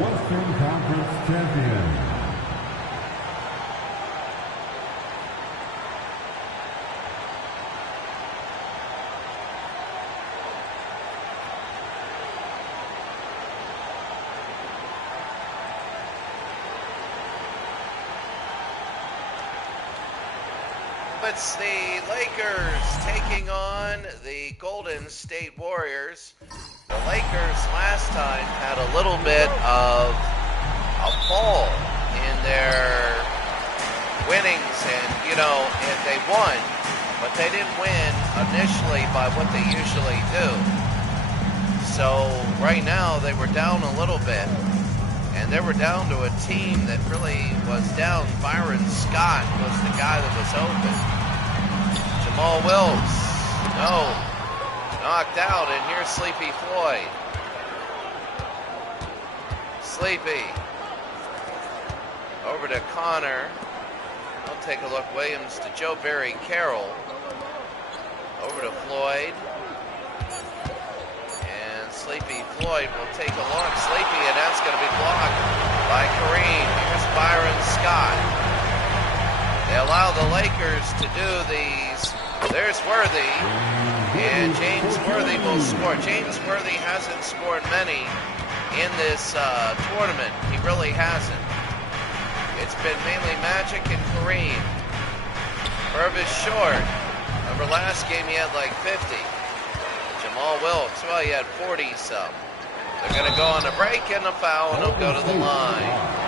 Western Conference champion. It's the Lakers taking on the Golden State Warriors. The Lakers last time had a little bit of a fall in their winnings, and they won, but they didn't win initially by what they usually do. So right now they were down a little bit, and they were down to a team that really was down. Byron Scott was the guy that was open. Jamal Wilkes, no, knocked out, and here's Sleepy Floyd. Sleepy, over to Connor. I'll take a look. Williams to Joe Barry Carroll. Over to Floyd. And Sleepy Floyd will take a look. Sleepy, and that's going to be blocked by Kareem. Here's Byron Scott. They allow the Lakers to do these. There's Worthy, and James Worthy will score. James Worthy hasn't scored many in this tournament. He really hasn't. It's been mainly Magic and Kareem. Purvis short. Remember last game he had like 50. Jamal Wilkes, well, he had 40-some. They're going to go on a break and a foul, and he'll go to the line.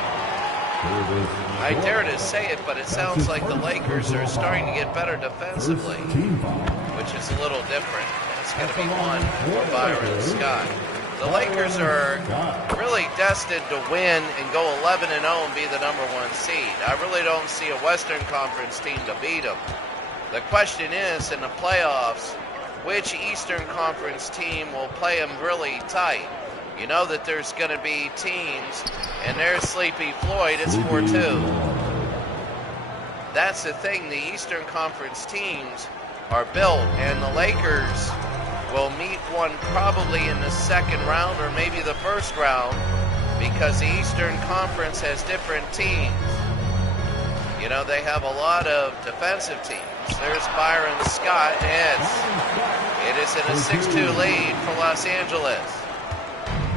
I dare to say it, but it sounds like the Lakers are starting to get better defensively, which is a little different. It's going to be one for Byron Scott. The Lakers are really destined to win and go 11-0 and be the #1 seed. I really don't see a Western Conference team to beat them. The question is, in the playoffs, which Eastern Conference team will play them really tight? You know that there's going to be teams, and there's Sleepy Floyd, it's 4-2. That's the thing, the Eastern Conference teams are built, and the Lakers will meet one probably in the second round or maybe the first round, because the Eastern Conference has different teams. You know, they have a lot of defensive teams. There's Byron Scott, and it is in a 6-2 lead for Los Angeles.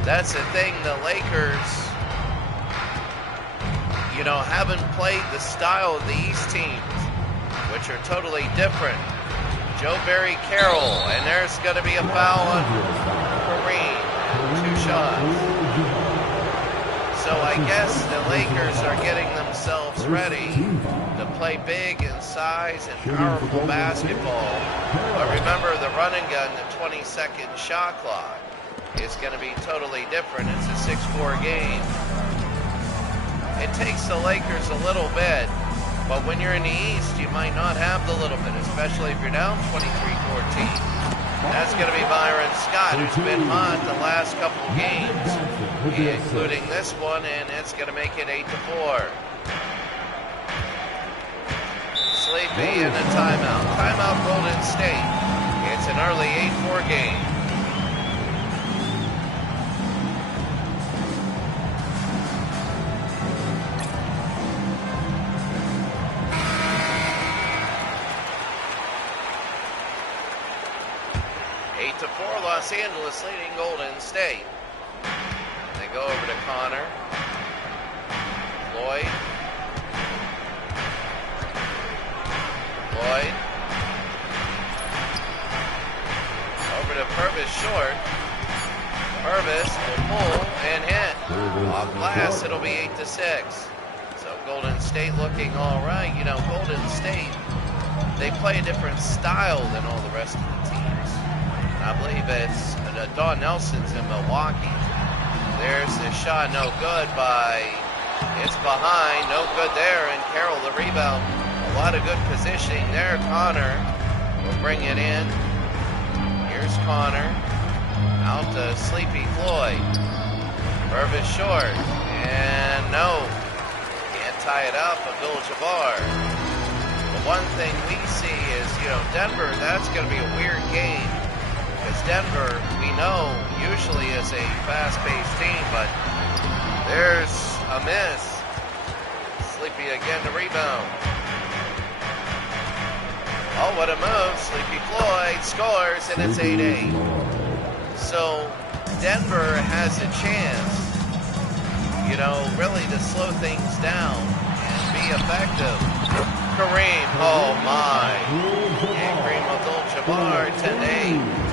That's the thing, the Lakers, haven't played the style of the East teams, which are totally different. Joe Barry Carroll, and there's going to be a foul on Kareem. 2 shots. So I guess the Lakers are getting themselves ready to play big in size and powerful basketball. But remember, the run and gun, the 20-second shot clock, is going to be totally different. It's a 6-4 game. It takes the Lakers a little bit, but when you're in the East, you might not have the little bit, especially if you're down 23-14. That's going to be Byron Scott, who's been hot the last couple of games, including this one, and it's going to make it 8-4. Sleepy in a timeout. Timeout Golden State. It's an early 8-4 game. Los Angeles leading Golden State. They go over to Connor. Floyd. Over to Purvis short. Purvis will pull and hit. Off glass, it'll be 8-6. So Golden State looking all right. Golden State, they play a different style than all the rest of the teams. I believe it's Don Nelson's in Milwaukee. There's the shot, no good it's behind, no good there, and Carroll the rebound. A lot of good positioning there. Connor will bring it in. Here's Connor, out to Sleepy Floyd. Purvis short, and no, can't tie it up, Abdul-Jabbar. The one thing we see is, Denver, that's going to be a weird game. Because Denver, we know, usually is a fast-paced team, but There's a miss. Sleepy again to rebound. Oh, what a move. Sleepy Floyd scores, and it's 8-8. So Denver has a chance, you know, really to slow things down and be effective. Kareem, oh my. And Kareem Abdul-Jabbar, 10-8.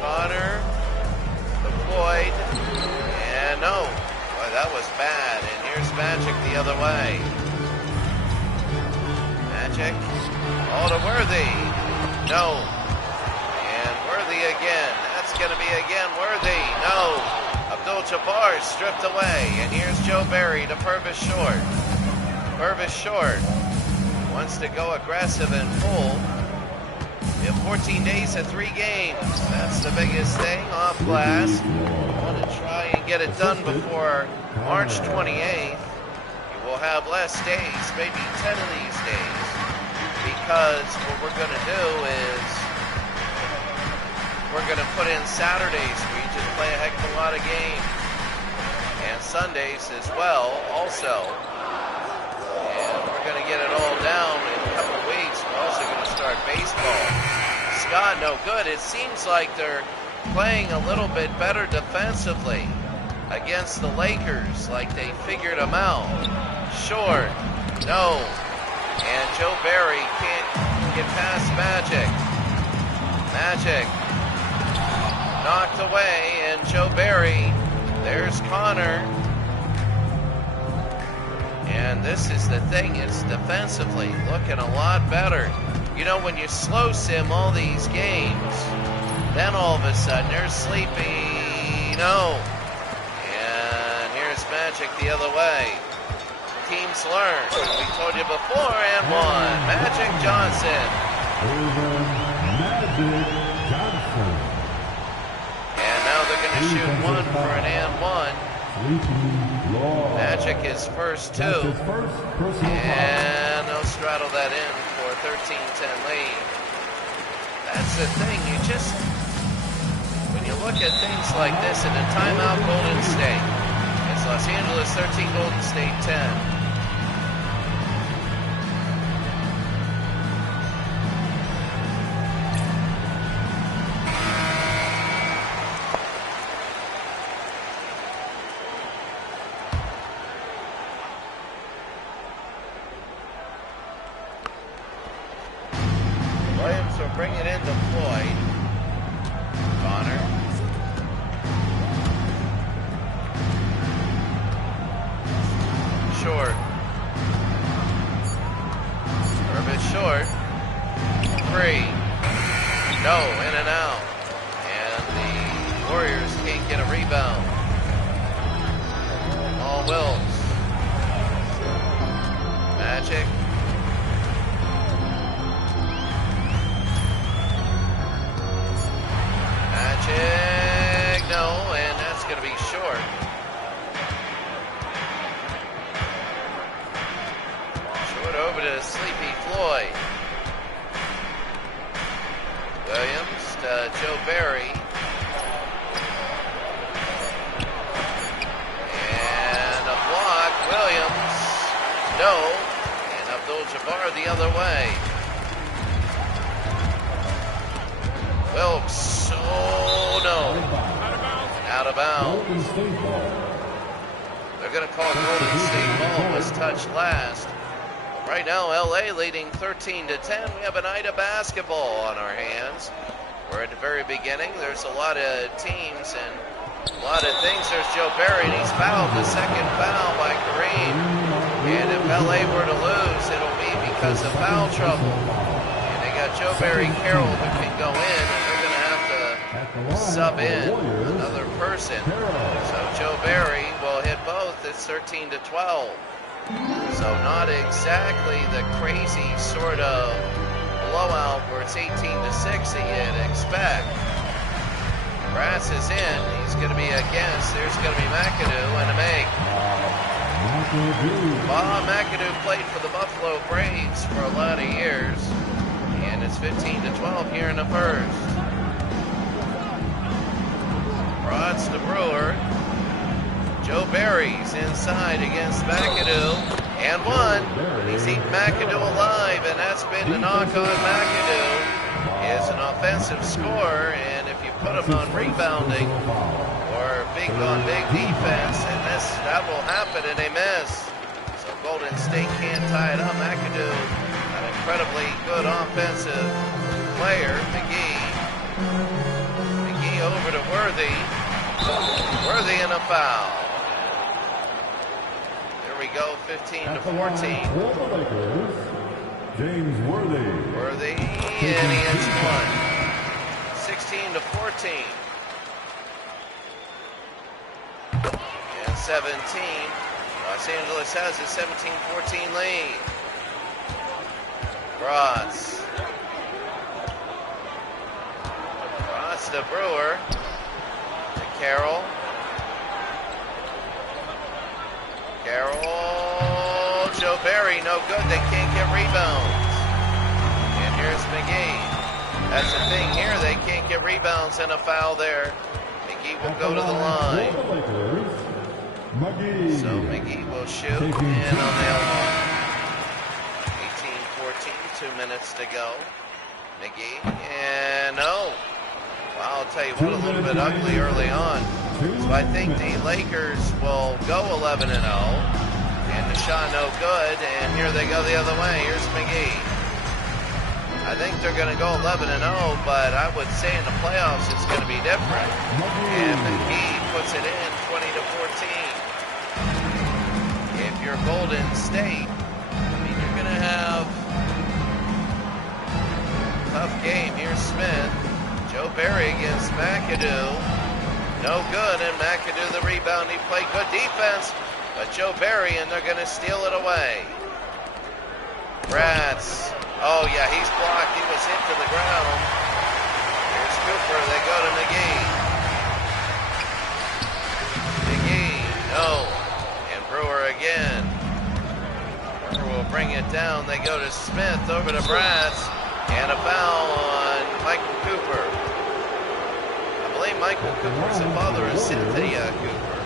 Connor, the Floyd, and no. Boy, that was bad. And here's Magic the other way. Magic, all to Worthy. No. And Worthy again. That's going to be again Worthy. No. Abdul-Jabbar stripped away. And here's Joe Barry to Purvis Short. Purvis Short wants to go aggressive and full. We have 14 days of 3 games. That's the biggest thing. Off glass. Want to try and get it done before March 28th. We'll have less days, maybe 10 of these days, because what we're going to do is we're going to put in Saturdays where you just play a heck of a lot of games, and Sundays as well also, and we're going to get it all down in a couple of weeks. We're also going to start baseball. Scott, no good. It seems like they're playing a little bit better defensively against the Lakers, like they figured them out. Short, no, and Joe Barry can't get past Magic. Magic knocked away, and Joe Barry, there's Connor. And this is the thing, it's defensively looking a lot better. You know, when you slow sim all these games, then all of a sudden there's Sleepy, no. And here's Magic the other way. Teams learn. We told you before, and one. Magic Johnson. And now they're going to shoot one for an and one. Magic is first 2. And they'll straddle that in for a 13-10 lead. That's the thing. You just, when you look at things like this in a timeout, Golden State. It's Los Angeles 13, Golden State 10. Williams will bring it into Floyd. Connor. Short. Purvis Short. 3. No, in and out. And the Warriors can't get a rebound. All Wills. Magic. Magic, no, and that's going to be short. Short over to Sleepy Floyd. Williams to Joe Barry. And a block, Williams, no, and Abdul-Jabbar the other way. Wilkes, oh no, out of bounds. They're going to call Golden State ball, was touched last. Right now, LA leading 13-10. We have a night of basketball on our hands. We're at the very beginning. There's a lot of teams and a lot of things. There's Joe Barry, and he's fouled, the second foul by Kareem. And if LA were to lose, it'll be because of foul trouble. Joe Barry Carroll who can go in, and they're going to have to sub in another person. So Joe Barry will hit both. It's 13-12. So not exactly the crazy sort of blowout where it's 18-6 that you'd expect. Brass is in. He's going to be against. There's going to be McAdoo and a make. Bob McAdoo played for the Buffalo Braves for a lot of years. And it's 15-12 here in the first. Broads to Brewer. Joe Barry's inside against McAdoo, and one. He's eaten McAdoo alive, and that's been the knock on McAdoo. Is an offensive score, and if you put him on rebounding or big on big defense, and that will happen, and they miss. So Golden State can't tie it up. McAdoo, an incredibly good offensive player. McGee over to Worthy. Worthy in a foul. There we go, 15-14. James Worthy. Worthy, and he hits one. 16-14. And 17. Los Angeles has a 17-14 lead. Broads to Brewer. To Carroll. Joe Barry, no good. They can't get rebounds. And here's McGee. That's the thing here. They can't get rebounds, and a foul there. McGee will go to the line. So McGee will shoot, and they'll nail one. 18-14, 2 minutes to go. McGee, and no. Well, I'll tell you what, a little bit ugly early on. So I think the Lakers will go 11-0, and the shot no good, and here they go the other way. Here's McGee. I think they're going to go 11-0, but I would say in the playoffs it's going to be different. And McGee puts it in 20-14. If you're Golden State, I mean, you're going to have a tough game. Here's Smith. Joe Barry against McAdoo. No good, and McAdoo the rebound. He played good defense, but Joe Barry, and they're going to steal it away. Bratz. Oh, yeah, he's blocked. He was hit to the ground. Here's Cooper. They go to McGee. No. And Brewer again. Brewer will bring it down. They go to Smith, over to Bratz, and a foul on Michael Cooper. I believe Michael Cooper's the father of Cynthia Cooper,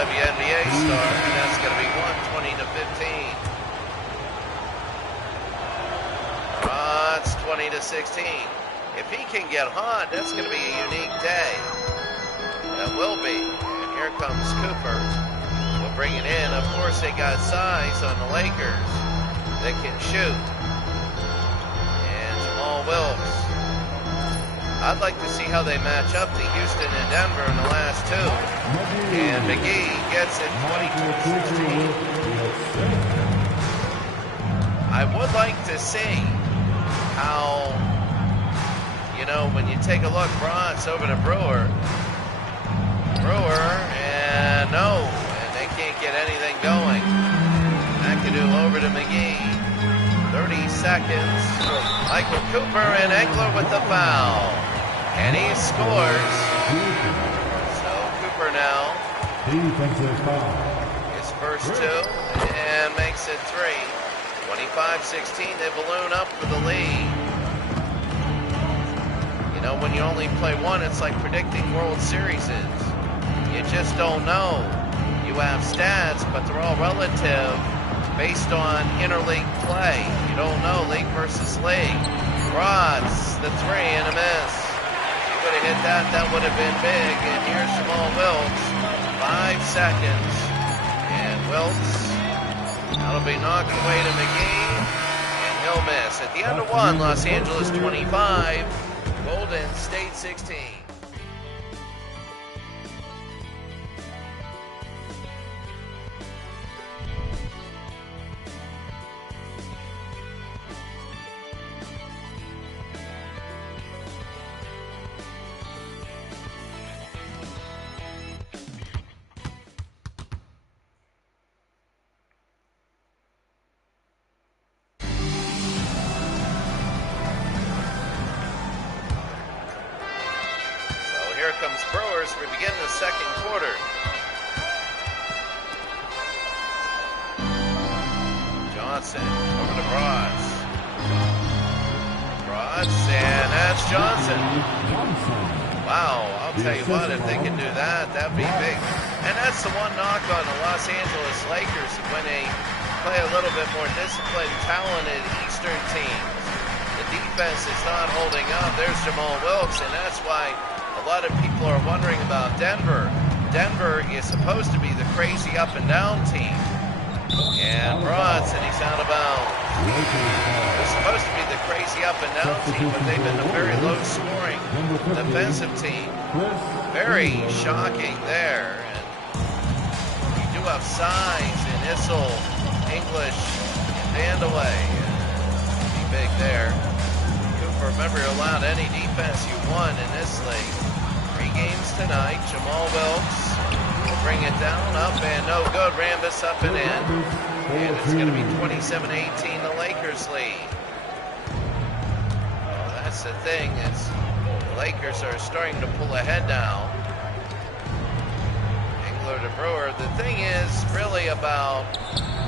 WNBA star, and that's going to be 120-15. It's 20-16. If he can get hot, that's going to be a unique day. That will be. And here comes Cooper. We'll bring it in. Of course, they got size on the Lakers. They can shoot. And Jamal Wilkes. I'd like to see how they match up to Houston and Denver in the last two. And McGee gets it 22-16. I would like to see how, you know, when you take a look, Bronx over to Brewer, and no, and they can't get anything going. McAdoo over to McGee, 30 seconds, Michael Cooper, and Engler with the foul, and he scores. So Cooper now, his first two, and makes it three. 25-16, they balloon up for the lead. You know, when you only play one, it's like predicting World Series. You just don't know. You have stats, but they're all relative based on interleague play. You don't know league versus league. Rods, the three, and a miss. If you would have hit that, that would have been big. And here's Jamal Wilkes, 5 seconds. And Wilkes, that'll be knocked away to McGee, and he'll miss. At the end of one, Los Angeles 25, Golden State 16. Here comes Brewers. We begin the second quarter. Johnson over to Broads. Rots, and that's Johnson. Wow, I'll tell you what, if they can do that, that'd be big. And that's the one knock on the Los Angeles Lakers when they play a little bit more disciplined, talented Eastern teams. The defense is not holding up. There's Jamal Wilkes, and that's why a lot of people are wondering about Denver. Denver is supposed to be the crazy up and down team. And Rods, and he's out of bounds. They're supposed to be the crazy up and down team, but they've been a very low scoring defensive team. Very shocking there. And you do have size in Issel, English, and Vandeweghe. Be big there. Cooper, remember, you're allowed any defense you want in this league. 3 games tonight. Jamal Wilkes will bring it down, up, and no good. Rambis up and in. And it's going to be 27-18, the Lakers lead. Well, that's the thing, is the Lakers are starting to pull ahead now. Engler to Brewer. The thing is really about,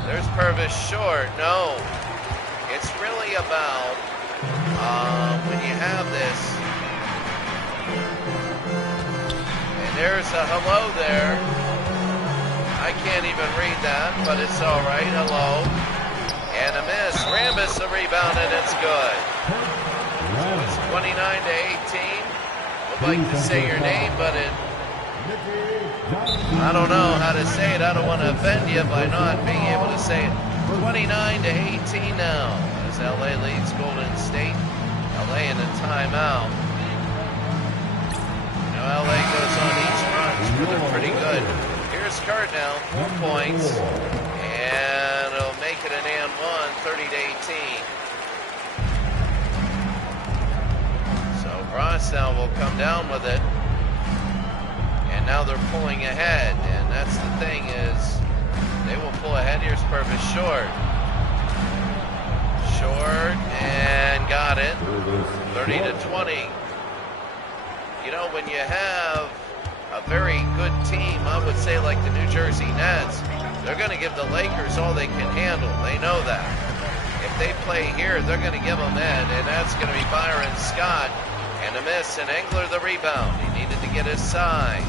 there's Purvis short. No, it's really about when you have this. And there's a hello there. I can't even read that, but it's all right. Hello. And a miss. Rambis the rebound, and it's good. So it's 29-18. Would like to say your name, but I don't know how to say it. I don't want to offend you by not being able to say it. 29-18 now as LA leads Golden State. LA in a timeout. Now LA goes on each run, but they're pretty good. Here's Kurt now, 4 points, and it'll make it an and one, 30-18. So Bronx now will come down with it, and now they're pulling ahead, and that's the thing is they will pull ahead. Here's Purvis short, and got it, 30-20. You know, when you have a very good team, I would say like the New Jersey Nets, they're going to give the Lakers all they can handle. They know that. If they play here, they're going to give them it, and that's going to be Byron Scott. And a miss, and Engler the rebound. He needed to get his size.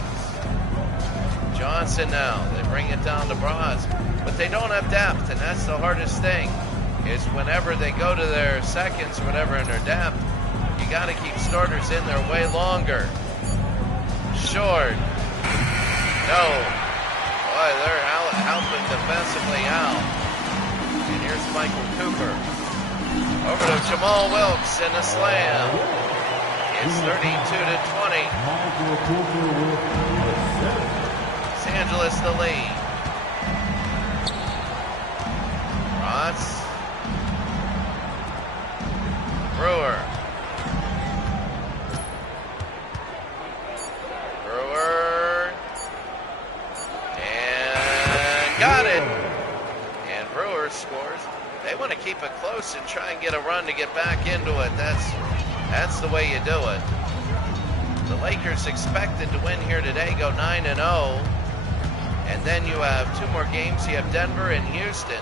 Johnson now, they bring it down to Bronze. But they don't have depth, and that's the hardest thing, is whenever they go to their seconds or whatever in their depth, you got to keep starters in there way longer. Short. No. Boy, they're helping defensively out. And here's Michael Cooper. Over to Jamal Wilkes in the slam. It's 32-20. Los Angeles the lead. Ross. Brewer. Got it. And Brewer scores. They want to keep it close and try and get a run to get back into it. That's the way you do it. The Lakers expected to win here today, go 9-0. And then you have 2 more games. You have Denver and Houston.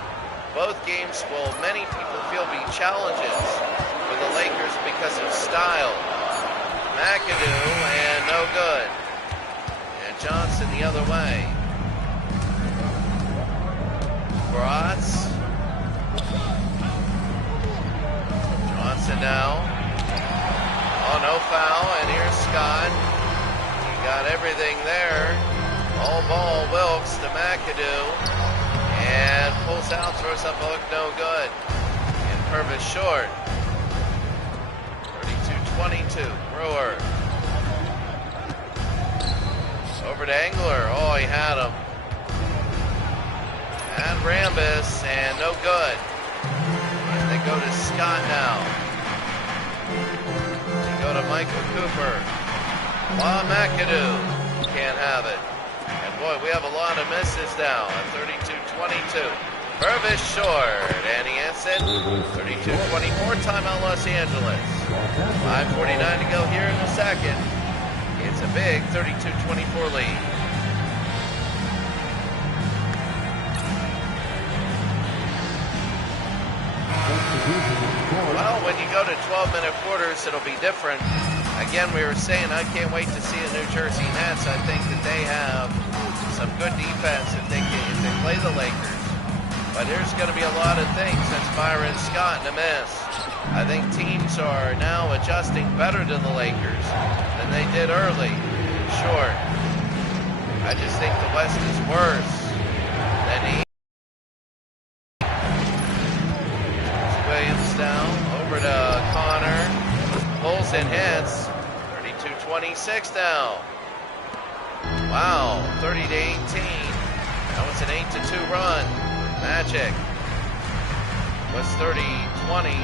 Both games will, many people feel, be challenges for the Lakers because of style. McAdoo, and no good. And Johnson the other way. Bratz. Johnson now. Oh, no foul, and here's Scott. He got everything there. All ball, Wilkes to McAdoo. And pulls out, throws up a hook, no good. And Purvis short. 32-22, Brewer. Over to Engler. Oh, he had him. And Rambis, and no good. And they go to Scott now. They go to Michael Cooper. Bob McAdoo can't have it. And boy, we have a lot of misses now at 32-22. Purvis short, and he hits it. 32-24, timeout Los Angeles. 5:49 to go here in the second. It's a big 32-24 lead. Well, when you go to 12-minute quarters, it'll be different. Again, we were saying I can't wait to see the New Jersey Nets. I think that they have some good defense if they play the Lakers. But there's going to be a lot of things. That's Byron Scott in a miss. I think teams are now adjusting better to the Lakers than they did early. Short. I just think the West is worse than the East. Williams down. Over to Connor. Pulls and hits. 32-26 now. Wow, 30-18. That was an 8-2 run. Magic was 30-20.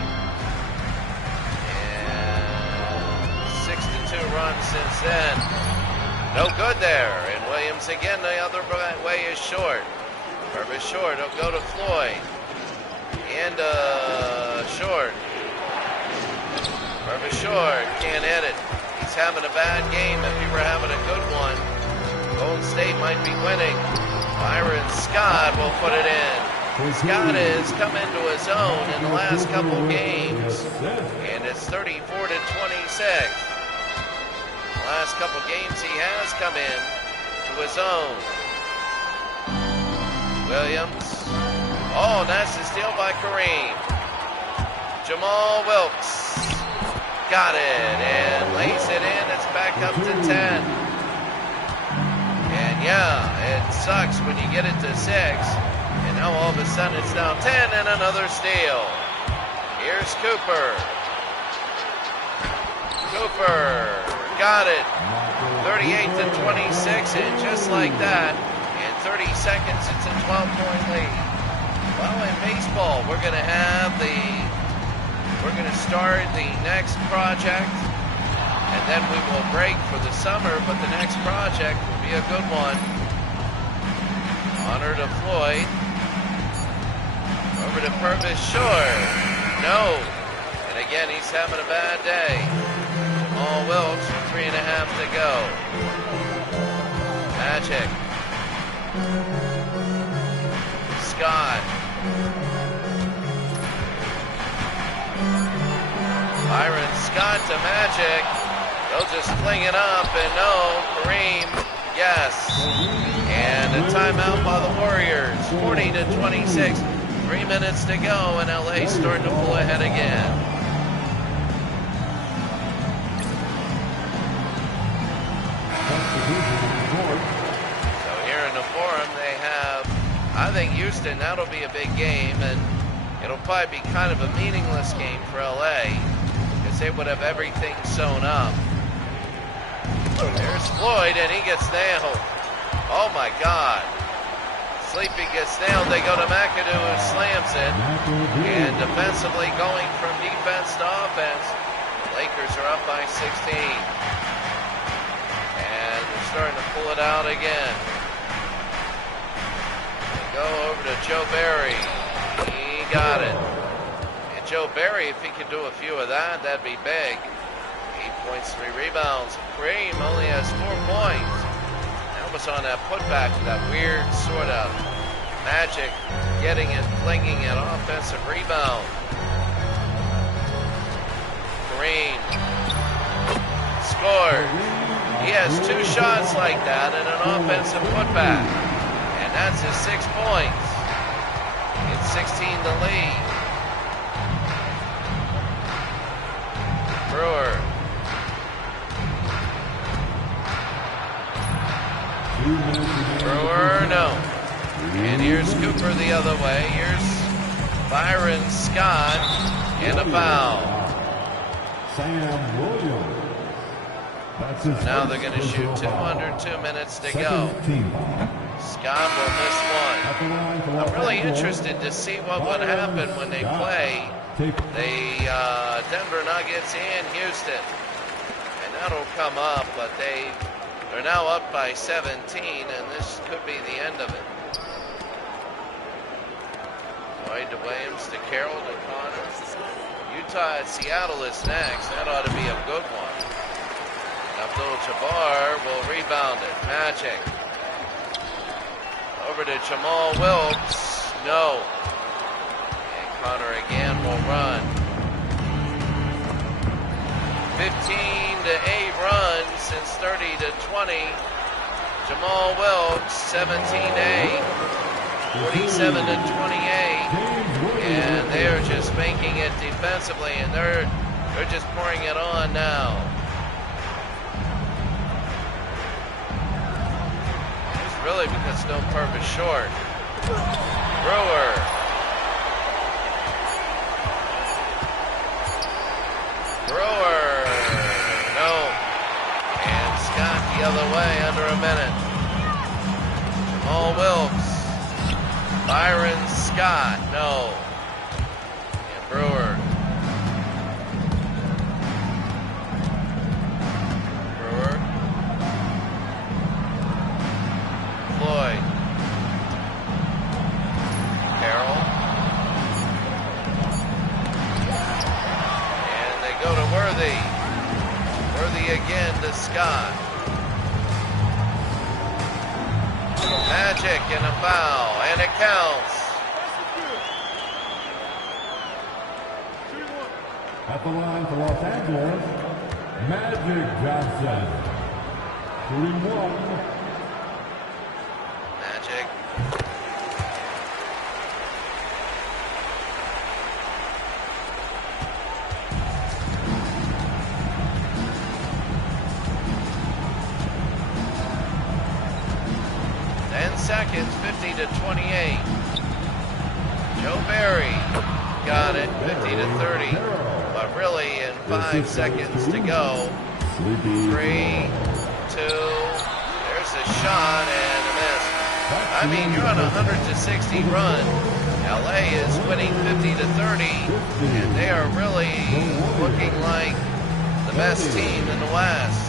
And 6-2 run since then. No good there. And Williams again, the other way is short. Purvis short. He'll go to Floyd. And short. Purvis short. Can't hit it. He's having a bad game. If he were having a good one, Golden State might be winning. Byron Scott will put it in. Scott has come into his own in the last couple games. And it's 34-26. The last couple games he has come in to his own. Williams. Oh, that's a steal by Kareem. Jamal Wilkes. Got it, and lays it in. It's back up to 10. And yeah, it sucks when you get it to 6. And now all of a sudden it's now 10 and another steal. Here's Cooper. Cooper got it. 38-26, and just like that, in 30 seconds, it's a 12-point lead. Well, in baseball, we're going to start the next project, and then we will break for the summer, but the next project will be a good one. Honor to Floyd. Over to Purvis short. No. And again, he's having a bad day. Jamal Wilkes with 3.5 to go. Magic. Scott. Byron Scott to Magic. They'll just fling it up, and no, Kareem, yes. And a timeout by the Warriors, 40-26. 3 minutes to go, and LA starting to pull ahead again. So here in the Forum, they have, I think Houston, that'll be a big game, and it'll probably be kind of a meaningless game for LA. They would have everything sewn up. There's Floyd, and he gets nailed. Oh my God. Sleepy gets nailed. They go to McAdoo, who slams it. And defensively going from defense to offense, the Lakers are up by 16. And they're starting to pull it out again. They go over to Joe Barry. He got it. Joe Barry, if he could do a few of that, that'd be big. 8 points, 3 rebounds. Kareem only has 4 points. That was on that putback, that weird sort of Magic getting it, flinging it, offensive rebound. Kareem scored. He has 2 shots like that and an offensive putback. And that's his 6 points. It's 16 to lead. Brewer. Brewer, no. And here's Cooper the other way. Here's Byron Scott, and a foul. Sam Williams. So now they're going to shoot 2 under 2 minutes to go. Scott will miss one. I'm really interested to see what would happen when they play the Denver Nuggets in Houston. And that'll come up, but they're now up by 17, and this could be the end of it. Lloyd to Williams to Carroll to Connor. Utah at Seattle is next. That ought to be a good one. Abdul-Jabbar will rebound it. Magic. Over to Jamal Wilkes. No. And Connor again will run. 15-8 run since 30-20. Jamal Wilkes, 17-8, 47-28, and they're just making it defensively, and they're just pouring it on now. It's really because Stone Purvis short. Brewer. No. And Scott the other way, under a minute. Jamal Wilkes. Byron Scott, no. And Brewer. Floyd. Carroll. And they go to Worthy. Worthy again to Scott. Magic and a foul, and it counts. At the line for Los Angeles, Magic Johnson. Shooting one. Magic. Seconds, 50-28. Joe Barry got it, 50-30. But really, in 5 seconds to go. 3, 2. There's a shot and a miss. I mean, you're on a 100-60 run. LA is winning 50-30, and they are really looking like the best team in the West.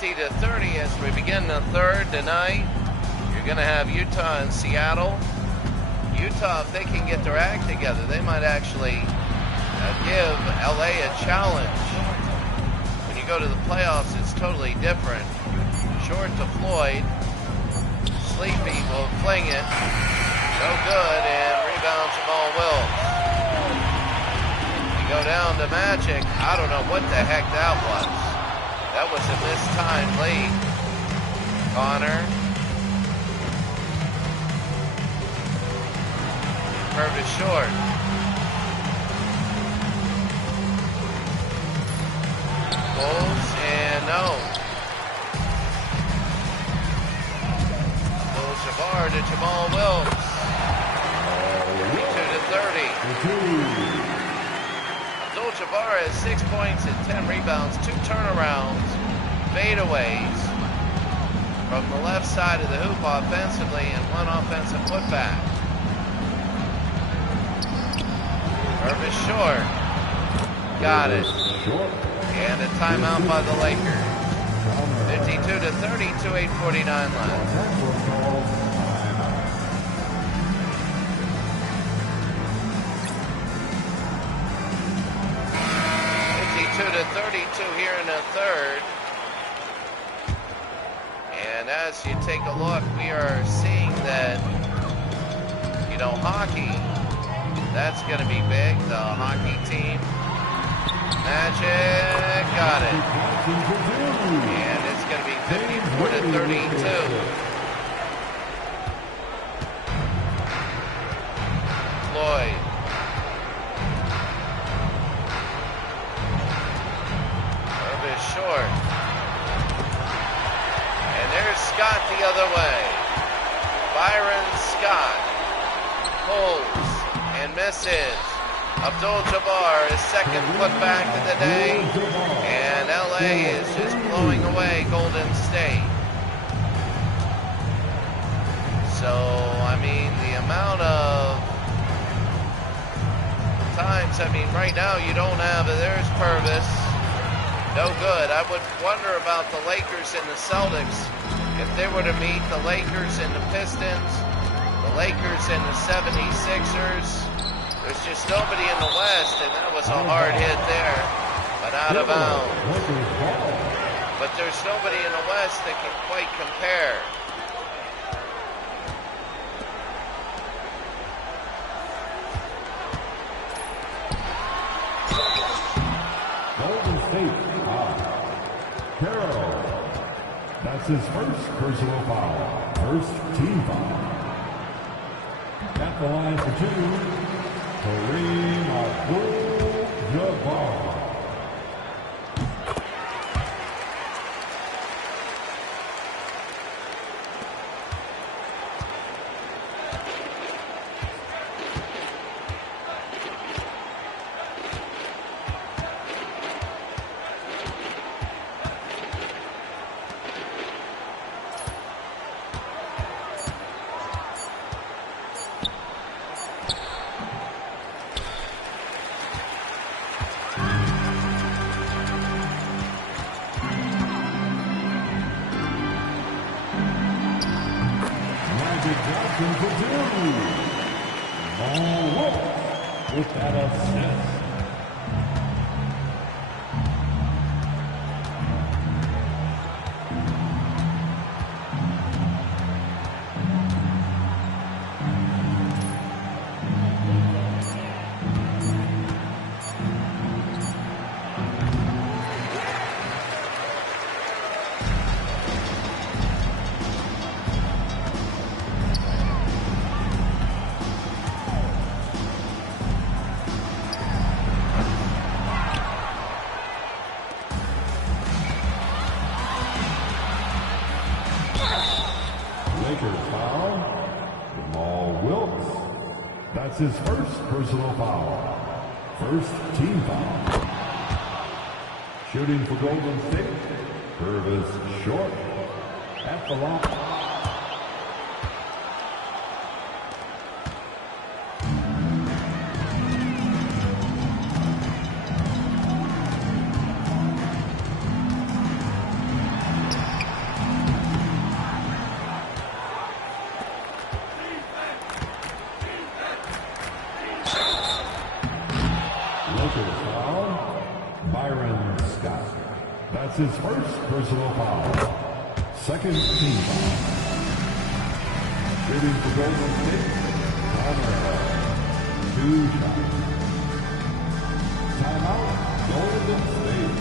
To 30 as we begin the third tonight. You're going to have Utah and Seattle. Utah, if they can get their act together, they might actually give LA a challenge. When you go to the playoffs, it's totally different. Short to Floyd. Sleepy will fling it. No good, and rebound Jamal Wilkes. You go down to Magic. I don't know what the heck that was. That was a mistimed lead. Connor. Purvis short. Bulls and no. Abdul-Jabbar to Jamal Wilkes. 52-30. Abdul-Jabbar has 6 points and 10 rebounds, 2 turnarounds, fadeaways from the left side of the hoop offensively, and 1 offensive putback. Purvis short. Got it. And a timeout by the Lakers. 52-30, 2:8:49 left. 32 here in the third. And as you take a look, we are seeing that, you know, hockey, that's going to be big. The hockey team. Magic got it. And it's going to be 54-32. Floyd. Short. And there's Scott the other way. Byron Scott pulls and misses. Abdul-Jabbar, his second putback of the day. And LA is just blowing away Golden State. So, I mean, the amount of times, I mean, right now you don't have, there's Purvis. No good. I would wonder about the Lakers and the Celtics. If they were to meet the Lakers and the Pistons, the Lakers and the 76ers, there's just nobody in the West, and that was a hard hit there, but out of bounds. But there's nobody in the West that can quite compare. Golden State foul. Carroll. That's his first personal foul. First team foul. At the line for two, Kareem Abdul-Jabbar. With that assist. That's his first personal foul. First team foul. Shooting for Golden State, Purvis Short at the line. That's his first personal foul. Second team foul. Shooting for Golden State, Connor. 2 shots. Timeout, Golden State.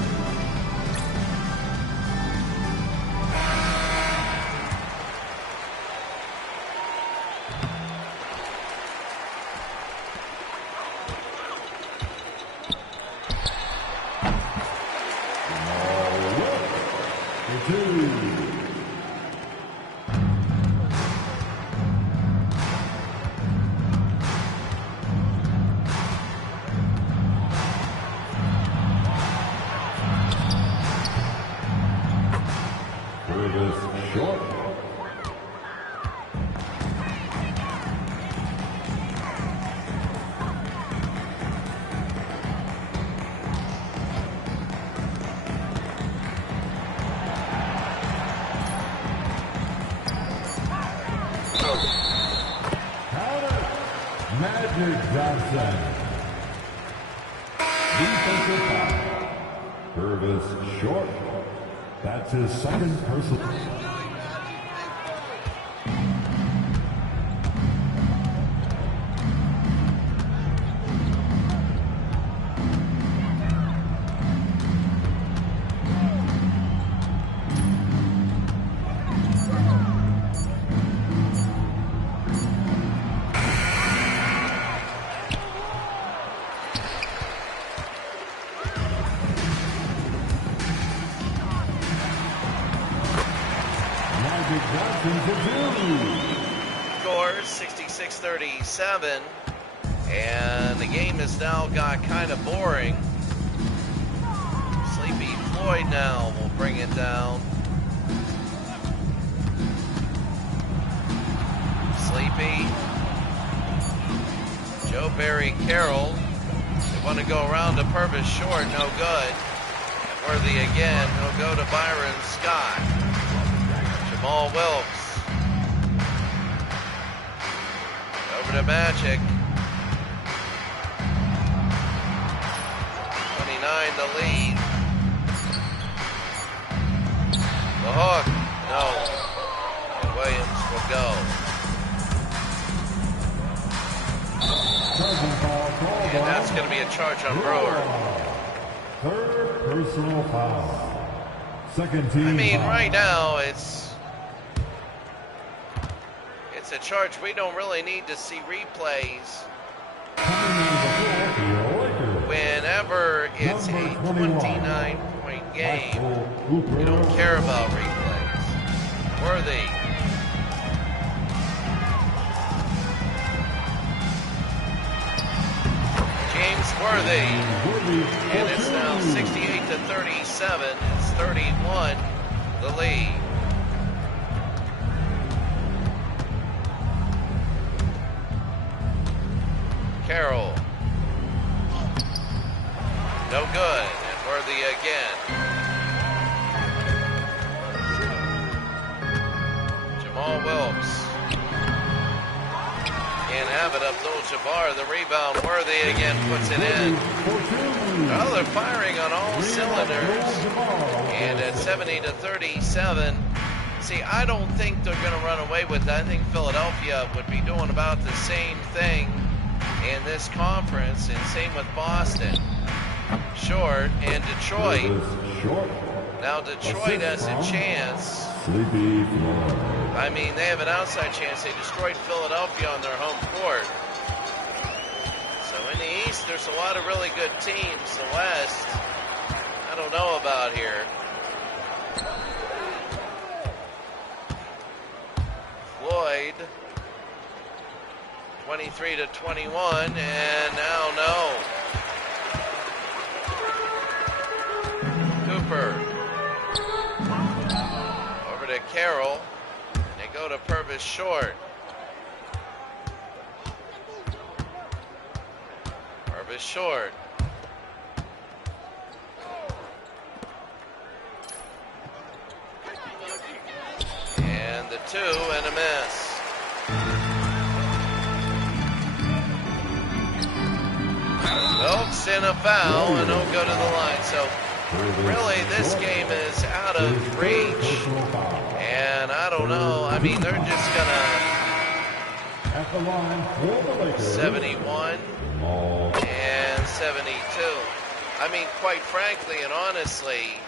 Short. Counter. Magic Johnson. Defensive foul. Purvis Short. That's his second personal. Score 66-37, and the game has now got kind of boring. Sleepy Floyd now will bring it down. Sleepy. Joe Barry Carroll. They want to go around to Purvis Short, no good. Worthy again. He'll go to Byron Scott. Jamal Wilkes. Over to Magic. 29 the lead. The hook. No. And Williams will go. And that's going to be a charge on Brewer. Third personal foul. Second team. I mean, foul. right now it's a charge. We don't really need to see replays. Whenever it's a 29-point game, you don't care about replays. Worthy. James Worthy. And it's now 68-37. It's 31, the lead. Carroll. No good. And Worthy again. Jamal Wilkes. Can't have it. Abdul-Jabbar, the rebound. Worthy again puts it in. Well, they're firing on all cylinders. And at 70-37. See, I don't think they're going to run away with that. I think Philadelphia would be doing about the same thing in this conference, and same with Boston. Short and Detroit. Now Detroit has a chance. I mean, they have an outside chance. They destroyed Philadelphia on their home court. So in the East, there's a lot of really good teams. The West, I don't know about here. Floyd. 23-21, and now no. Cooper. Over to Carroll. They go to Purvis short. Purvis short. And the 2 and a miss. Wilkes in a foul, and he'll go to the line. So really, this game is out of reach. And I don't know. I mean, they're just gonna 71 and 72. I mean, quite frankly and honestly,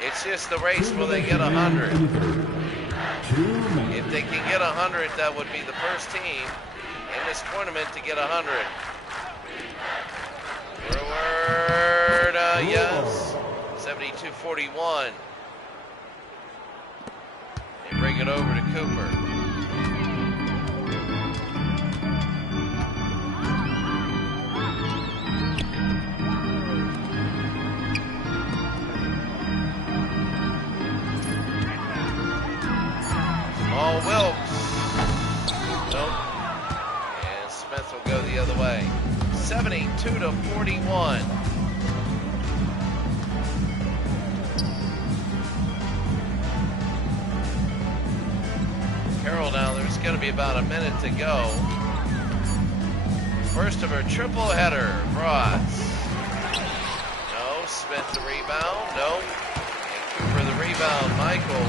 it's just the race. Will they get 100? If they can get 100, that would be the first team in this tournament to get 100. Forward, yes. 72-41. They bring it over to Cooper. Small Wilkes. Nope. And Smith will go the other way. 72-41. Carroll now, there's going to be about a minute to go. First of her triple header, Bratz. No, Smith the rebound, no. And Cooper the rebound, Michael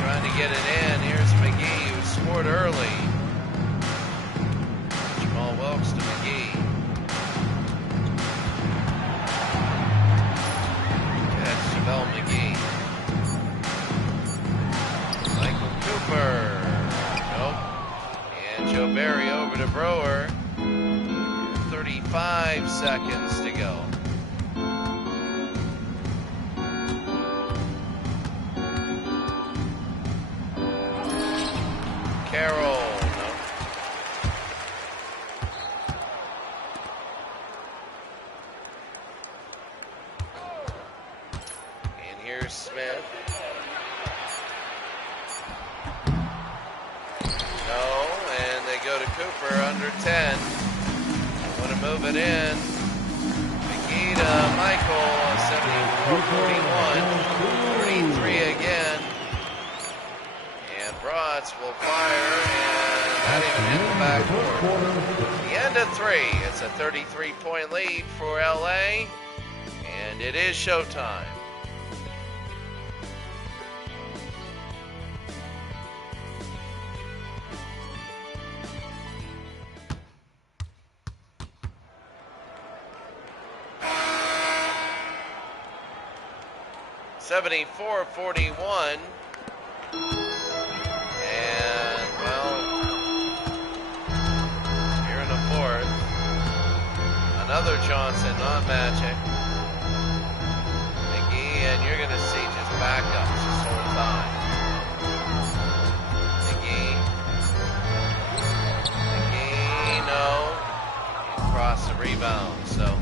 trying to get it in. Here's McGee, who scored early. Jamal Wilkes to McGee. Bell McGee. Michael Cooper. Nope. And Joe Barry over to Brewer. 35 seconds to go. Carroll. Nope. Here's Smith. No, and they go to Cooper under 10. Want to move it in. McGee to Michael, 74 33 again. And Bratz will fire, and that even hit the backboard. The end of 3. It's a 33-point lead for LA, and it is showtime. (74-41). And, well, here in the 4th, another Johnson, not Magic. McGee, and you're going to see just backups this whole time. McGee, no. Across the rebound, so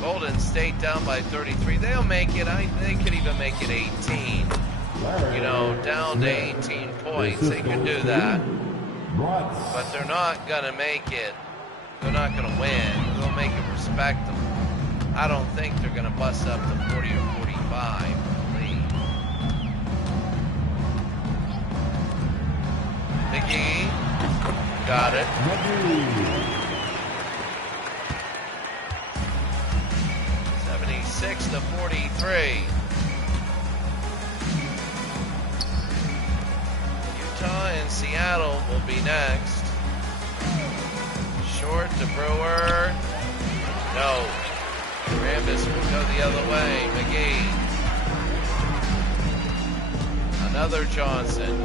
Golden State down by 33. They'll make it. They could even make it 18. You know, down to 18 points. They can do that. But they're not going to make it. They're not going to win. They'll make it respectable. I don't think they're going to bust up to 40 or 45 lead. McGee got it. 76-43. Utah and Seattle will be next. Short to Brewer. No. Rambis will go the other way. McGee. Another Johnson.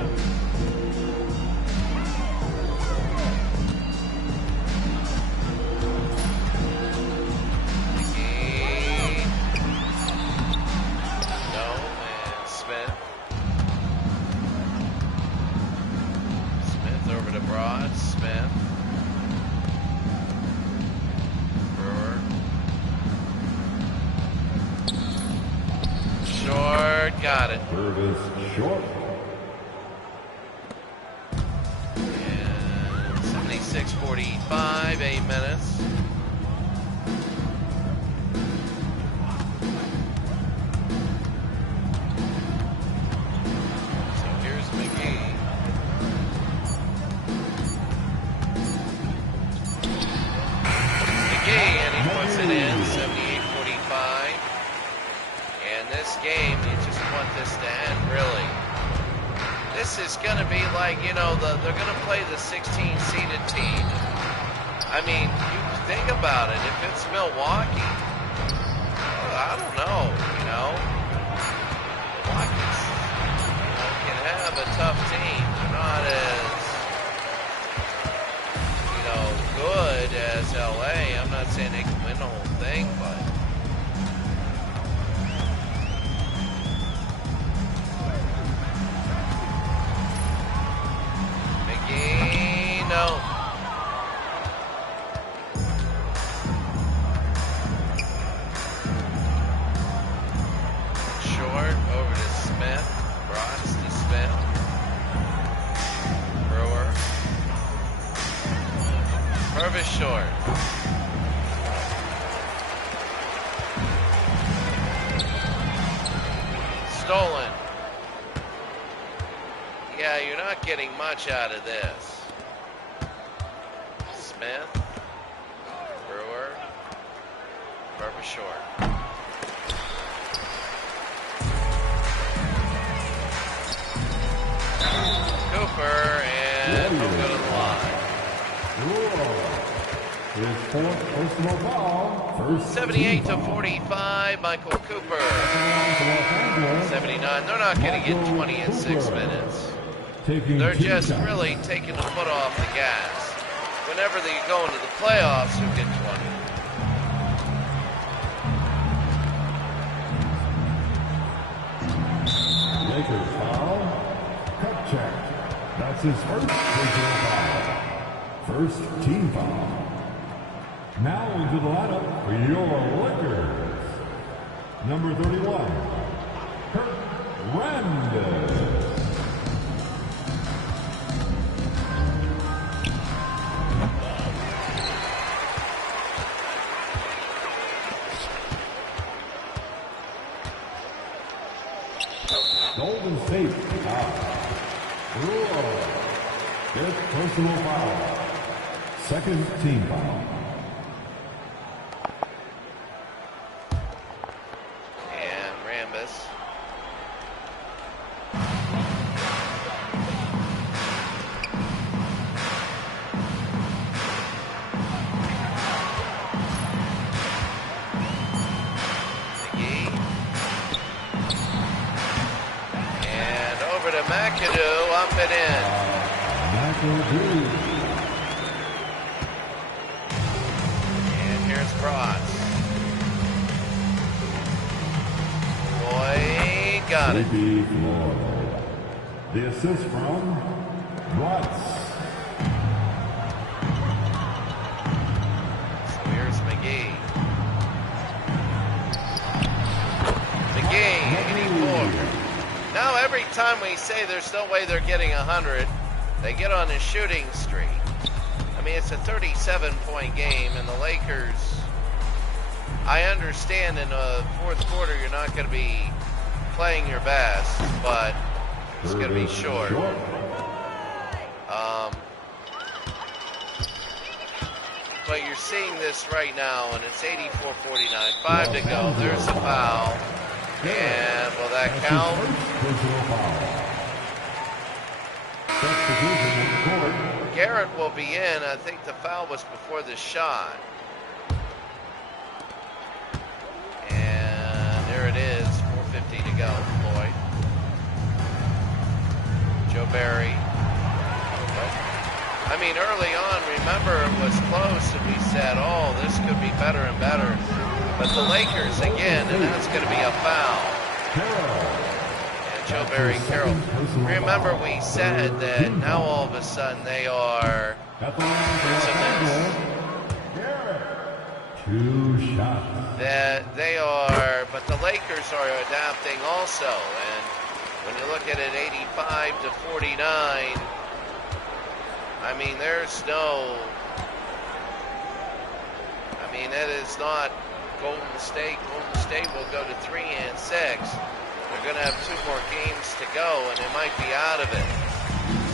Got it. Service short. And 76-45, 8 minutes. So here's McGee. McGee, and he puts it in, 78-45. And this game, you just want this to end, really. This is going to be like, you know, they're going to play the 16-seeded team. I mean, you think about it. If it's Milwaukee, I don't know, you know. Milwaukee's, can have a tough team. They're not as, you know, good as LA. I'm not saying they can win the whole thing, but no. Short over to Smith. Bratz to Smith. Brewer. Purvis short. Stolen. Yeah, you're not getting much out of this. Smith, Brewer, Purvis short. Cooper, and he'll go to the line. His 4th personal foul. 78-45, Michael Cooper. 79, they're not going to get 20 in 6 minutes. They're just really taking the foot off the gas. Whenever they go into the playoffs, you'll get 20. Lakers foul. Cut check. That's his first personal foul. First team foul. Now into the lineup for your Lakers. Number 31, Kurt Rambis. personal foul. Second team foul. And Rambis. McAdoo up and in. McAdoo. And here's Cross. Boy, got it. The assist from Rutz. So here's McGee. McGee, 84. Now every time we say there's no way they're getting 100, they get on a shooting streak. I mean, it's a 37-point game, and the Lakers, I understand in the fourth quarter you're not going to be playing your best, but it's going to be short. But you're seeing this right now, and it's 84-49. 5 to go. There's a foul. And will that count? Garrett will be in. I think the foul was before the shot. And there it is. 4:50 to go. Floyd. Joe Barry. I mean, early on, remember, it was close, and we said, oh, this could be better and better. But the Lakers again, and that's going to be a foul. And Joe Barry Carroll. Remember, we said that now all of a sudden they are. Two shots. That they are, but the Lakers are adapting also. And when you look at it, 85-49. I mean, there's no. I mean, it is not. Golden State will go to 3 and 6. They're going to have 2 more games to go, and they might be out of it.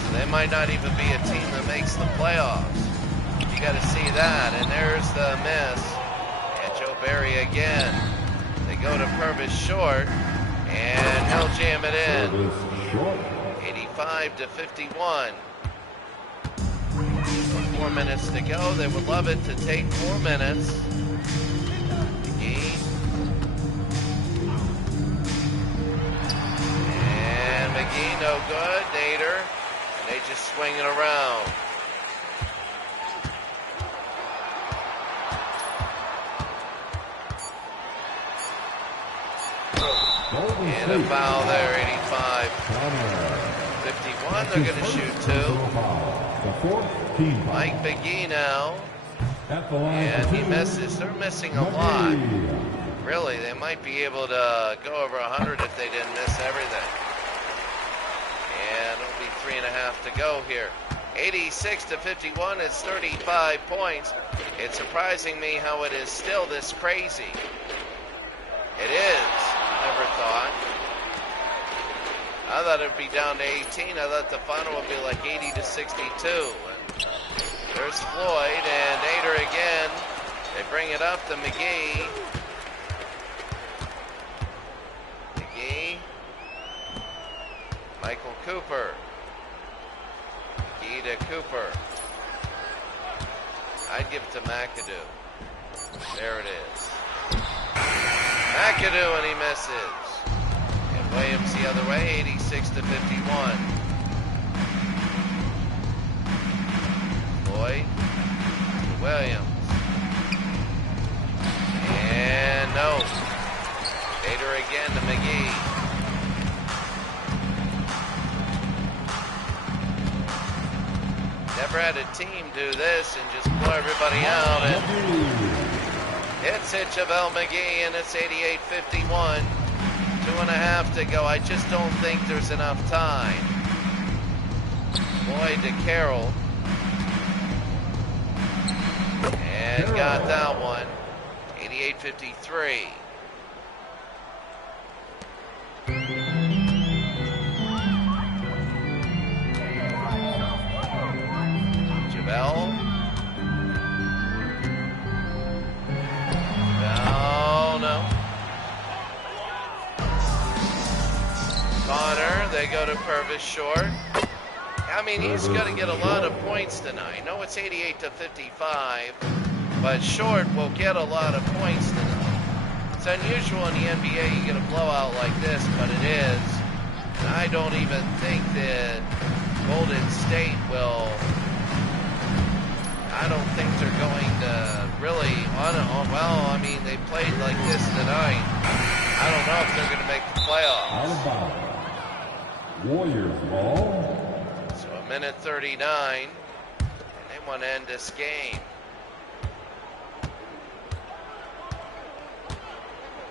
So they might not even be a team that makes the playoffs. You got to see that. And there's the miss. And Joe Barry again. They go to Purvis short, and he'll jam it in. 85-51. 4 minutes to go. They would love it to take 4 minutes. McGee, no good. Nader. They just swing it around. And a foul there, 85-51. They're going to shoot 2. Mike McGee now. And he misses. They're missing a lot. Really, they might be able to go over 100 if they didn't miss everything. And it'll be 3.5 to go here. 86-51, it's 35 points. It's surprising me how it is still this crazy. It is. Never thought. I thought it would be down to 18. I thought the final would be like 80-62. And there's Floyd and Nader again. They bring it up to McGee. Michael Cooper. McGee to Cooper. I'd give it to McAdoo. There it is. McAdoo, and he misses. And Williams the other way, 86-51. Floyd to Williams. And no. Nader again to McGee. Never had a team do this and just blow everybody out. And it's Hitchavelle McGee, and it's 88-51. 2.5 to go. I just don't think there's enough time. Boyd to Carroll. And got that one. 88-53. they go to Purvis short. I mean, he's going to get a lot of points tonight. No, it's 88-55, but Short will get a lot of points tonight. It's unusual in the NBA you get a blowout like this, but it is. And I don't even think that Golden State will. I don't think they're going to really well, I mean, they played like this tonight. I don't know if they're going to make the playoffs. Warriors ball. So a minute 39, and they want to end this game.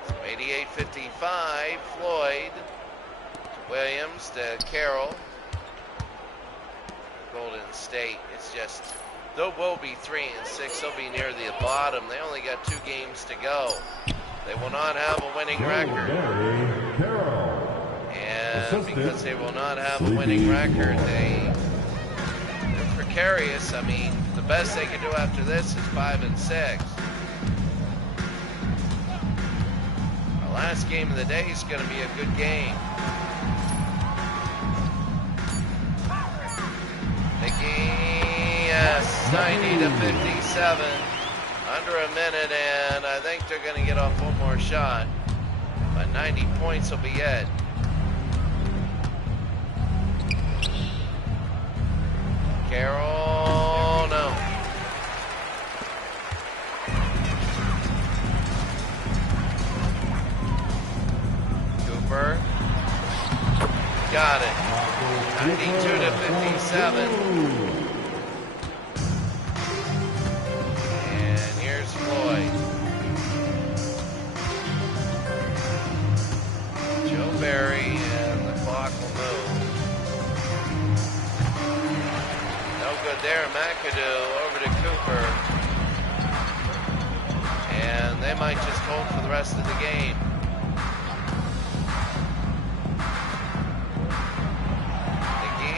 So 88-55, Floyd, Williams to Carroll. Golden State, it's just, they will be 3-6. They'll be near the bottom. They only got 2 games to go. They will not have a winning record. And because they will not have a winning record, they're precarious. I mean, the best they can do after this is 5-6. The last game of the day is going to be a good game. Yes, 90-57. Under a minute, and I think they're going to get off one more shot. But 90 points will be it. Carroll, no. Cooper. Got it. 92-57. And here's Floyd. Joe Barry, and the clock will move. No good there. McAdoo over to Cooper. And they might just hold for the rest of the game.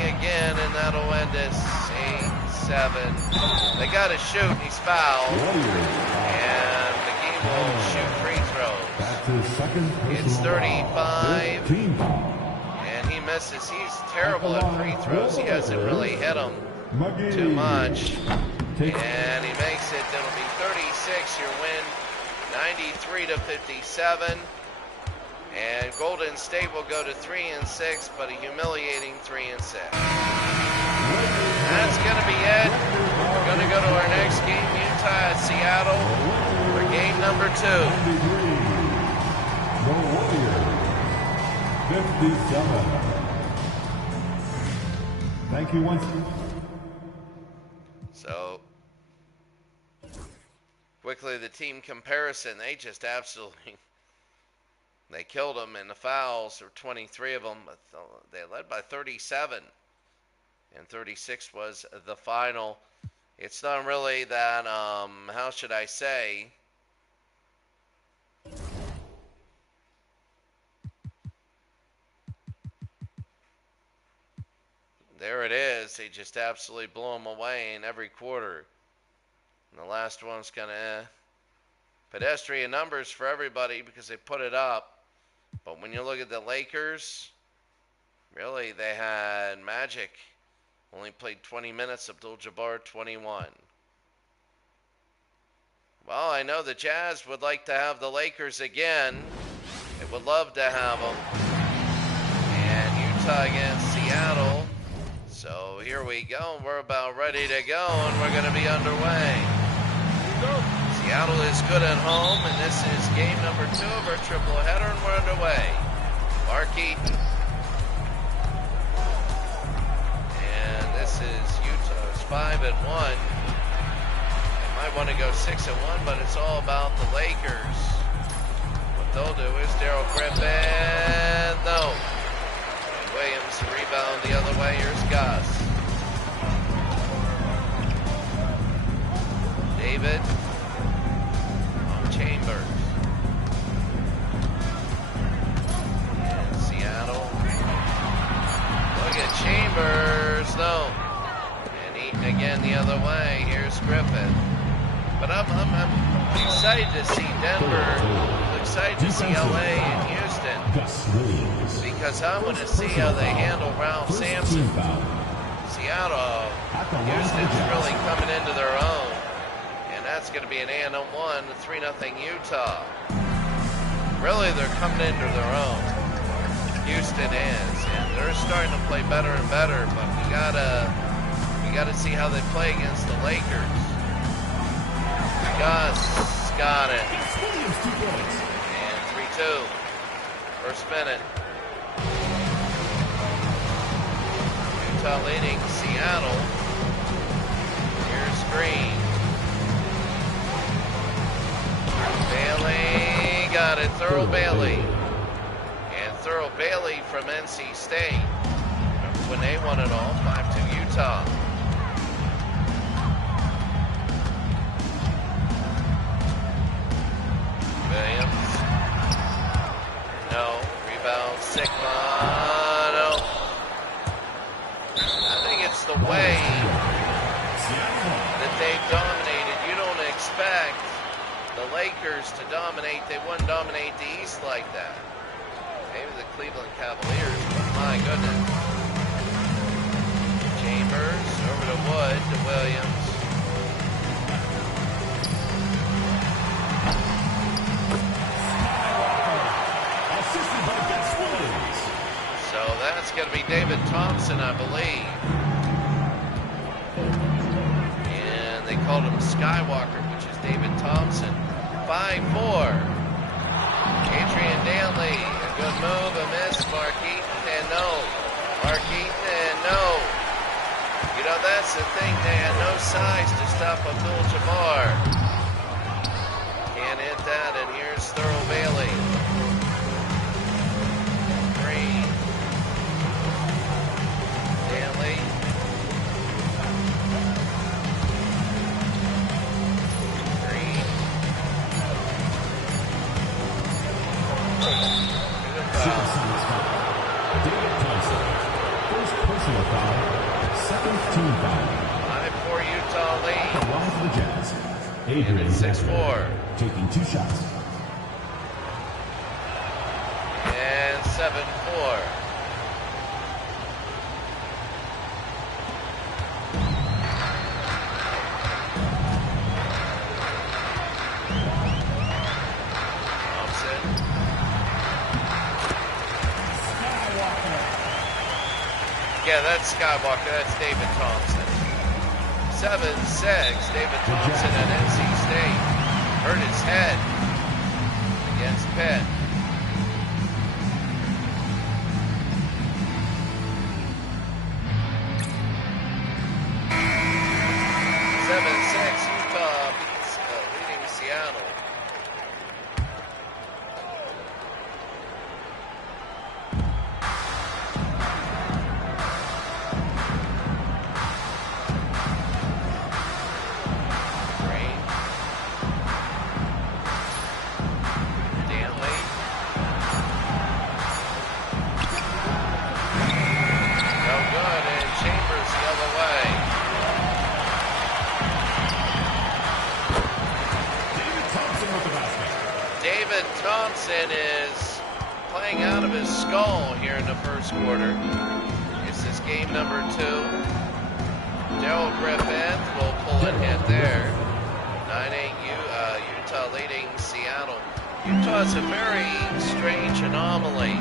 Again, and that'll end this 8-7. They got to shoot, and he's fouled. And McGee will shoot free throws. It's 35. And he misses. He's terrible at free throws. He hasn't really hit them too much. And he makes it. That'll be 36. Your win, 93-57. And Golden State will go to 3-6, but a humiliating 3-6. That's going to be it. We're going to go to our next game, Utah at Seattle, for game number 2. The Warriors, 57. Thank you once. So, quickly the team comparison, they just absolutely... They killed them in the fouls. There were 23 of them. But they led by 37. And 36 was the final. It's not really that, how should I say? There it is. They just absolutely blew them away in every quarter. And the last one's kind of pedestrian numbers for everybody because they put it up. But when you look at the Lakers, really, they had Magic. Only played 20 minutes. Abdul-Jabbar, 21. Well, I know the Jazz would like to have the Lakers again. They would love to have them. And Utah against Seattle. So here we go. We're about ready to go, and we're going to be underway. Seattle is good at home, and this is game number 2 of our triple header, and we're underway. Mark Eaton. And this is Utah's 5-1. They might want to go 6-1, but it's all about the Lakers. What they'll do is Daryl Griffin. No. And Williams rebound the other way. Here's Gus. David. Chambers. And Seattle. Look at Chambers, no. And Eaton again the other way. Here's Griffin. But I'm excited to see Denver. I'm excited to see LA and Houston. Houston. Because I'm going to see how they handle Ralph Sampson. Seattle, Houston's really coming into their own. And that's going to be an and 1, 3-0 Utah. Really, they're coming into their own. Houston is, and they're starting to play better and better. But we gotta see how they play against the Lakers. Gus got it, and 3-2. First minute. Utah leading Seattle. Here's Green. Bailey got it. Thurl Bailey. And Thurl Bailey from NC State. Remember when they won it all? 5-2 Utah. Williams. No. Rebound. Sigma. No. I think it's the way that they've dominated. You don't expect the Lakers to dominate. They wouldn't dominate the East like that. Maybe the Cleveland Cavaliers, but my goodness. Chambers over to Wood to Williams. So that's going to be David Thompson, I believe. And they called him Skywalker, which is David Thompson. 5-4. Adrian Danley, a good move, a miss. Mark Eaton, and no. Mark Eaton, and no. You know, that's the thing. They had no size to stop Abdul-Jabbar. Can't hit that, and here's Thurl Bailey. Green. Danley. Green. David Thompson, first personal foul, second team foul. 5-4 Utah lead. The line for the Jazz. And Adrian it's 6-4. taking 2 shots. And 7-4. Thompson. Yeah, that's Skywalker. That's David Thompson. 7-6. David Thompson at NC State. Hurt his head against Pitt. Utah beats leading Seattle. Green. Danley. No good, and Chambers the other way. David Thompson is playing out of his skull here in the first quarter. This is game number 2. Daryl Griffith will pull a hit there. 9-8 Utah leading Seattle. Utah's a very strange anomaly.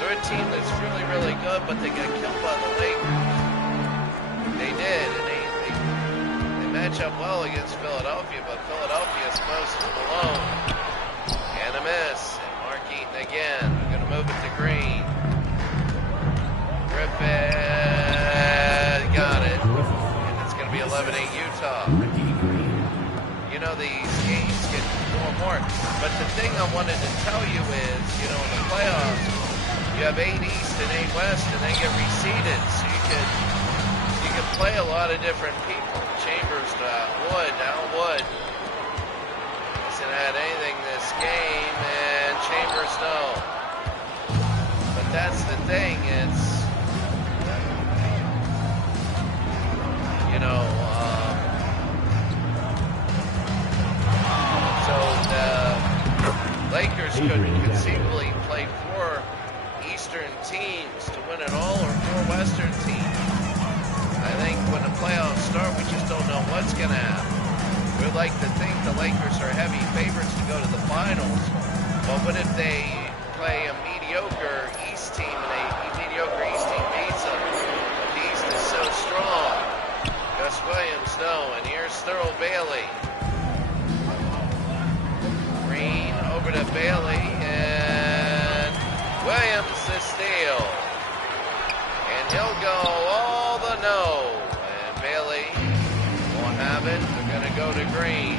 They're a team that's really, really good, but they got killed by the Lakers. They did, and they match up well against Philadelphia, but Philadelphia is most of them alone. And a miss. And Mark Eaton again. We're going to move it to Green. Griffith got it. And it's going to be 11-8 Utah. You know, these games get more and more. But the thing I wanted to tell you is, you know, in the playoffs, you have 8 East and 8 West, and they get reseeded. So you can play a lot of different people. Chambers, Al Wood. Hasn't had anything this game, and Chambers, no. But that's the thing, it's, you know, so the Lakers could conceivably play what's going to happen. We'd like to think the Lakers are heavy favorites to go to the finals, but what if they play a mediocre East team and a mediocre East team beats them? But the East is so strong. Gus Williams, no, and here's Thurl Bailey. Green over to Bailey, and Williams the steal. And he'll go all the no. And Bailey won't have it. They're going to go to Green.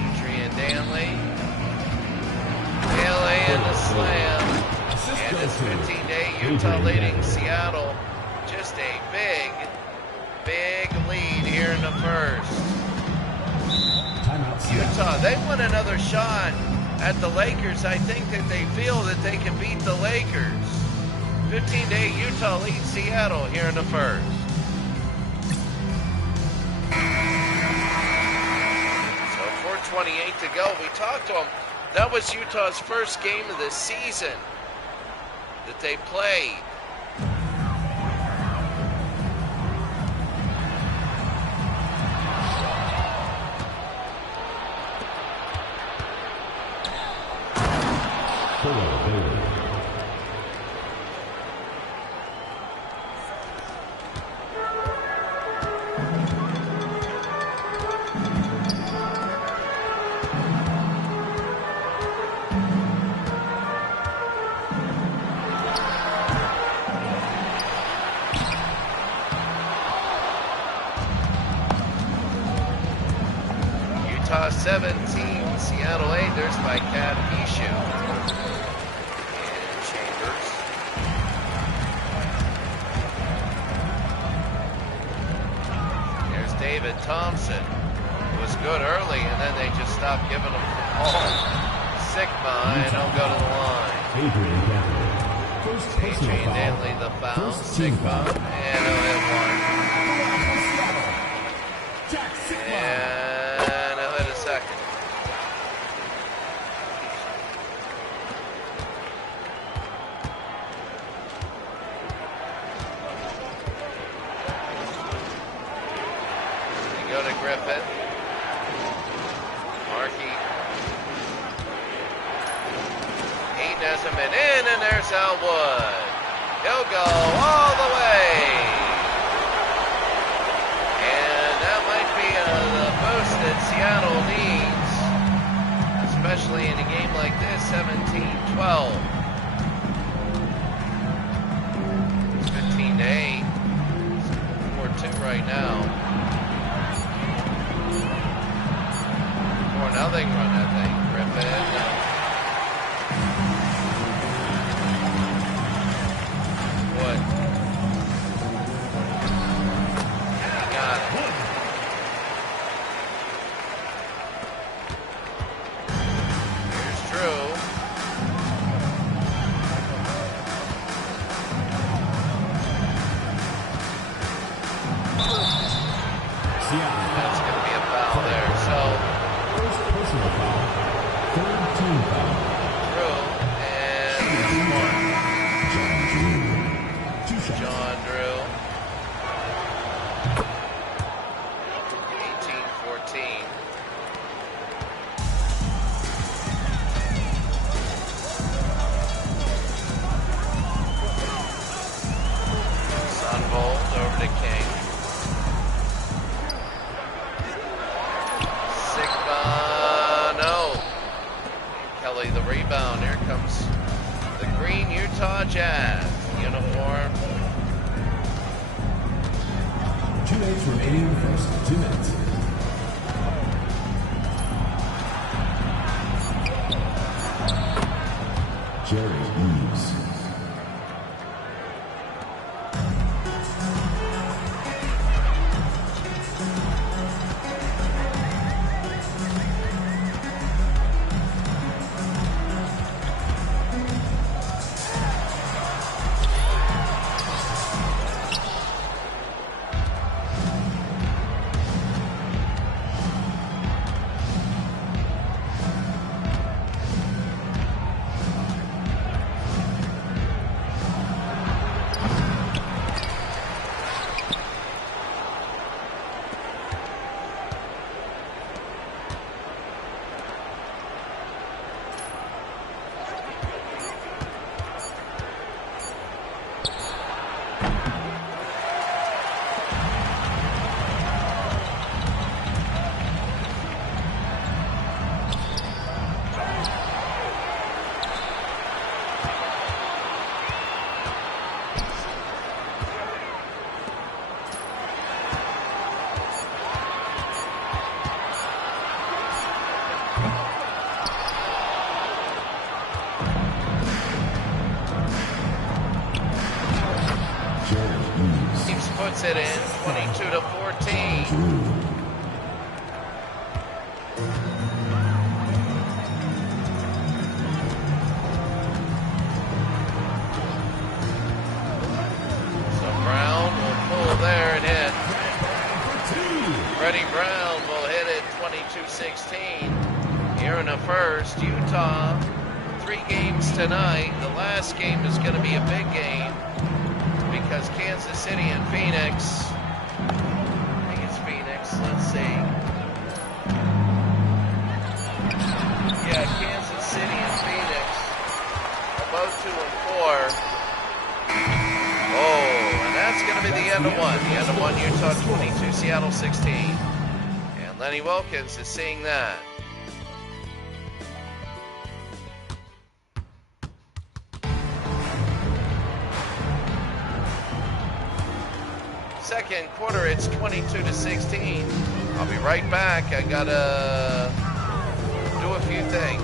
Petrie and Danley. Bailey in the slam. And it's 15-8, Utah leading Seattle. Just a big, big lead here in the first. Utah, they want another shot at the Lakers. I think that they feel that they can beat the Lakers. 15-8, Utah leads Seattle here in the first. So 4:28 to go. We talked to them. That was Utah's first game of the season that they played. Utah 17, Seattle 8. There's by Cad Pishu. And Chambers. There's David Thompson. It was good early, and then they just stopped giving him the ball. Sigma, and he'll go to the line. Adrian Danley, the foul. Sigma, and he'll hit one. And he'll hit a second. They go to Griffin. Markey. Hayden has him in, and there's Elwood. He'll go all the way. And that might be the boost that Seattle needs, especially in a game like this, 17-12. It's 15-8. It's 4-2 right now. 4-0 run, I think. Griffin. What? He got it. Here's Drew. That's going to be a foul there. So Personal foul. Third team foul. Drew and one. John Drew. 18-14. Sunvolt over to King. Sigma, no. Kelly the rebound. Here comes the green Utah Jazz uniform. 2 minutes remaining in the first. 2 minutes. Jerry Eves. Phoenix puts it in, 22-14. Freddie Brown will hit it 22-16 here in the first. Utah, 3 games tonight. The last game is going to be a big game because Kansas City and Phoenix. I think it's Phoenix. Let's see. Yeah, Kansas City and Phoenix are both 2-4. Oh, and that's going to be the end of one. The end of one, Utah 22, Seattle 16. And Lenny Wilkins is seeing that. Second quarter, it's 22-16. I'll be right back. I got to do a few things.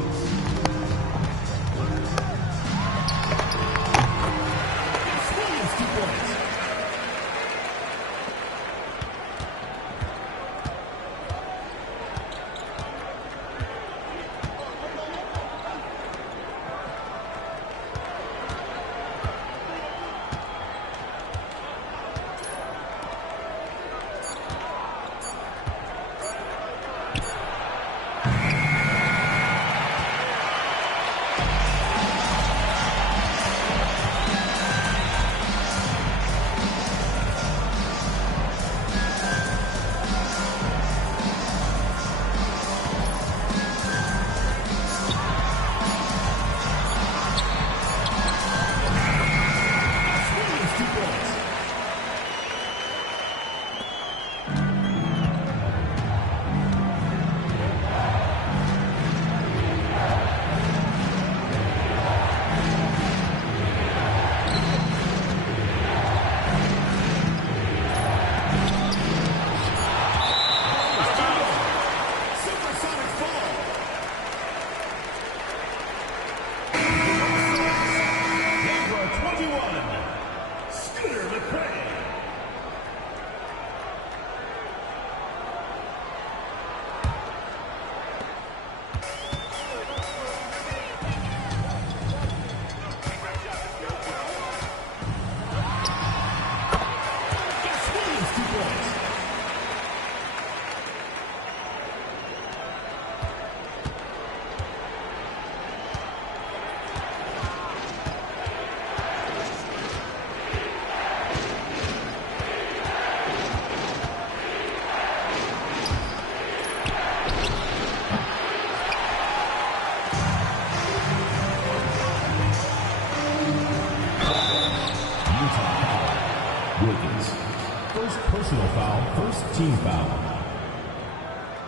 Personal foul, first team foul.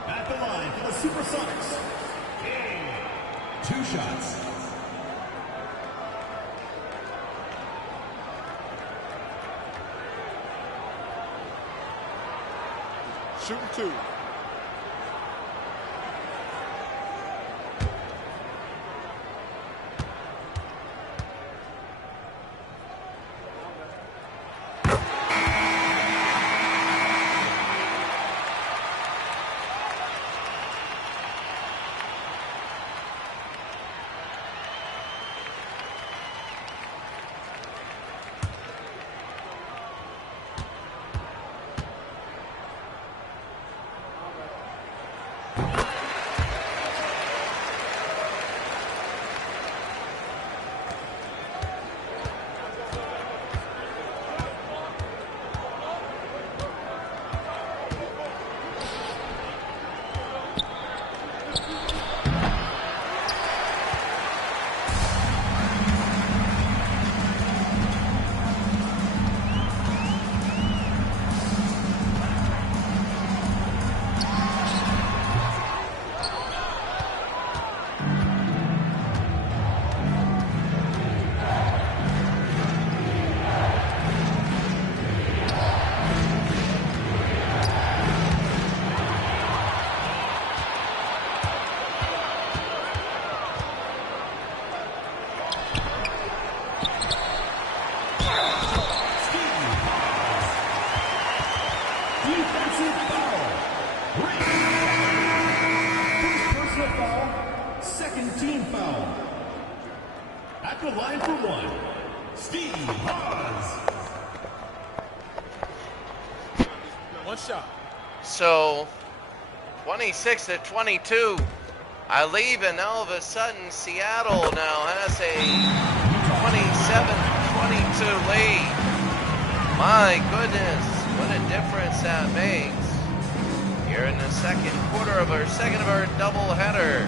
At the line for the Supersonics. King. 2 shots. Shooting 2. Offensive foul. First personal foul, second team foul. At the line for one, Steve Haas. One shot. So 26 to 22. I leave, and all of a sudden Seattle now has a 27-22 lead. My goodness, what a difference that makes here in the second quarter of our second of our doubleheader.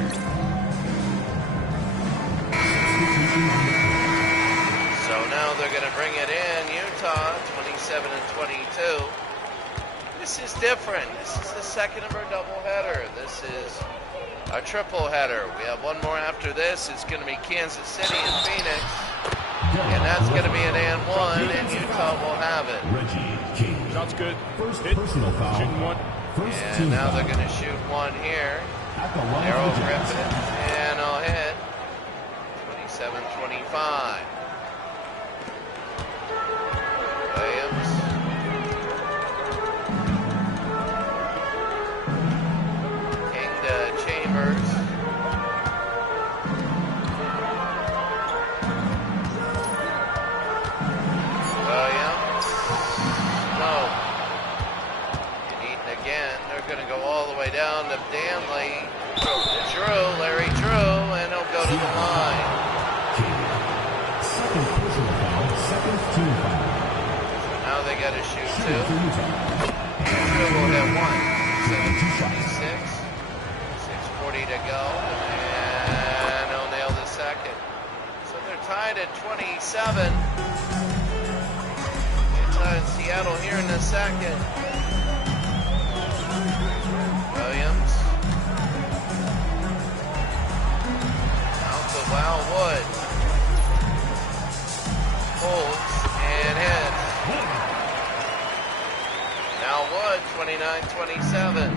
So now they're going to bring it in. Utah 27-22. This is different. This is the second of our doubleheader. This is a triple header. We have one more after this. It's going to be Kansas City and Phoenix. And that's going to be an and one, and Utah will have it. Shot's good. First Hit. personal foul. Shooting one. First And team now foul. they're going to shoot one here. At the line Arrow for Griffin, Jazz. and I'll hit 27-25. Williams. King to Chambers. Williams. No. And Eaton again. They're going to go all the way down to Danley. Larry Drew, and he'll go to the line. Second personal foul, second team foul. Now they got to shoot Shooting for two. Utah. And Drew will hit one. 2 shots. 6:40 to go, and he'll nail the second. So they're tied at 27. Utah and Seattle here in the second. Williams. Out to Wildwood. Holds and hits. Now Wood, 29-27.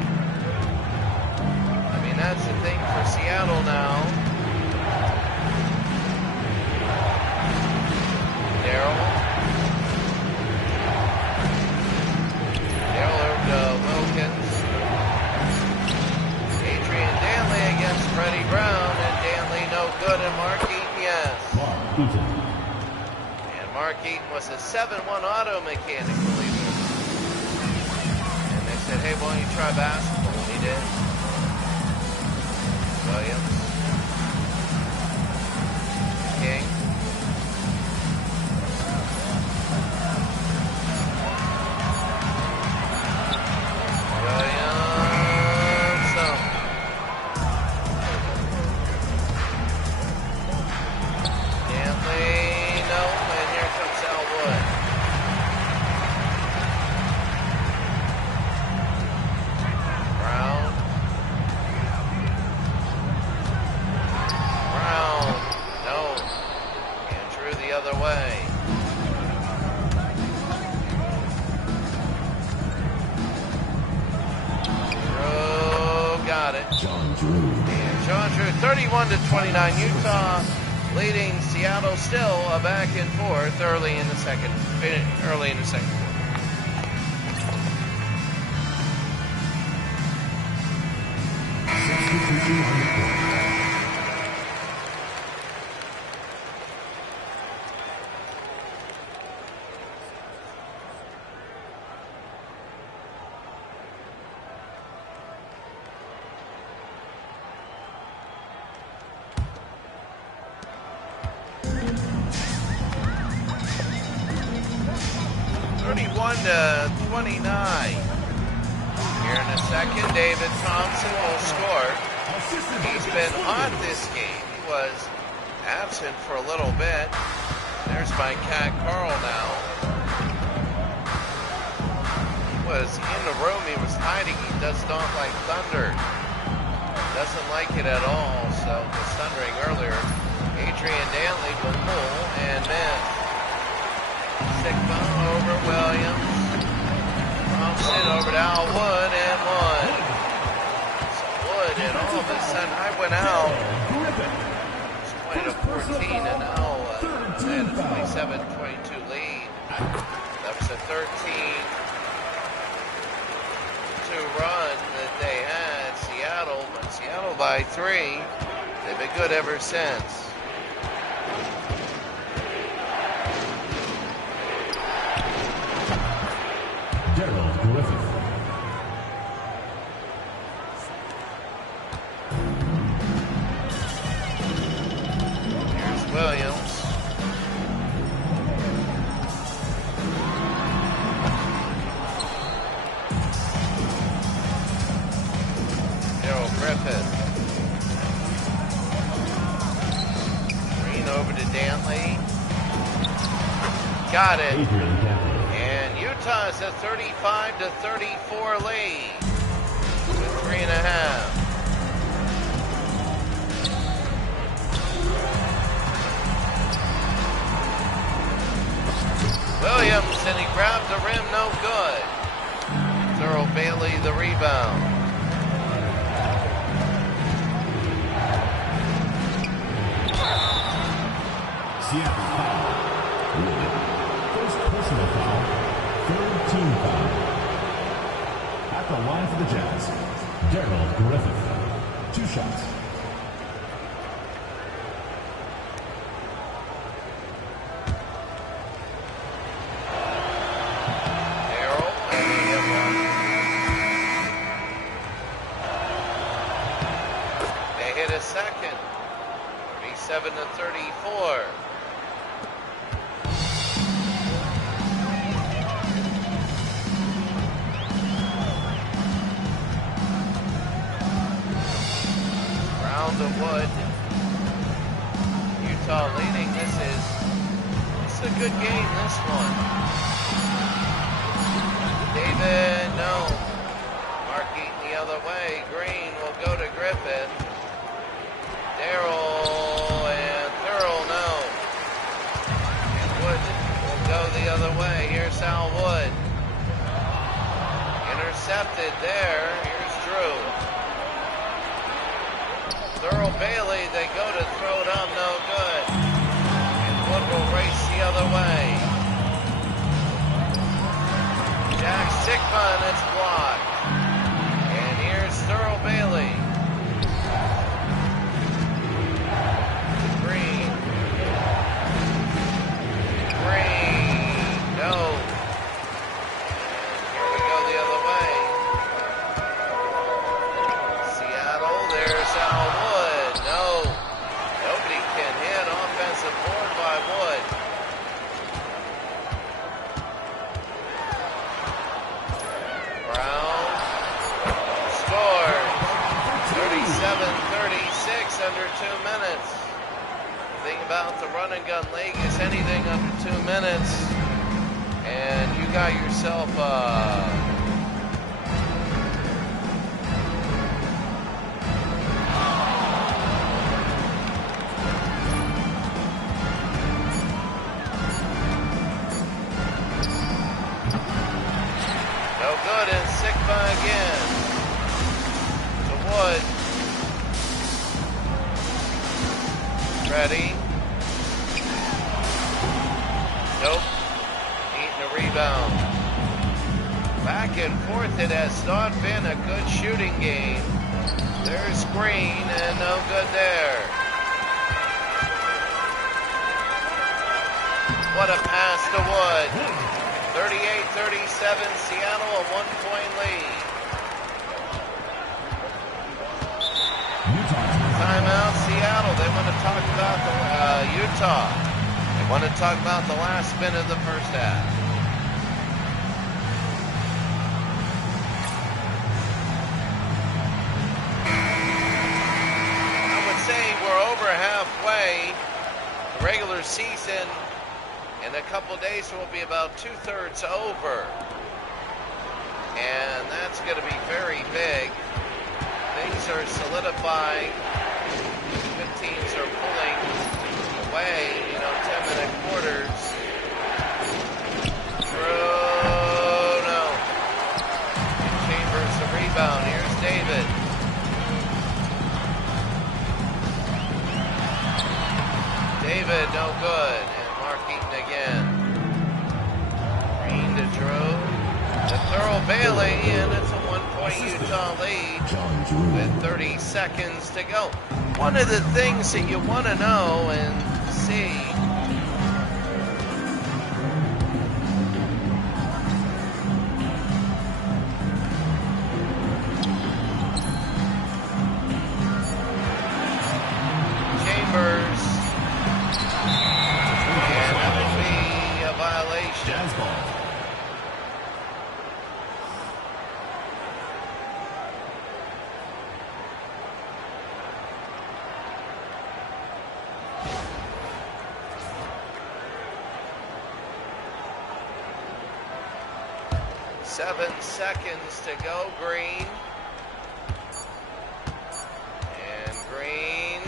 I mean, that's the thing for Seattle now. Darrell over to Wilkins. Adrian Danley against Freddie Brown, and Danley no good, and Mark Eaton, yes. And Mark Eaton was a 7-1 auto mechanic, believe it. And they said, hey, why don't you try basketball? And he did. Williams. King. Williams. No. Danley. No. And here comes Al Wood. Brown. No. And Drew the other way. Drew got it. John Drew. And John Drew, 31-29. Utah leading Seattle, still a back and forth early in the second quarter. 62 on the court. To 29. Here in a second, David Thompson will score. He's been hot this game. He was absent for a little bit. There's my cat Carl now. He was in the room. He was hiding. He does not like thunder. Doesn't like it at all. So it was thundering earlier. Adrian Danley will pull and miss. Sigma over Williams. Thompson over to Al Wood and one. So Wood, and all of a sudden I went out. It's 20-14, and now had a 27-22 lead. That was a 13. by 3. They've been good ever since. Here's Williams. Griffith. Green over to Dantley. Got it. And Utah is a 35-34 lead with 3.5. Williams, and he grabbed the rim, no good. Thurl Bailey the rebound. Seattle foul. First personal foul. Third team foul. At the line for the Jazz, Daryl Griffith. 2 shots. Daryl, and he hit one. They hit a second. 37-34. To Wood. Utah leading. This is a good game, this one. David, no. Mark Eaton the other way. Green will go to Griffith. Darrell and Thurl, no. And Wood will go the other way. Here's Al Wood. Intercepted there. Here's Drew. Thurl Bailey, they go to throw it up, no good. And Wood will race the other way. Jack Sickman, it's blocked. And here's Thurl Bailey. Green. No. And here we go the other way. Seattle, there's Al Wood. Board by Wood. Brown scores. 37-36 under 2 minutes. The thing about the run and gun league is anything under 2 minutes, and you got yourself good, and Sigma again to Wood. Ready. Nope. Eating a rebound. Back and forth, it has not been a good shooting game. There's Green, and no good there. What a pass to Wood. 38-37, Seattle, a 1-point lead. Timeout, Seattle. They want to talk about the Utah. They want to talk about the last minute of the first half. I would say we're over halfway. The regular season in a couple days will be about 2/3 over. And that's going to be very big. Things are solidifying. Good teams are pulling away, 10-minute quarters. Throw, no. Chambers the rebound. Here's David. David, no good. And Mark Eaton again. Green to Drew. To Thurl Bailey, and it's a 1-point 7-point Utah lead with 30 seconds to go. One of the things that you want to know and see Chambers, and that would be a violation. Jazz ball. Seven seconds to go, Green. And Green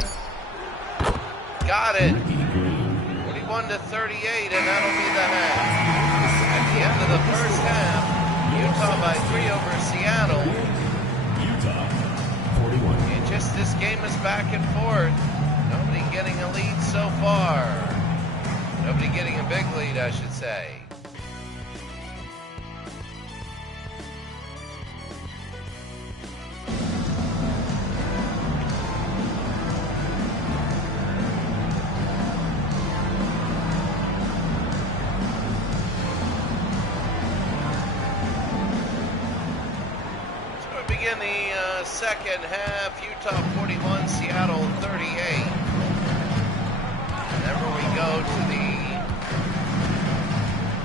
got it. 41-38, and that'll be the half. At the end of the first half, Utah by 3 over Seattle. Utah, 41. And just this game is back and forth. Nobody getting a lead so far. Nobody getting a big lead, I should say. In the second half, Utah 41, Seattle 38. Whenever we go to the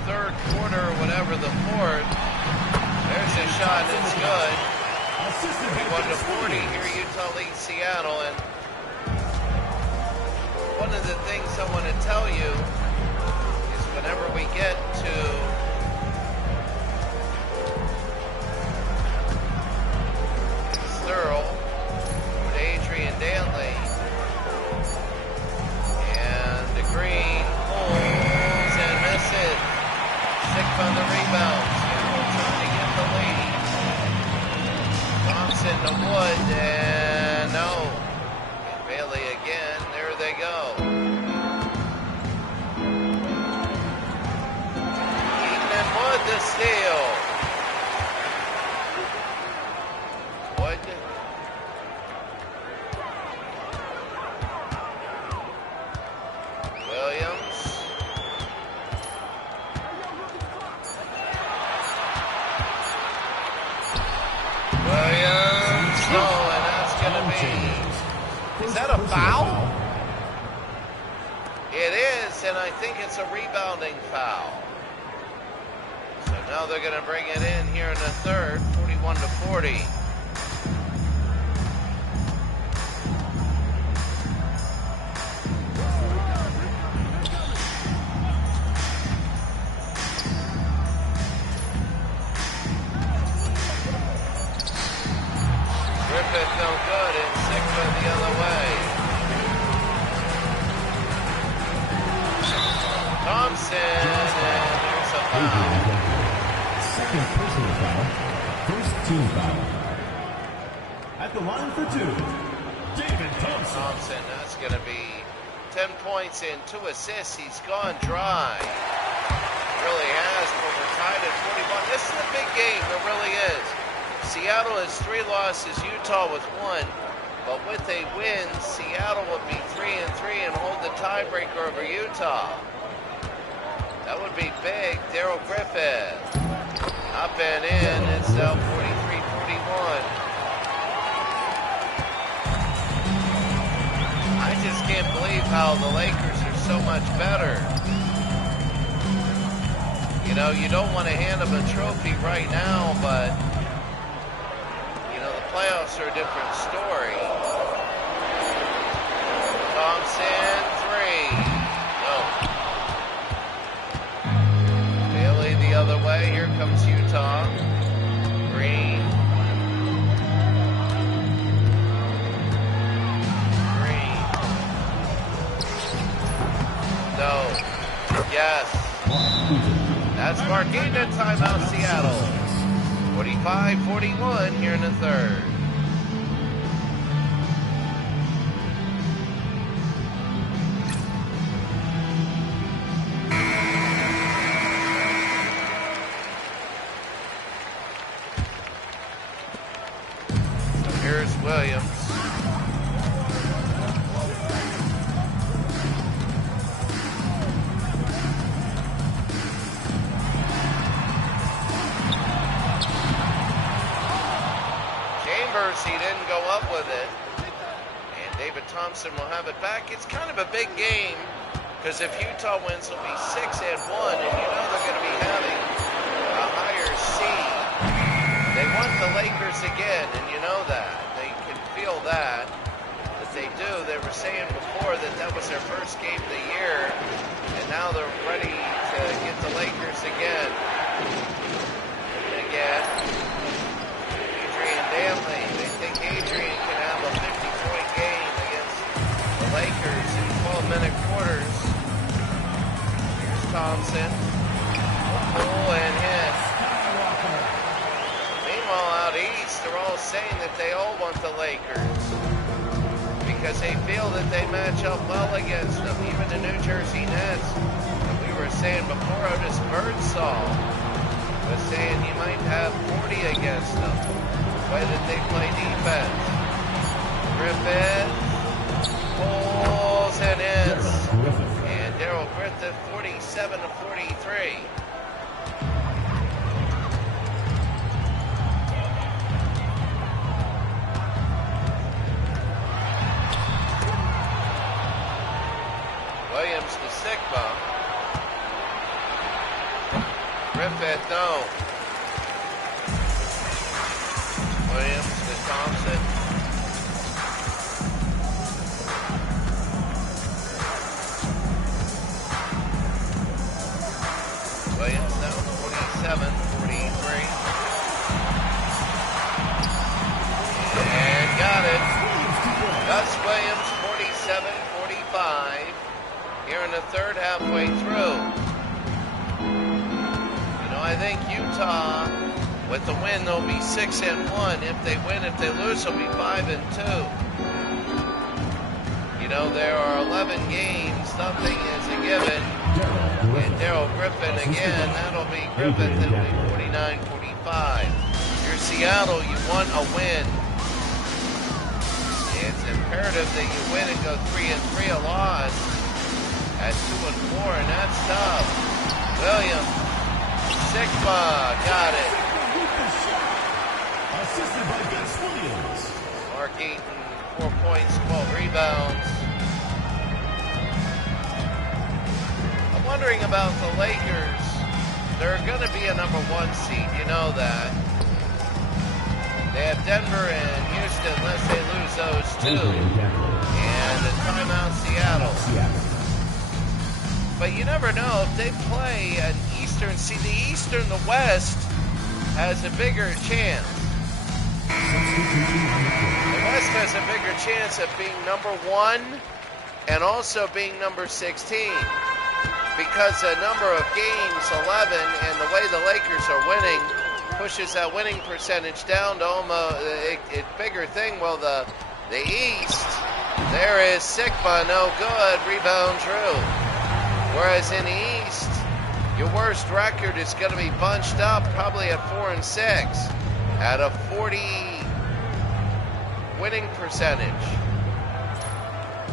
third quarter, or whatever, the fourth, there's a shot, it's good. 41-40, here Utah leads Seattle, and one of the things I want to tell you is whenever we get to with Adrian Dantley, and the Green pulls and misses. Sixth on the rebound. Seattle trying to get the lead. Thompson to Wood, and no. And Bailey again. There they go. Eaton and Wood the steal. Foul? It is, and I think it's a rebounding foul. So now they're going to bring it in here in the third, 41-40. Griffith no good, and Sigma the other way. Thompson, and there's a foul. Second personal foul. First team foul. At the line for two, David Thompson, that's going to be 10 points and 2 assists. He's gone dry. Really has, but we're tied at 41. This is a big game, it really is. Seattle has 3 losses, Utah with 1. But with a win, Seattle would be 3-3 and hold the tiebreaker over Utah. That would be big. Daryl Griffith up and in. It's now 43-41. I just can't believe how the Lakers are so much better. You know, you don't want to hand them a trophy right now, but you know, the playoffs are a different story. Thompson, 3. No. Bailey the other way. Here comes Utah. Green. Green. No. Yes. That's Marquina. Timeout, Seattle. 45-41 here in the third. Here's Williams. He didn't go up with it, and David Thompson will have it back. It's kind of a big game, because if Utah wins, it'll be 6-1, and you know they're going to be having a higher seed. They want the Lakers again, and you know that. They can feel that they do. They were saying before that that was their first game of the year, and now they're ready to get the Lakers again. Adrian Dantley. They think Adrian can have a 50-point game against the Lakers in 12-minute quarters. Here's Thompson. Pull and hit. Meanwhile, out east, they're all saying that they all want the Lakers because they feel that they match up well against them, even the New Jersey Nets. And we were saying before, Otis Birdsall was saying he might have 40 against them. The way that they play defense. Griffith pulls and hits. And Darrell Griffith 47-43. Williams to Sigma. Griffith, no. Williams to Thompson. Williams now 47-43. And got it. Gus Williams 47-45. Here in the third, halfway through. I think Utah, with the win, they'll be 6-1. If they win, if they lose, they'll be 5-2. You know, there are 11 games. Nothing is a given. And Darrell Griffin again. That'll be Griffin. That'll be 49-45. You're Seattle. You want a win. It's imperative that you win and go 3-3. A loss at 2-4, and that's tough. Williams. Sigma, got it. Assisted by Gus Williams. Mark Eaton, 4 points, 12 rebounds. I'm wondering about the Lakers. They're going to be a number 1 seed, you know that. They have Denver and Houston unless they lose those two. And a timeout Seattle. But you never know if they play an Eastern. See, the Eastern, the West has a bigger chance. The West has a bigger chance of being number 1 and also being number 16 because the number of games, 11, and the way the Lakers are winning pushes that winning percentage down to almost a bigger thing. Well, the East, there is Sigma, no good. Rebound Drew. Whereas in the East, your worst record is going to be bunched up probably at 4-6 at a 40 winning percentage.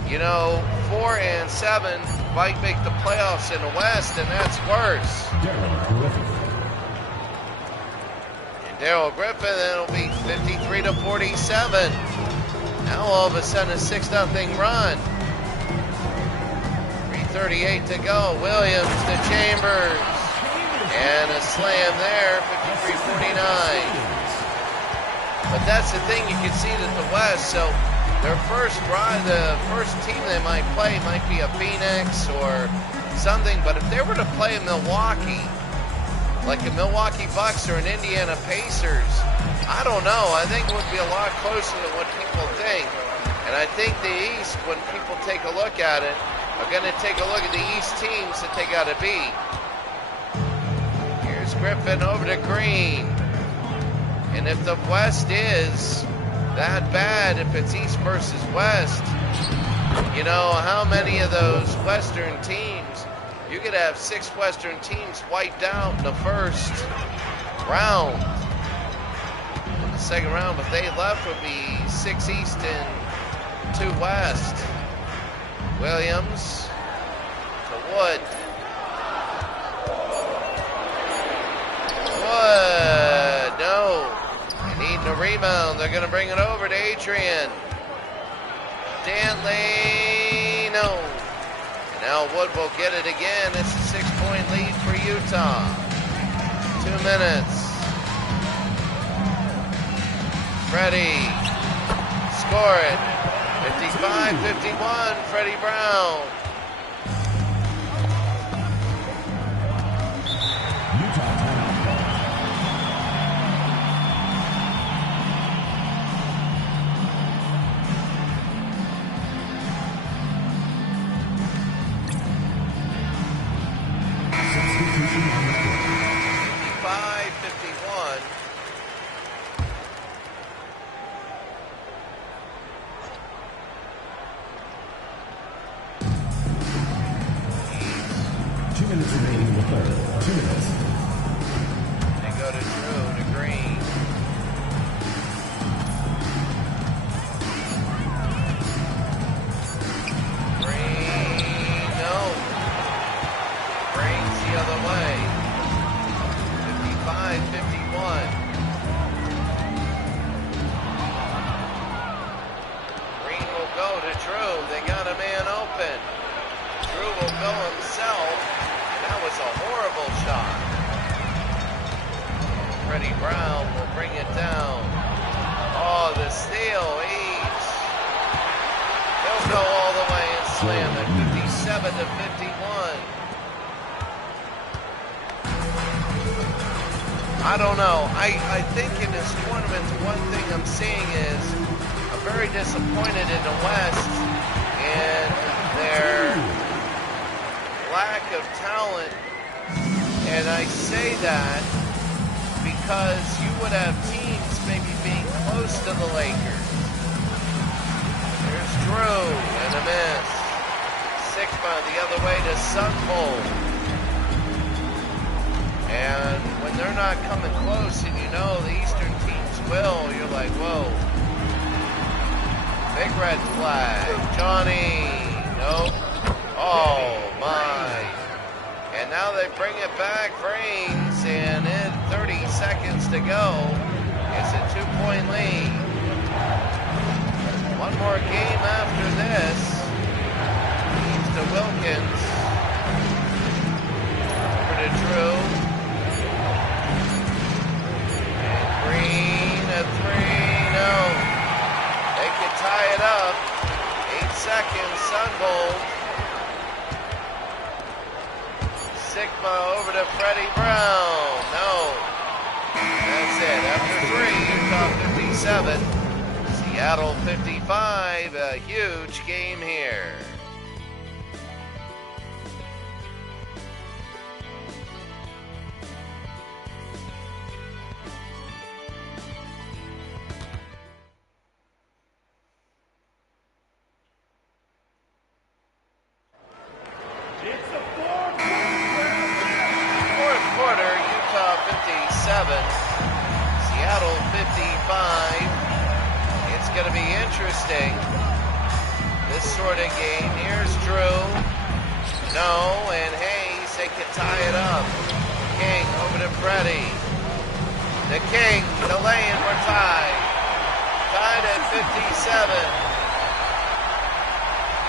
You know, 4-7 might make the playoffs in the West, and that's worse. And Darrell Griffin, it'll be 53-47. Now all of a sudden a 6-0 run. 38 to go. Williams to Chambers. And a slam there, 53-49. But that's the thing, you can see that the West, so their first drive, the first team they might play might be a Phoenix or something, but if they were to play a Milwaukee, like a Milwaukee Bucks or an Indiana Pacers, I don't know. I think it would be a lot closer than what people think. And I think the East, when people take a look at it, are going to take a look at the East teams that they got to beat. Here's Griffin over to Green. And if the West is that bad, if it's East versus West, you know, how many of those Western teams, you could have 6 Western teams wiped out in the first round. second round, but they left would be 6 East and 2 West. Williams to Wood. Wood, no. Needing a rebound. They're going to bring it over to Adrian. Dantley, no. And now Wood will get it again. It's a 6-point lead for Utah. 2 minutes. Freddie, score it. 55-51, Freddie Brown. Utah timeout call. Substitution on the court. 55-51. Minutes remaining in the third. 2 minutes. They go to Drew, to Green. Green, no. Green's the other way. 55-51. Green will go to Drew. They got a man open. Drew will go himself. That was a horrible shot. Freddie Brown will bring it down. Oh, the steal, Eaves. He'll go all the way and slam it. 57-51. I don't know. I think in this tournament, one thing I'm seeing is I'm very disappointed in the West in their lack of talent, and I say that because you would have teams maybe being close to the Lakers. Here's Drew and a miss. Sigma the other way to Sunvolt. And when they're not coming close and you know the Eastern teams will, you're like, whoa. Big red flag. Johnny, nope. Oh my. And now they bring it back, Reigns, and in 30 seconds to go, it's a 2-point lead. One more game after this. Leads to Wilkins. Over to Drew. And Green at 3, no. They could tie it up. 8 seconds, Sunvolt. Sigma over to Freddie Brown. No. That's it. After 3, Utah 57. Seattle 55. A huge game here. Seattle 55. It's going to be interesting. This sort of game. Here's Drew. No, and Hayes, they can tie it up. King over to Freddie. The King, the lane, we're tied. Tied at 57.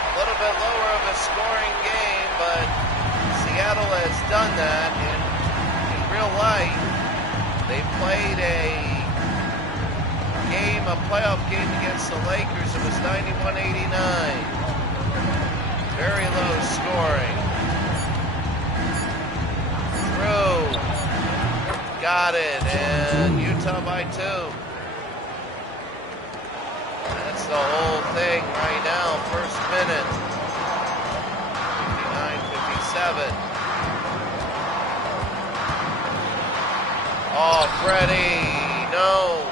A little bit lower of a scoring game, but Seattle has done that in real life. They played a playoff game against the Lakers. It was 91-89. Very low scoring. Drew got it, and Utah by 2. That's the whole thing right now. First minute. 59-57. Oh, Freddie, no.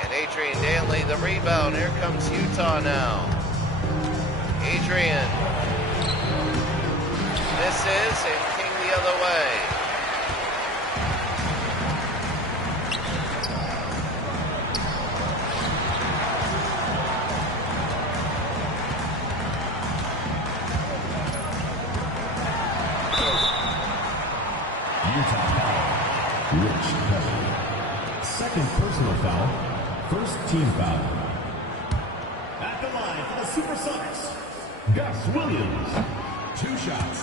And Adrian Dantley, the rebound. Here comes Utah now. Adrian misses, and King the other way. Second personal foul. First team foul. At the line for the Supersonics, Gus Williams. 2 shots.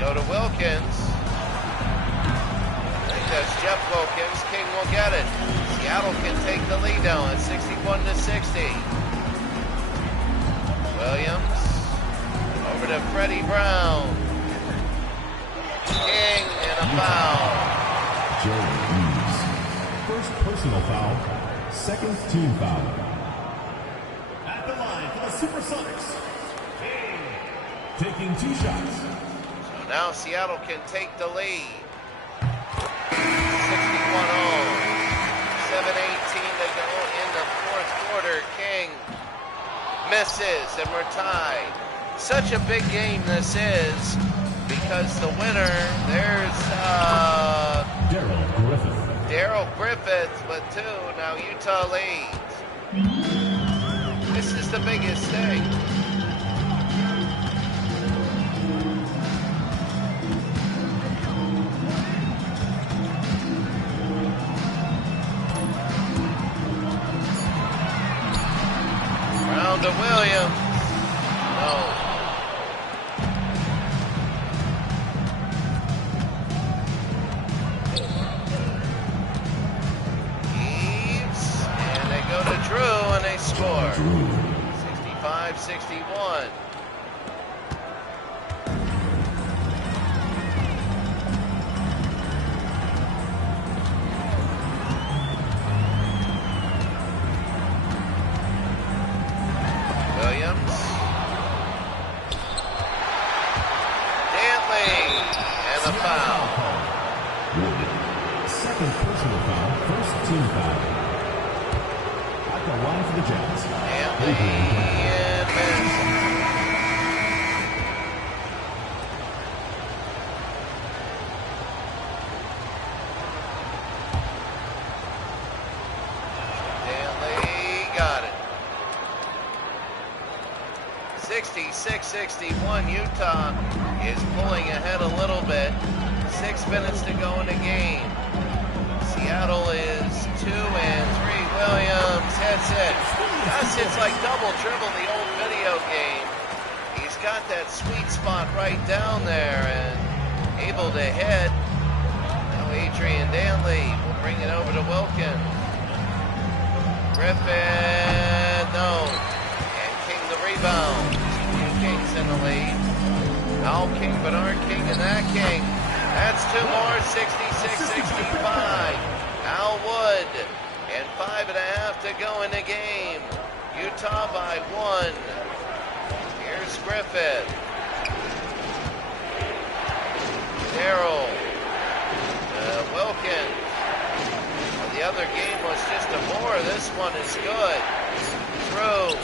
Go to Wilkins. I think that's Jeff Wilkins. King will get it. Seattle can take the lead now at 61-60. Williams over to Freddie Brown. King and a foul. Jerry Reeves. First personal foul. Second team foul. At the line for the Supersonics, King taking 2 shots. Now Seattle can take the lead. 61-0. 7:18 to go in the fourth quarter. King misses and we're tied. Such a big game this is because the winner, there's Daryl Griffith with 2. Now Utah leads. This is the biggest thing. To Williams. No. Eves. And they go to Drew and they score. 65-61. Second personal foul, first team foul. At the line for the Jazz. Danley got it. 66-61. Utah is pulling ahead a little bit. 6 minutes to go in the game. Seattle is 2 and 3. Williams hits it. Gus hits like double dribble the old video game. He's got that sweet spot right down there and able to hit. Now Adrian Danley will bring it over to Wilkins. Griffin, no. And King the rebound. 2 Kings in the lead. Al King, Bernard King, and that King. That's 2 more, 66-65. Al Wood, and 5.5 to go in the game. Utah by 1. Here's Griffith. Darrell. Wilkins. Well, the other game was just a more. This one is good. Through.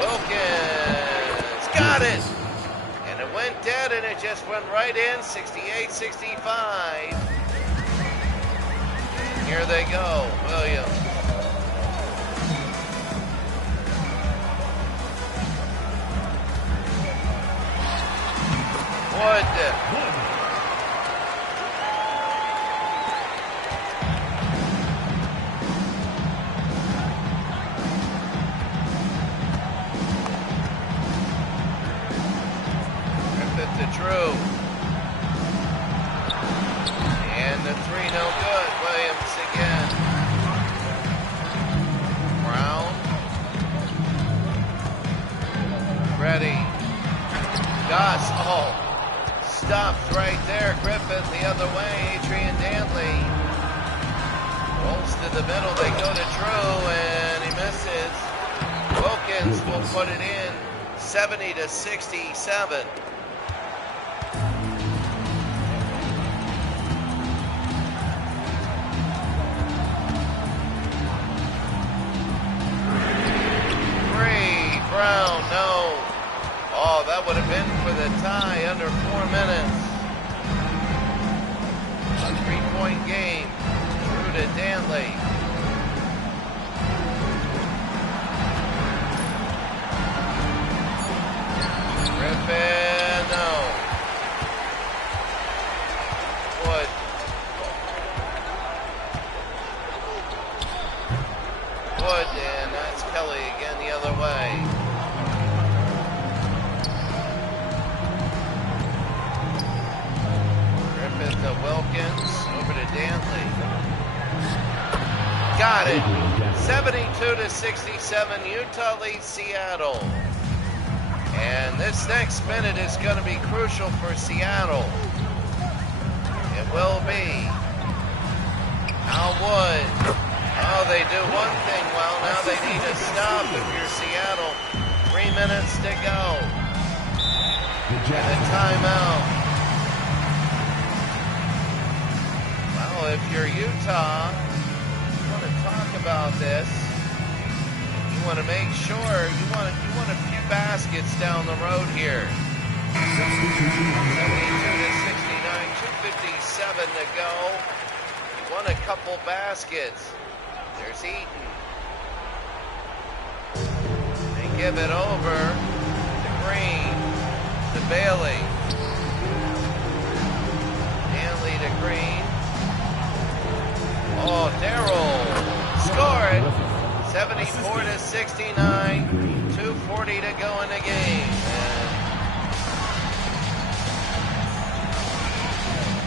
Wilkins. Got it. And it went dead and it just went right in, 68-65. Here they go, Williams. Wood. Drew. And the three no good. Williams again. Brown. Ready. Goss. Oh. Stopped right there. Griffith the other way. Adrian Danley. Rolls to the middle. They go to Drew and he misses. Wilkins will put it in. 70-67. Brown, no. Oh, that would have been for the tie under 4 minutes. A 3-point game. Through to Danley. Griffin, no. Wood. Wood, and that's Kelly again the other way. Griffith to Wilkins, over to Danley. Got it. 72-67, Utah leads Seattle. And this next minute is going to be crucial for Seattle. It will be. Al Wood. Oh, they do one thing well. Now they need a stop if you're Seattle. 3 minutes to go. And a timeout. Well, if you're Utah, you want to talk about this. You want to make sure you want a few baskets down the road here. 72-69, 2:57 to go. You want a couple baskets. There's Eaton. They give it over to Green, to Bailey. Danley to Green. Oh, Darrell. Score it. 74-69. 2:40 to go in the game. And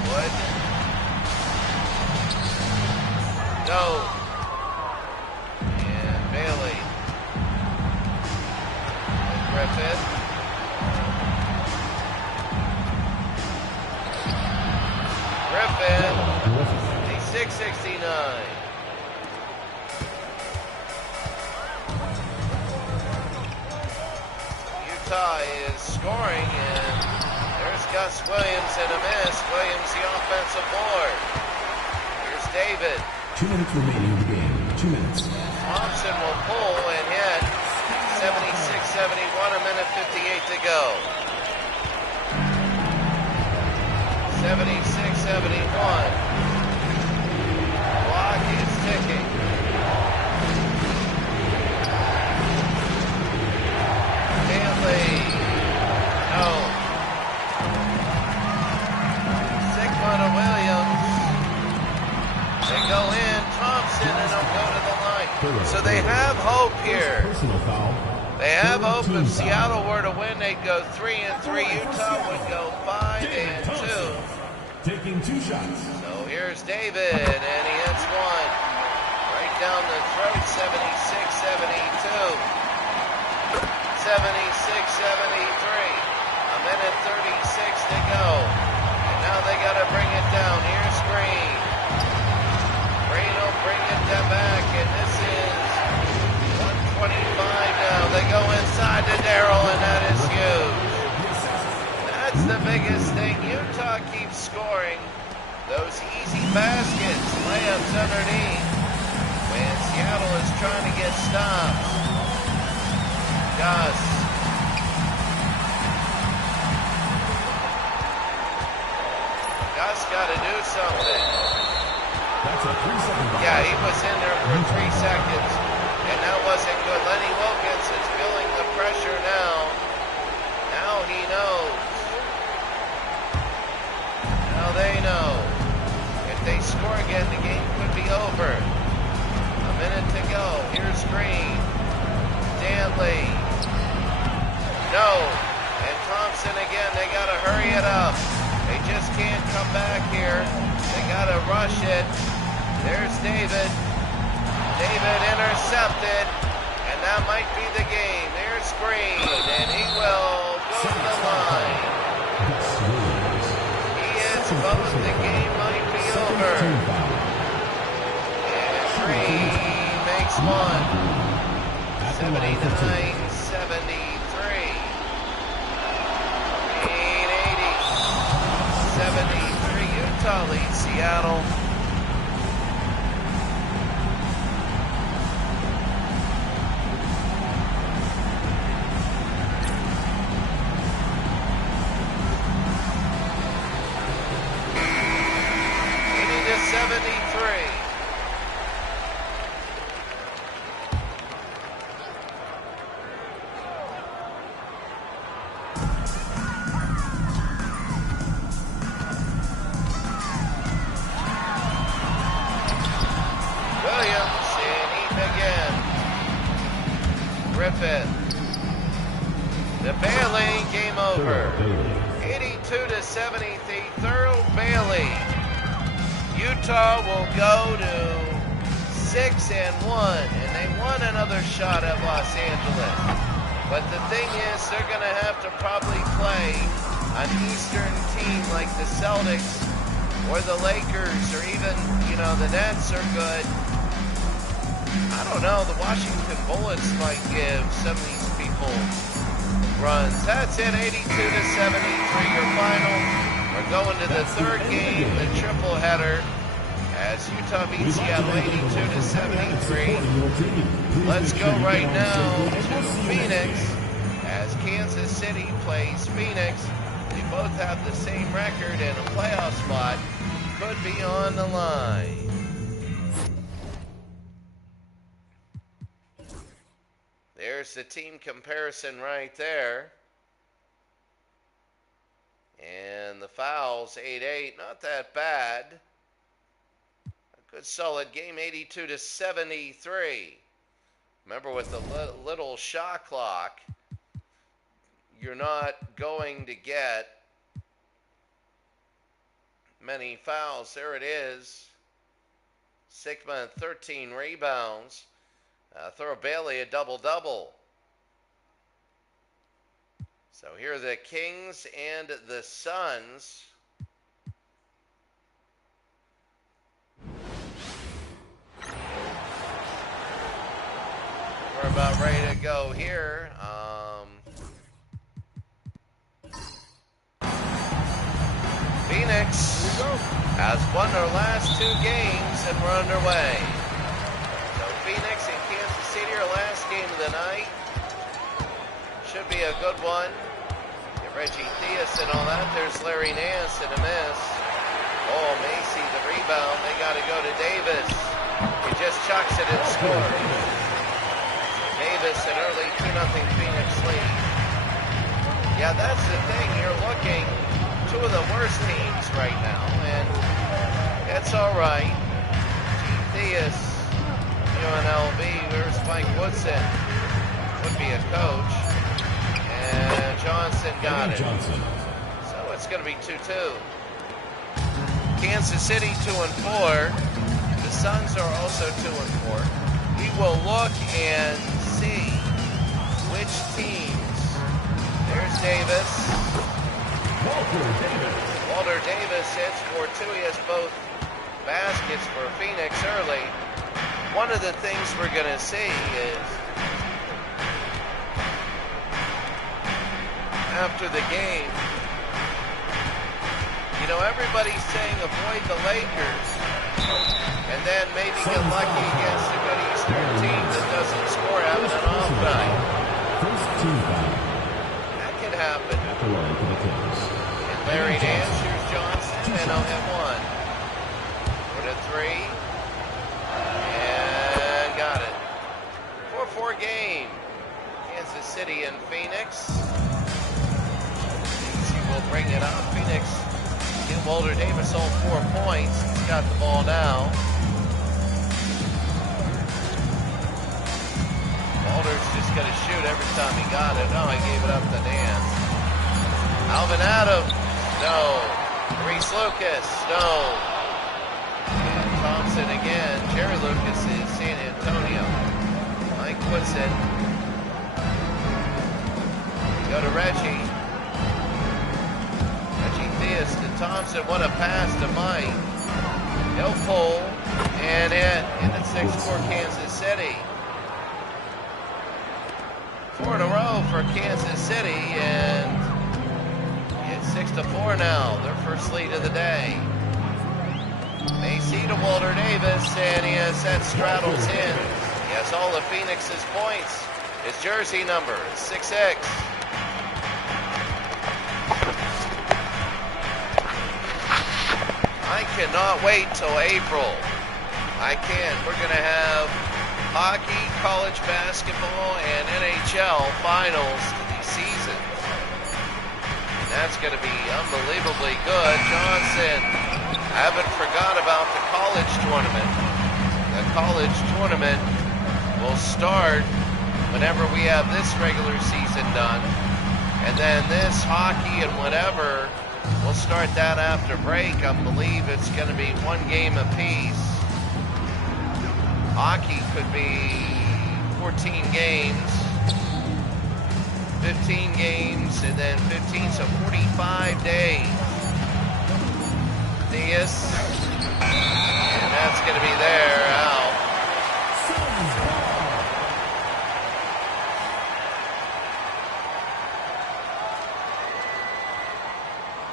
Wood. Go. Bailey. And Griffith. Griffith. 6:69. Utah is scoring, and there's Gus Williams and a miss. Williams the offensive board. Here's David. 2 minutes remaining in the game. 2 minutes. Thompson will pull and hit. 76-71, a minute 58 to go. 76-71. Clock is ticking. Danley. No. Sigma to Williams. They go in. Thompson and they'll go to the line. So they have hope here. They have hope. If Seattle were to win, they'd go 3-3. Utah would go 5-2. Taking 2 shots. So here's David, and he hits one. Right down the throat, 76-72. 76-73. A minute 36 to go. And now they got to bring it down. Here's Green. Green will bring it back, and this is 125 now. They go inside to Darrell, and that is huge. That's the biggest thing. Utah keeps scoring those easy baskets, layups underneath, when Seattle is trying to get stops. Gus. Gus got to do something. That's a 3-second. Yeah, he was in there for 3 seconds, and that wasn't good. Lenny Wilkins is feeling the pressure now. Now he knows. Now they know. If they score again, the game could be over. A minute to go. Here's Green. Danley. No. And Thompson again. They got to hurry it come back here. They got to rush it. There's David. David intercepted, and that might be the game. There's Green, and he will go to the line. He is both. The game might be over. And Green makes one. 79-73. 73, Utah leads Seattle. The Bailey, game over. 82-73, Thurl Bailey. Utah will go to 6-1, and they won another shot at Los Angeles. But the thing is, they're going to have to probably play an Eastern team like the Celtics or the Lakers, or even, the Nets are good. I don't know, the Washington Bullets might give some of these people runs. That's it, 82-73, your final. We're going to the third game, the triple header, as Utah beats Seattle 82-73. Let's go right now to Phoenix, as Kansas City plays Phoenix. They both have the same record, and a playoff spot could be on the line. There's the team comparison right there. And the fouls, 8-8, not that bad. A good solid game, 82-73. Remember, with the little shot clock, you're not going to get many fouls. There it is. Sigma, 13 rebounds. Thurl Bailey, a double-double. So here are the Kings and the Suns. We're about ready to go here. Phoenix has won their last two games, and we're underway. So Phoenix and Kansas City, our last game of the night. Should be a good one. Get Reggie Theus and all that. There's Larry Nance and a miss. Oh, Macy, the rebound. They got to go to Davis. He just chucks it and scores. Davis, an early 2-0 Phoenix lead. Yeah, that's the thing. You're looking, two of the worst teams right now, and it's all right. Theus, UNLV, there's Mike Woodson, would be a coach, and Johnson got it. So it's going to be 2-2. Kansas City 2-4. The Suns are also 2-4. We will look and see which teams. There's Davis. Walter Davis hits for two. He has both baskets for Phoenix early. One of the things we're going to see is after the game, everybody's saying avoid the Lakers and then maybe get lucky against a good Eastern team that doesn't score having an off night. That can happen. And Larry Nance, here's Johnson, and I'll have one. Put a three. And got it. 4-4 game. Kansas City and Phoenix. Easy will bring it up. Phoenix get Walter Davis all 4 points. He's got the ball now. Walter's just going to shoot every time he got it. No, he gave it up to Nance. Alvin Adams. No. Reese Lucas, no. And Thompson again. Jerry Lucas is San Antonio. Mike Woodson. Go to Reggie. Reggie Theus to Thompson. What a pass to Mike. No pull. And in at 6-4 Kansas City. 4 in a row for Kansas City, and it's 6-4 now. Their first lead of the day. Macy to Walter Davis, and he has that straddles in. He has all of Phoenix's points. His jersey number is 6X. I cannot wait till April. I can't. We're going to have hockey, college basketball, and NHL finals to these seasons. And that's going to be unbelievably good. Johnson, I haven't forgot about the college tournament. The college tournament will start whenever we have this regular season done. And then this hockey and whatever, we'll start that after break. I believe it's going to be 1 game apiece. Hockey could be 14 games, 15 games, and then 15, so 45 days. Theus, and that's going to be there, out.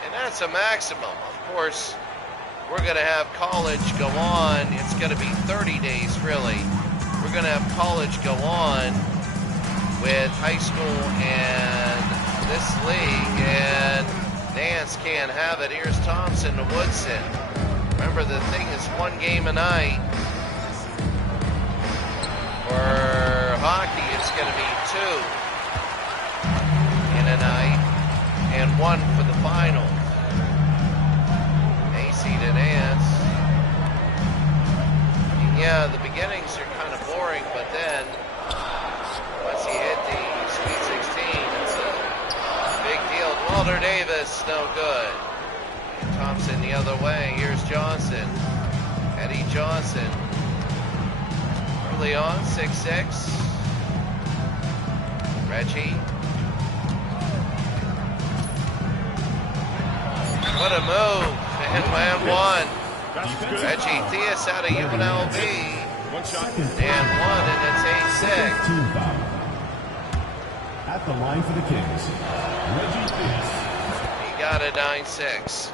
And that's a maximum, of course. We're going to have college go on. It's going to be 30 days, really. We're going to have college go on with high school and this league, and Nance can't have it. Here's Thompson to Woodson. Remember, the thing is 1 game a night. For hockey, it's going to be 2 in a night and 1 for the finals. To Nance. Yeah, the beginnings are kind of boring, but then once he hit the Sweet 16, it's a big deal. Walter Davis, no good. And Thompson the other way. Here's Johnson. Eddie Johnson. Early on, 6-6. Reggie. What a move. And 1. Reggie Theus out of UNLV. And 1, and it's 8-6. Team foul. At the line for the Kings, Reggie Theus. He got a 9-6.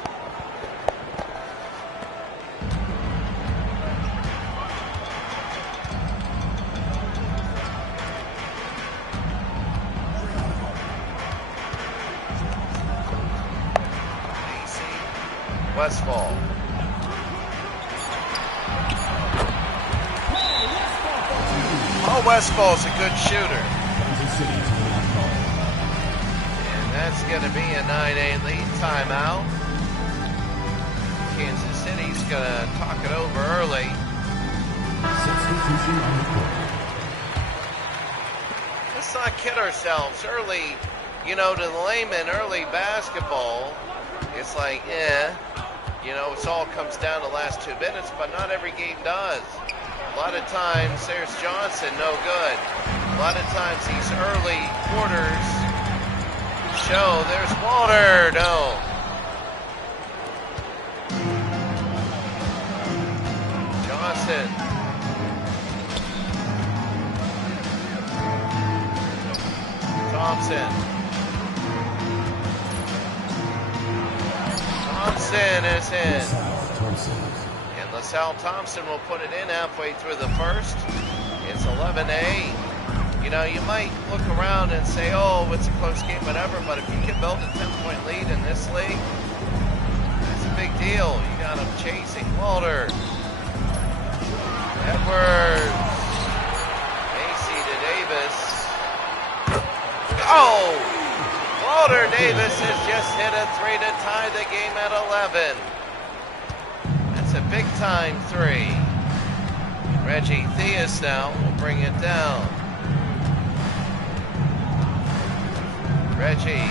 Westfall. Oh, Westfall's a good shooter. And that's going to be a 9-8 lead. Timeout. Kansas City's going to talk it over early. Substitution on the court. Let's not kid ourselves. Early, to the layman, early basketball, it's like, it all comes down to the last 2 minutes, but not every game does. A lot of times, there's Johnson, no good. A lot of times, these early quarters show. There's Walter, no. Johnson. Thompson. Thompson is in. And LaSalle Thompson will put it in halfway through the first. It's 11-8. You might look around and say, oh, it's a close game, whatever, but if you can build a 10-point lead in this league, that's a big deal. You got them chasing. Walter. Edwards. Macy to Davis. Oh! Walter Davis has just hit a 3 to tie the game at 11. That's a big-time 3. Reggie Theus now will bring it down. Reggie.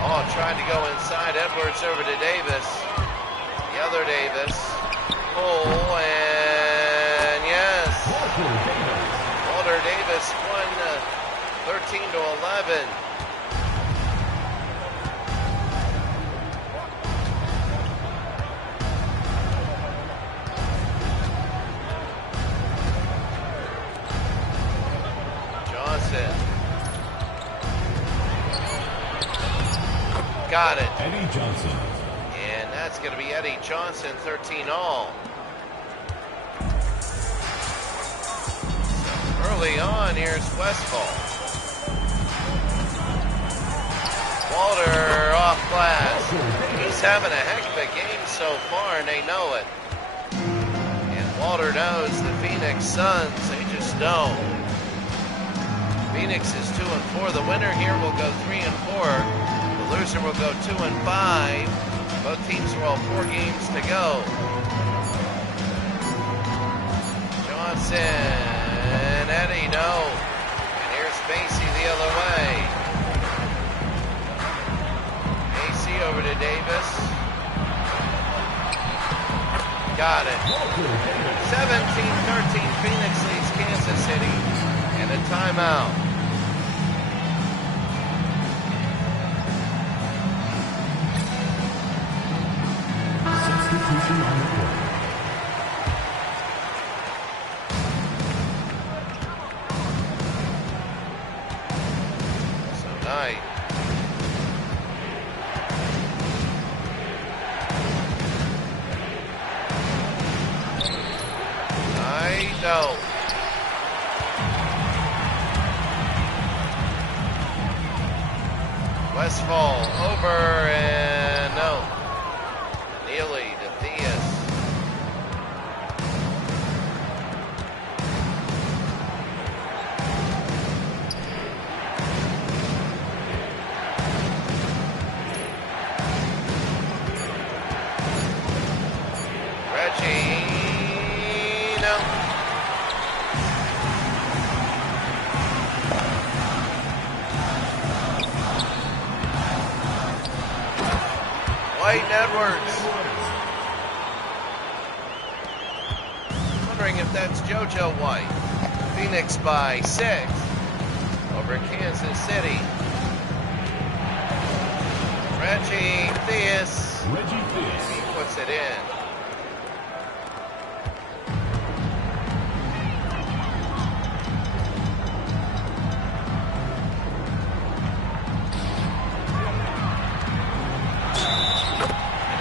Oh, ball, trying to go inside. Edwards over to Davis. The other Davis. Pull, and yes. Walter Davis won 13-11. Johnson. Got it. Eddie Johnson. And that's going to be Eddie Johnson, 13 all. So early on, here's Westfall. Walter off glass. He's having a heck of a game so far, and they know it. And Walter knows the Phoenix Suns, they just know. Phoenix is 2-4. The winner here will go 3-4. The loser will go 2-5. Both teams will have 4 games to go. Johnson, Eddie, no. And here's Macy the other way. Macy over to Davis. Got it. 17-13, Phoenix leads Kansas City. And a timeout. Substitution on the court. So Knight. Knight, no. Westfall over and no. Neely to Theus. Reggie, no. White Edwards. Wondering if that's JoJo White. Phoenix by 6 over Kansas City. Reggie Theus. Reggie Theus. He puts it in.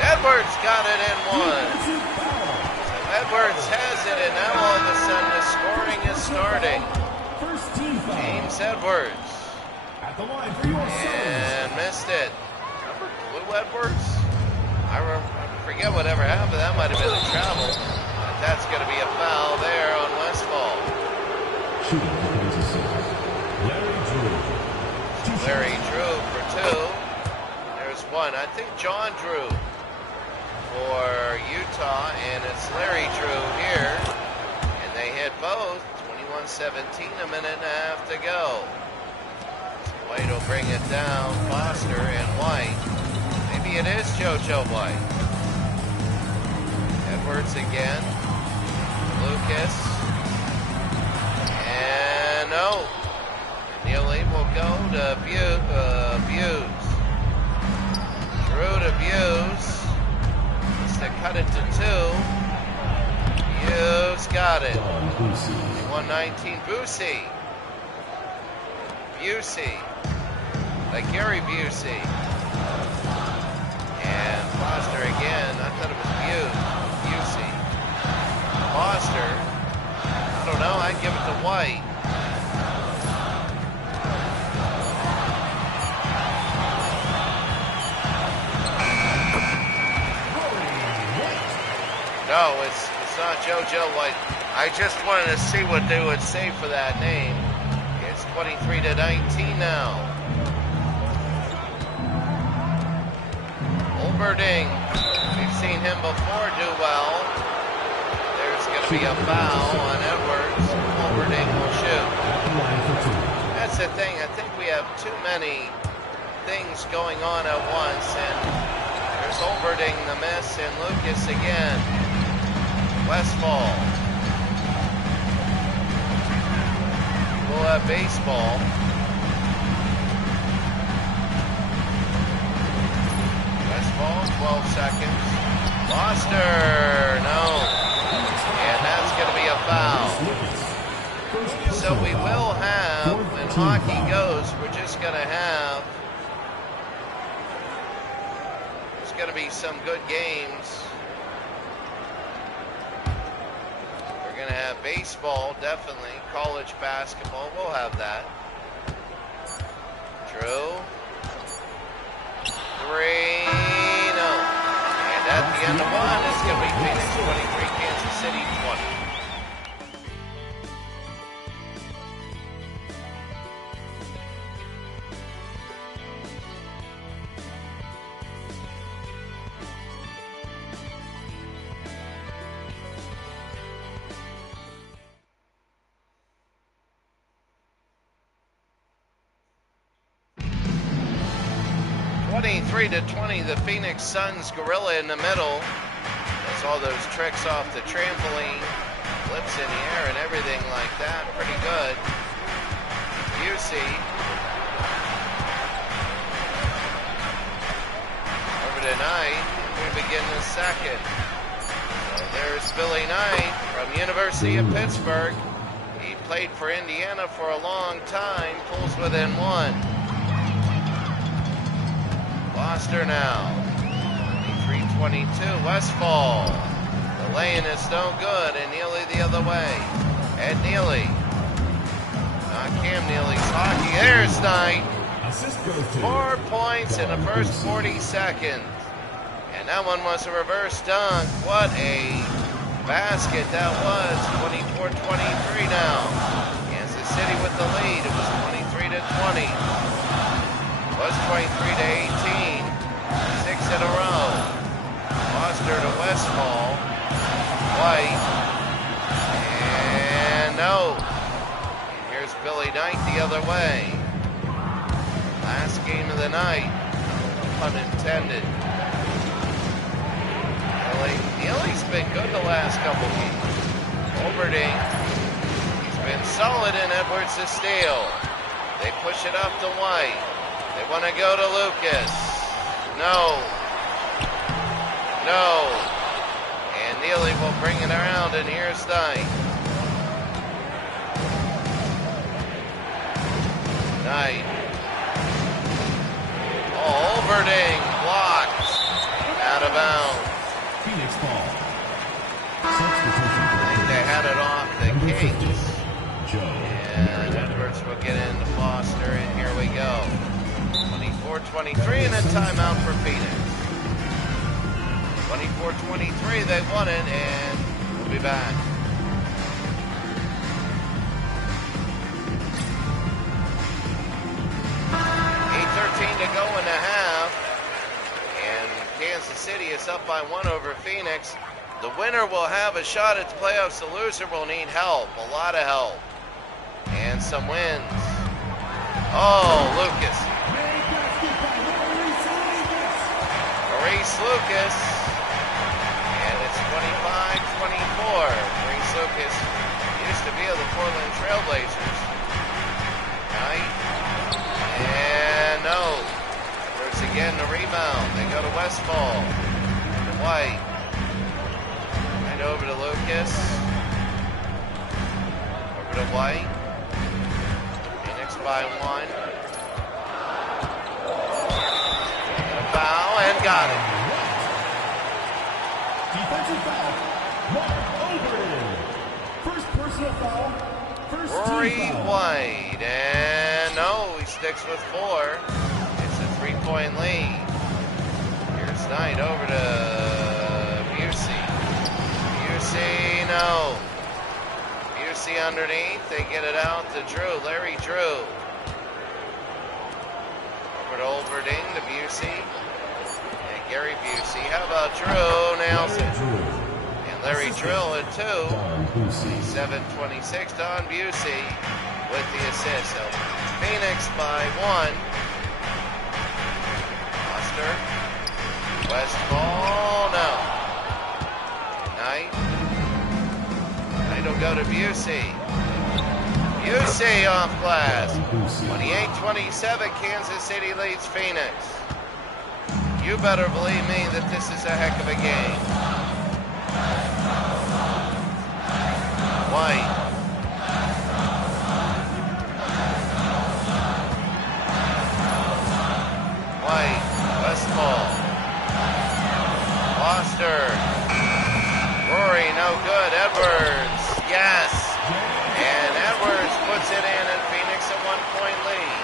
Edwards got it in 1. So Edwards has it, and now all of a sudden the scoring is starting. First team foul. James Edwards. At the line for your And missed it. Blue Edwards? I forget whatever happened. That might have been a travel. But that's going to be a foul there on Westfall. Shooting for Kansas City. Larry Drew. Larry Drew for 2. There's 1. I think John Drew for Utah, and it's Larry Drew here. And they hit both. 21-17, a minute and a half to go. So White will bring it down. Foster and White. Maybe it is JoJo White. Edwards again. Lucas. And no. Neely will go to Buse. Drew to Buse. Needs to cut it to 2. Buse got it. 119 Busey. Busey. Like Gary Busey. And Foster again. I thought it was Busey. Foster. I don't know. I'd give it to White. No, it's not JoJo White. I just wanted to see what they would say for that name. It's 23-19 now. Olberding. We've seen him before do well. There's going to be a foul on Edwards. Olberding will shoot. That's the thing. I think we have too many things going on at once, and there's Olverding the miss, and Lucas again. Westfall. We'll have baseball. Westfall, 12 seconds. Foster, no. And that's going to be a foul. So we will have, when hockey goes, we're just going to have, there's going to be some good games. We're going to have baseball, definitely. College basketball, we'll have that. Drew. 3, no. And at the end of one, it's going to be Phoenix 23, Kansas City 20. To 20, the Phoenix Suns gorilla in the middle. That's all those tricks off the trampoline, flips in the air and everything like that. Pretty good. Busey. Over to Knight. We begin the second. So there's Billy Knight from University of Pittsburgh. He played for Indiana for a long time. Pulls within one. Foster now, 23-22, Westfall. The lane is no good, and Neely the other way. Ed Neely. Not Cam Neely's hockey. There's Knight. 4 points in the first 40 seconds. And that one was a reverse dunk. What a basket that was. 24-23 now. Kansas City with the lead. It was 23-20. It was 23-18. 6 in a row. Foster to Westfall. White. And no. And here's Billy Knight the other way. Last game of the night. Pun intended. Neely's been good the last couple games. Olverding. He's been solid in Edwards to steal. They push it up to White. They want to go to Lucas. No. No. And Neely will bring it around, and here's Knight. Knight. Oh, Olverding blocked. Out of bounds. Phoenix ball. I think they had it off the case. And Edwards will get into Foster, and here we go. 24-23 and a timeout for Phoenix. 24-23, they won it, and we'll be back. To go in the half, and Kansas City is up by 1 over Phoenix. The winner will have a shot at the playoffs. The loser will need help, a lot of help, and some wins. Oh, Lucas. Maurice Lucas, and it's 25-24. Maurice Lucas used to be of the Portland Trailblazers. Knight. And no. Edwards again the rebound. They go to Westfall. To White. Right over to Lucas. Over to White. Phoenix by 1. A foul and got it. Defensive foul. Mark Olverding. First personal foul. First Rory team foul. White. And no, he sticks with 4. It's a 3-point lead. Here's Knight over to Busey. Busey, no. Busey underneath. They get it out to Drew. Larry Drew. Over to Olverding to Busey. And Gary Busey. How about Drew? Nails it. And Larry Drill at 2. 7-26. Don Busey with the assist. So Phoenix by 1. Westfall, no. Knight. Knight will go to Busey. Busey off glass. 28-27, Kansas City leads Phoenix. You better believe me that this is a heck of a game. White. White. Westfall. Foster. Rory, no good. Edwards. Yes. And Edwards puts it in, and Phoenix a 1-point lead.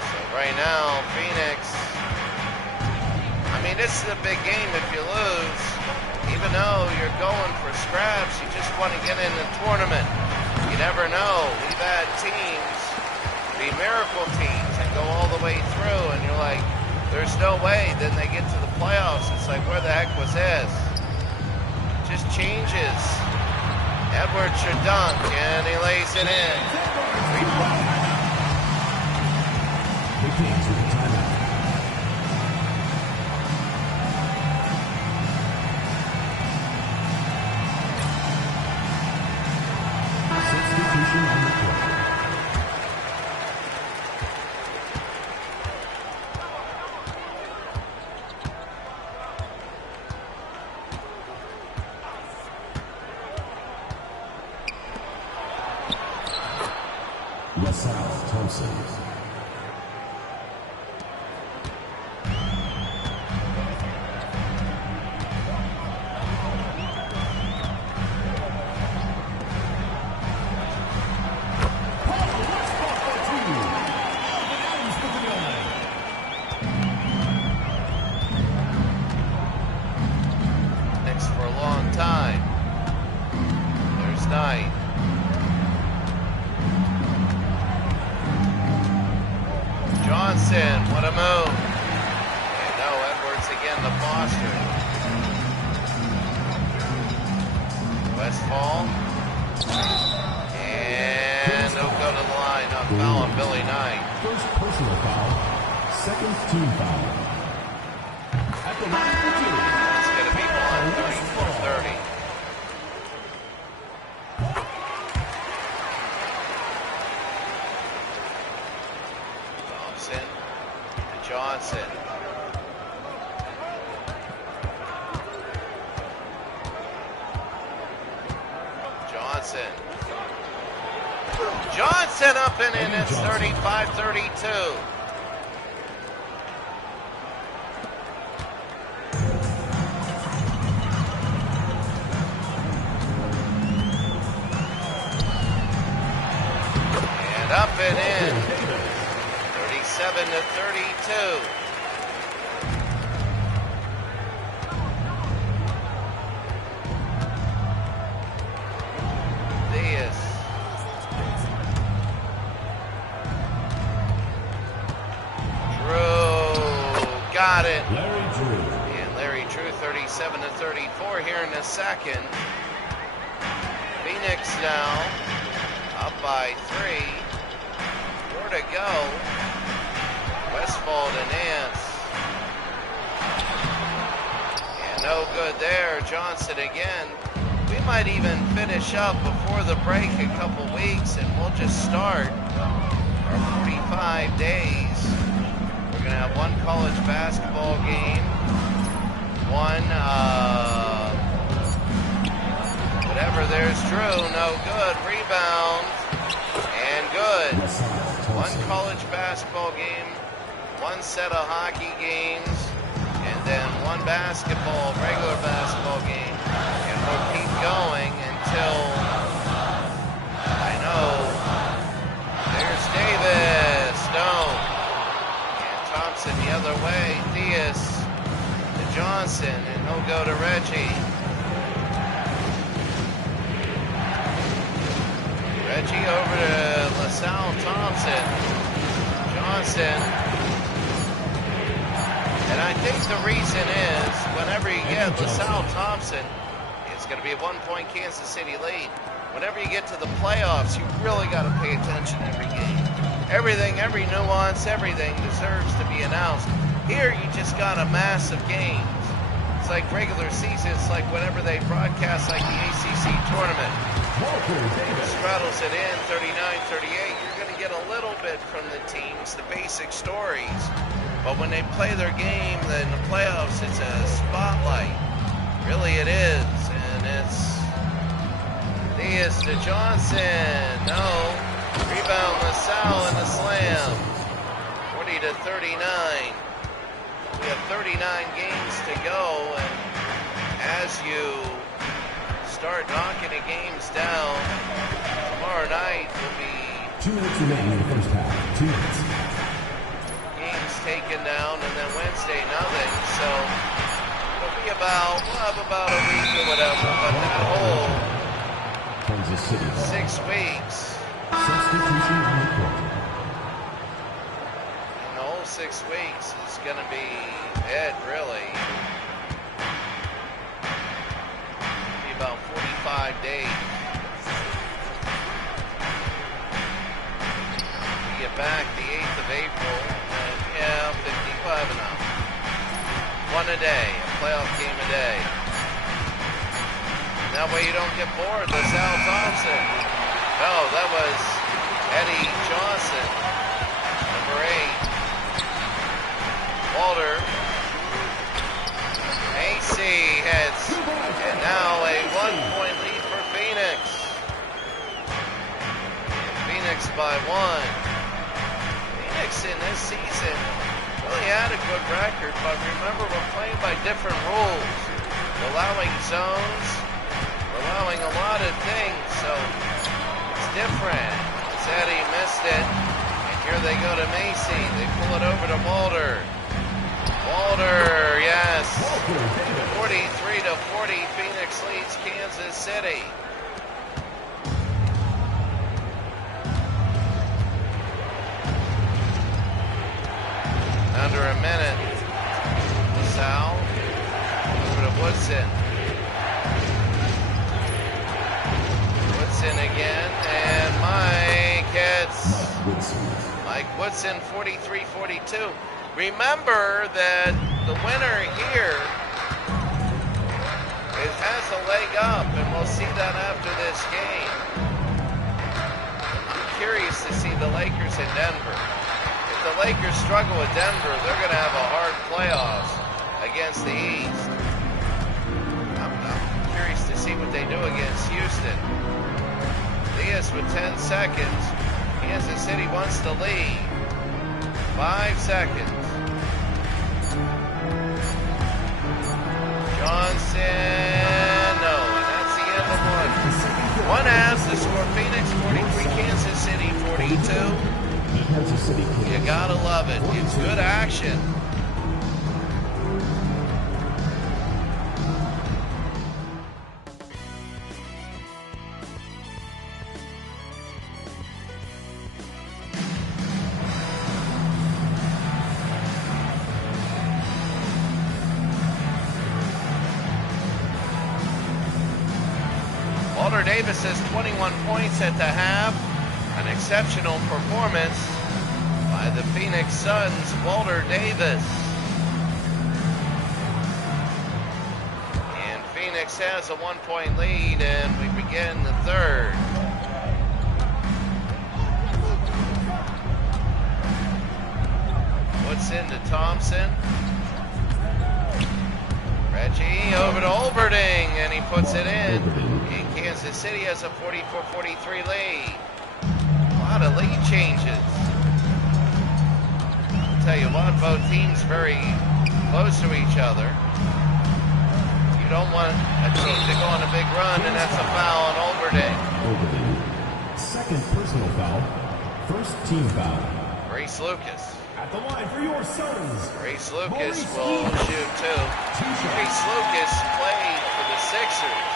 So right now, Phoenix, I mean, this is a big game if you lose. Even though you're going for scraps, you just want to get in the tournament. You never know. We've had teams be miracle teams and go all the way through, and you're like, there's no way. Then they get to the playoffs. It's like, where the heck was this? Just changes. Edwards should dunk, and he lays it in. 3-point. The Kings with a timeout. Substitution on the court. LaSalle Thompson. Next for a long time. There's Knight. Johnson, what a move. And no, Edwards again to Foster. Westfall. And he'll go to the line. No foul on Billy Knight. First personal foul. Second team foul. At the line for two. It's going to be one, 34-30. Johnson. Johnson. Johnson up and in. It's 35-32. And up and in. 37-32. Diaz. Drew got it. Larry Drew. And Larry Drew 37-34 here in the second. Phoenix now up by 3. 4 to go. Westfall to Nance. And no good there. Johnson again. We might even finish up before the break a couple weeks, and we'll just start our 45 days. We're going to have one college basketball game, one, whatever. There's Drew. No good. Rebound. And good. One college basketball game, one set of hockey games, and then one basketball, regular basketball game. And we'll keep going until, I know, there's Davis, no. And Thompson the other way, Diaz to Johnson, and he'll go to Reggie. Reggie over to LaSalle Thompson. Johnson. And I think the reason is, whenever you get LaSalle Thompson, it's going to be a 1-point Kansas City lead. Whenever you get to the playoffs, you really got to pay attention every game. Everything, every nuance, everything deserves to be announced. Here, you just got a massive games. It's like regular season. It's like whenever they broadcast like the ACC tournament. Straddles it in 39-38. You're going to get a little bit from the teams, the basic stories. But when they play their game, then the playoffs, it's a spotlight. Really it is. And it's Diaz to Johnson. No. Rebound LaSalle and the slam. 40-39. We have 39 games to go. And as you start knocking the games down, tomorrow night will be 2 minutes remaining in the first half. 2 minutes. Games taken down, and then Wednesday nothing. So it'll be we'll have about a week or whatever, but that whole Kansas City. 6 weeks. Substitution on the court. And the whole 6 weeks is going to be it, really. About 45 days. We get back the 8th of April, and yeah, 55 enough. One a day, a playoff game a day. That way you don't get bored. LaSalle Thompson. No, that was Eddie Johnson, number 8. Walter. Macy heads, and now a 1-point lead for Phoenix. Phoenix by 1. Phoenix in this season really had a good record, but remember we're playing by different rules. We're allowing zones, we're allowing a lot of things, so it's different. Eddie missed it, and here they go to Macy. They pull it over to Walter. Walter, yes. 43-40, Phoenix leads Kansas City. Under a minute. LaSalle over to Woodson. Woodson again, and Mike hits. Mike Woodson, 43-42. Remember that the winner here has a leg up, and we'll see that after this game. I'm curious to see the Lakers in Denver. If the Lakers struggle with Denver, they're going to have a hard playoffs against the East. I'm curious to see what they do against Houston. Diaz with 10 seconds. Kansas City wants to lead. 5 seconds. Johnson, no, and that's the end of one. 1 half, the score Phoenix 43, Kansas City 42. Kansas City. You gotta love it. It's good action. Walter Davis has 21 points at the half. An exceptional performance by the Phoenix Suns, Walter Davis. And Phoenix has a 1-point lead, and we begin the third. Woodson to Thompson. Reggie over to Olberding, and he puts it in. And Kansas City has a 44-43 lead. A lot of lead changes. I'll tell you what, both teams very close to each other. You don't want a team to go on a big run, and that's a foul on Olberding. Second personal foul. First team foul. Grace Lucas. At the line for your Suns. Grace Lucas will shoot too. Grace Lucas played for the Sixers.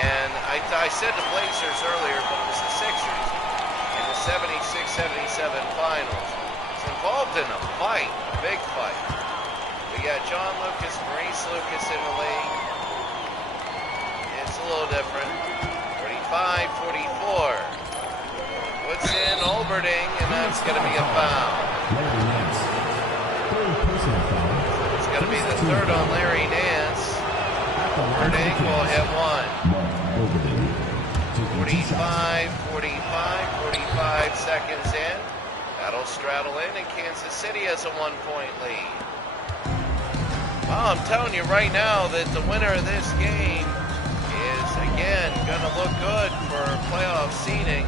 And I said the Blazers earlier, but it was the Sixers in the 76-77 finals. He's involved in a fight, a big fight. We got John Lucas, Maurice Lucas in the league. It's a little different. 45-44. Puts in Olberding, and that's going to be a foul. Larry Nance. Third personal foul. It's going to be the third on Larry Nance. Olberding will hit one. Mark Olberding. 45 seconds in. That'll straddle in, and Kansas City has a 1-point lead. Well, I'm telling you right now that the winner of this game is, again, going to look good for playoff seeding.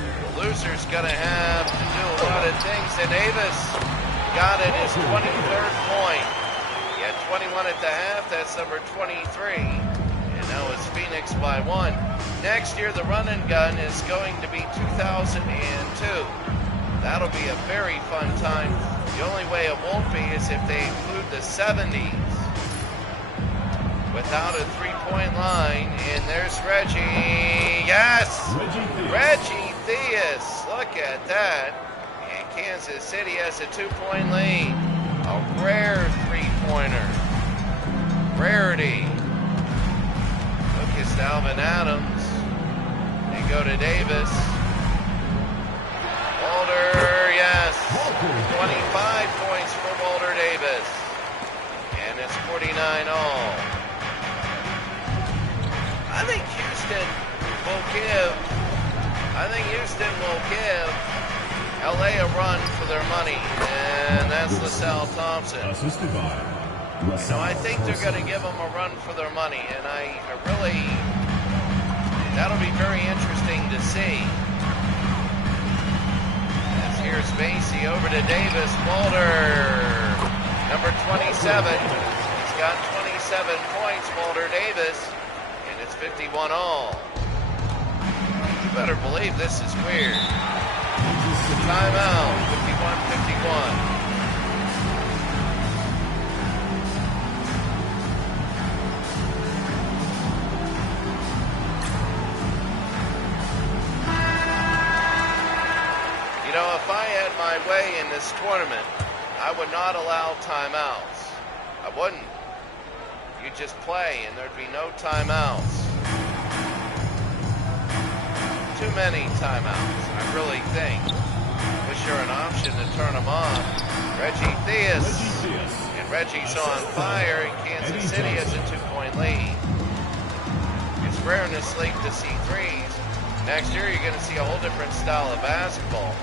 The loser's going to have to do a lot of things, and Davis got it his 23rd point. He had 21 at the half, that's number 23. And now it's Phoenix by 1. Next year, the run and gun is going to be 2002. That'll be a very fun time. The only way it won't be is if they include the 70s without a three-point line. And there's Reggie. Yes! Reggie Theus. Look at that. And Kansas City has a 2-point lead. A rare three-pointer. Rarity. Lucas Alvin Adams. They go to Davis. Boulder, yes. 25 points for Boulder Davis. And it's 49 all. I think Houston will give LA a run for their money. And that's LaSalle Thompson. Assisted by So I think they're going to give them a run for their money. And I really, that'll be very interesting to see. Here's Macy over to Davis. Boulder, number 27. He's got 27 points, Boulder Davis, and it's 51 all. You better believe this is weird. Timeout, 51-51. You know, if I had my way in this tournament, I would not allow timeouts. I wouldn't. You just play and there'd be no timeouts. Too many timeouts, I really think. Wish there were an option to turn them off. Reggie Theus. And Reggie's on fire, and Kansas City has a 2-point lead. It's rare in this league to see threes. Next year, you're going to see a whole different style of basketball.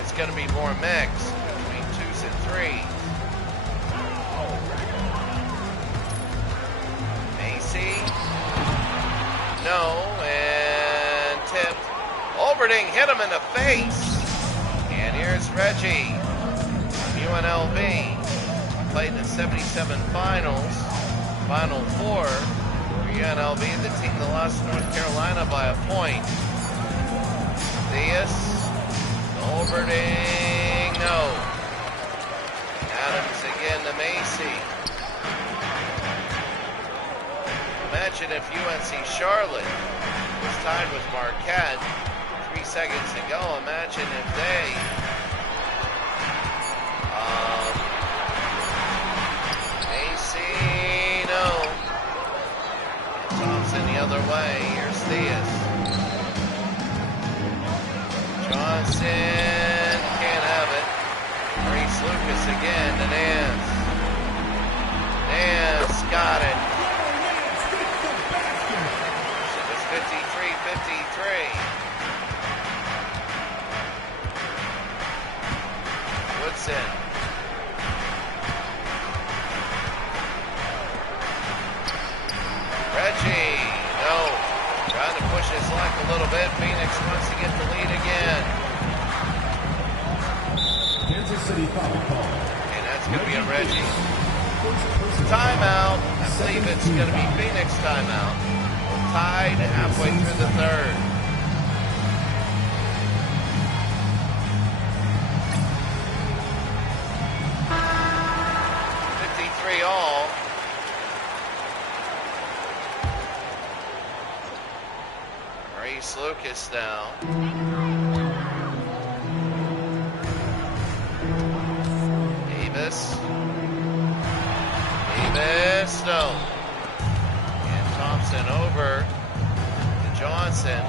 It's going to be more mixed between 2s and 3s. Macy. No, and tipped. Olberding hit him in the face. And here's Reggie from UNLV. Played in the 77 finals. Final 4 for UNLV, the team that lost to North Carolina by a point. Theus, Olberding, no. Adams again to Macy. Imagine if UNC Charlotte was tied with Marquette 3 seconds ago. Imagine if they Macy, no. And Thompson the other way. Here's Theus. Johnson can't have it. Maurice Lucas again to Nance. Nance got it. So it's 53-53. Woodson. Reggie, no. Trying to push his luck a little bit. Phoenix wants to get the lead again. Kansas City foul call. And that's going to be a Reggie. Timeout. I believe it's going to be Phoenix timeout. Tied halfway through the third. All. Maurice Lucas now. Davis, no. And Thompson over to Johnson.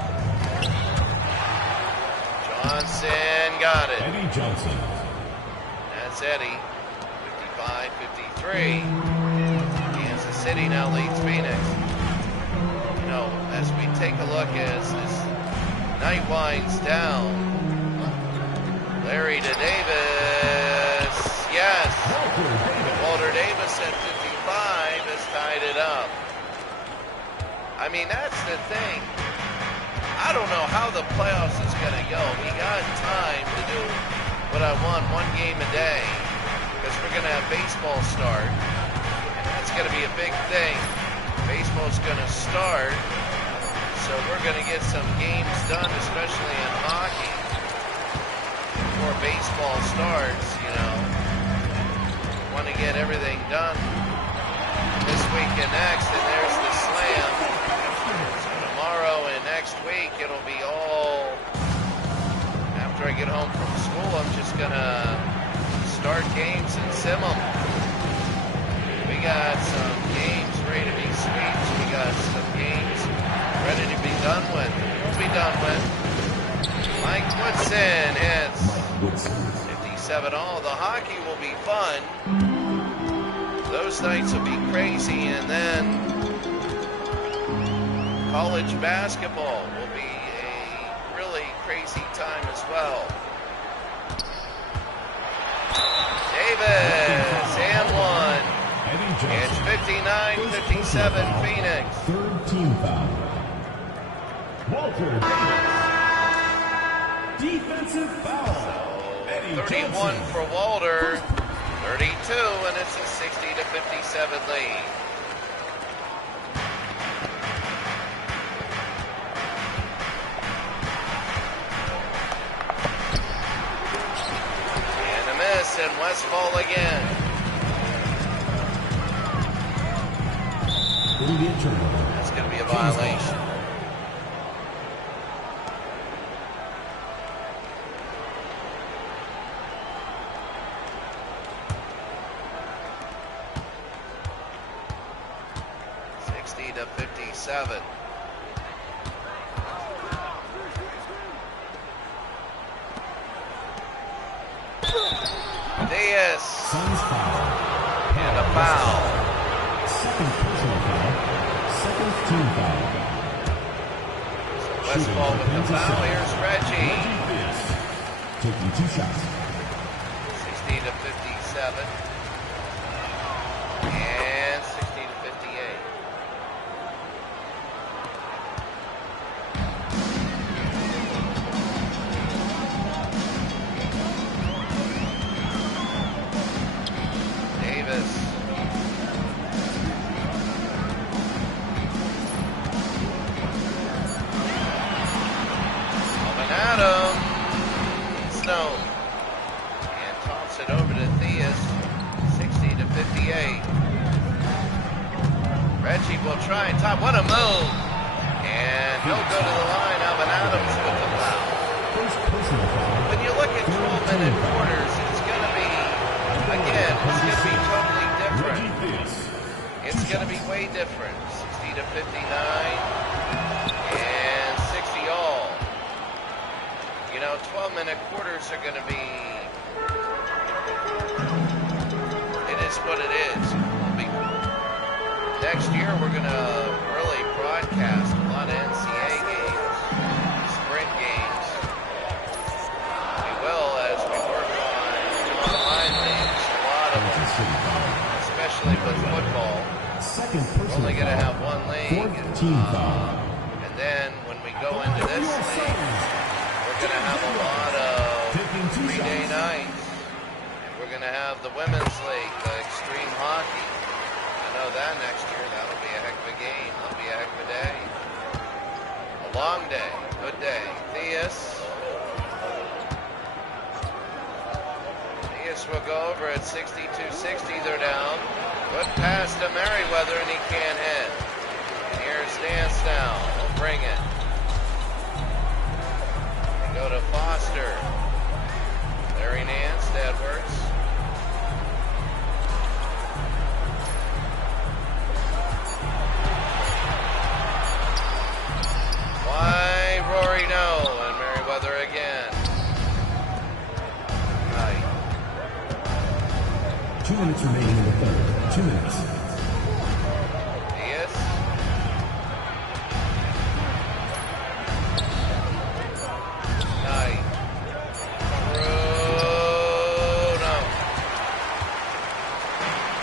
and got it. Eddie Johnson. That's Eddie. 55-53. Kansas City now leads Phoenix. You know, as we take a look as this night winds down, Larry to Davis. Yes. Walter Davis at 55 has tied it up. I mean, that's the thing. I don't know how the playoffs is going to go. We got time to do what I want, one game a day, because we're going to have baseball start, and that's going to be a big thing. Baseball's going to start, so we're going to get some games done, especially in hockey. Before baseball starts, you know, want to get everything done this week and next, and there's the slam. So tomorrow and next week, it'll be all, after I get home from school, I'm just going to start games and sim them. We got some games ready to be sweeps. We got some games ready to be done with. We'll be done with. Mike Woodson hits 57 all. The hockey will be fun. Those nights will be crazy, and then college basketball will be a really crazy time as well. Davis and one. It's 59-57 Phoenix. Third team foul. Walter Davis. Defensive foul. Eddie 31 Johnson. for Walter, 32, and it's a 60-57 lead. And a miss, and Westfall again. It'll be a turnover. That's going to be a violation. To 57. Diaz. Suns foul. And a foul. Second personal foul. Second team foul. Westfall with the foul. Here's Reggie. Taking 2 shots. 60-57. And 60-58. Davis. Adam Stone. And toss it over to Theus. 60-58. Reggie will try and top. What a move. And he'll go to the line. Alvin Adams with the foul. First personal foul. When you look at 12-minute quarters, it's going to be, again, it's going to be totally different. It's going to be way different. 60-59 and 60 all. You know, 12-minute quarters are going to be, it is what it is. Next year, we're going to really broadcast a lot of NCAA games, sprint games. We will, as we work on line leagues, a lot of them, especially with football. We're only going to have one league. And then when we go into this league, we're going to have a lot of 3-day nights. And we're going to have the women's league, the extreme hockey. I know that next year, that'll be a heck of a game. That'll be a heck of a day. A long day, good day. Theus will go over at 62-60, they're down. Good pass to Merriweather, and he can't hit. And here's Nance now, he'll bring it. They go to Foster. Larry Nance to Edwards. Why, Rory, no, and Merriweather again. 2 minutes remaining in the third. 2 minutes. Diaz. Knight. Bruno.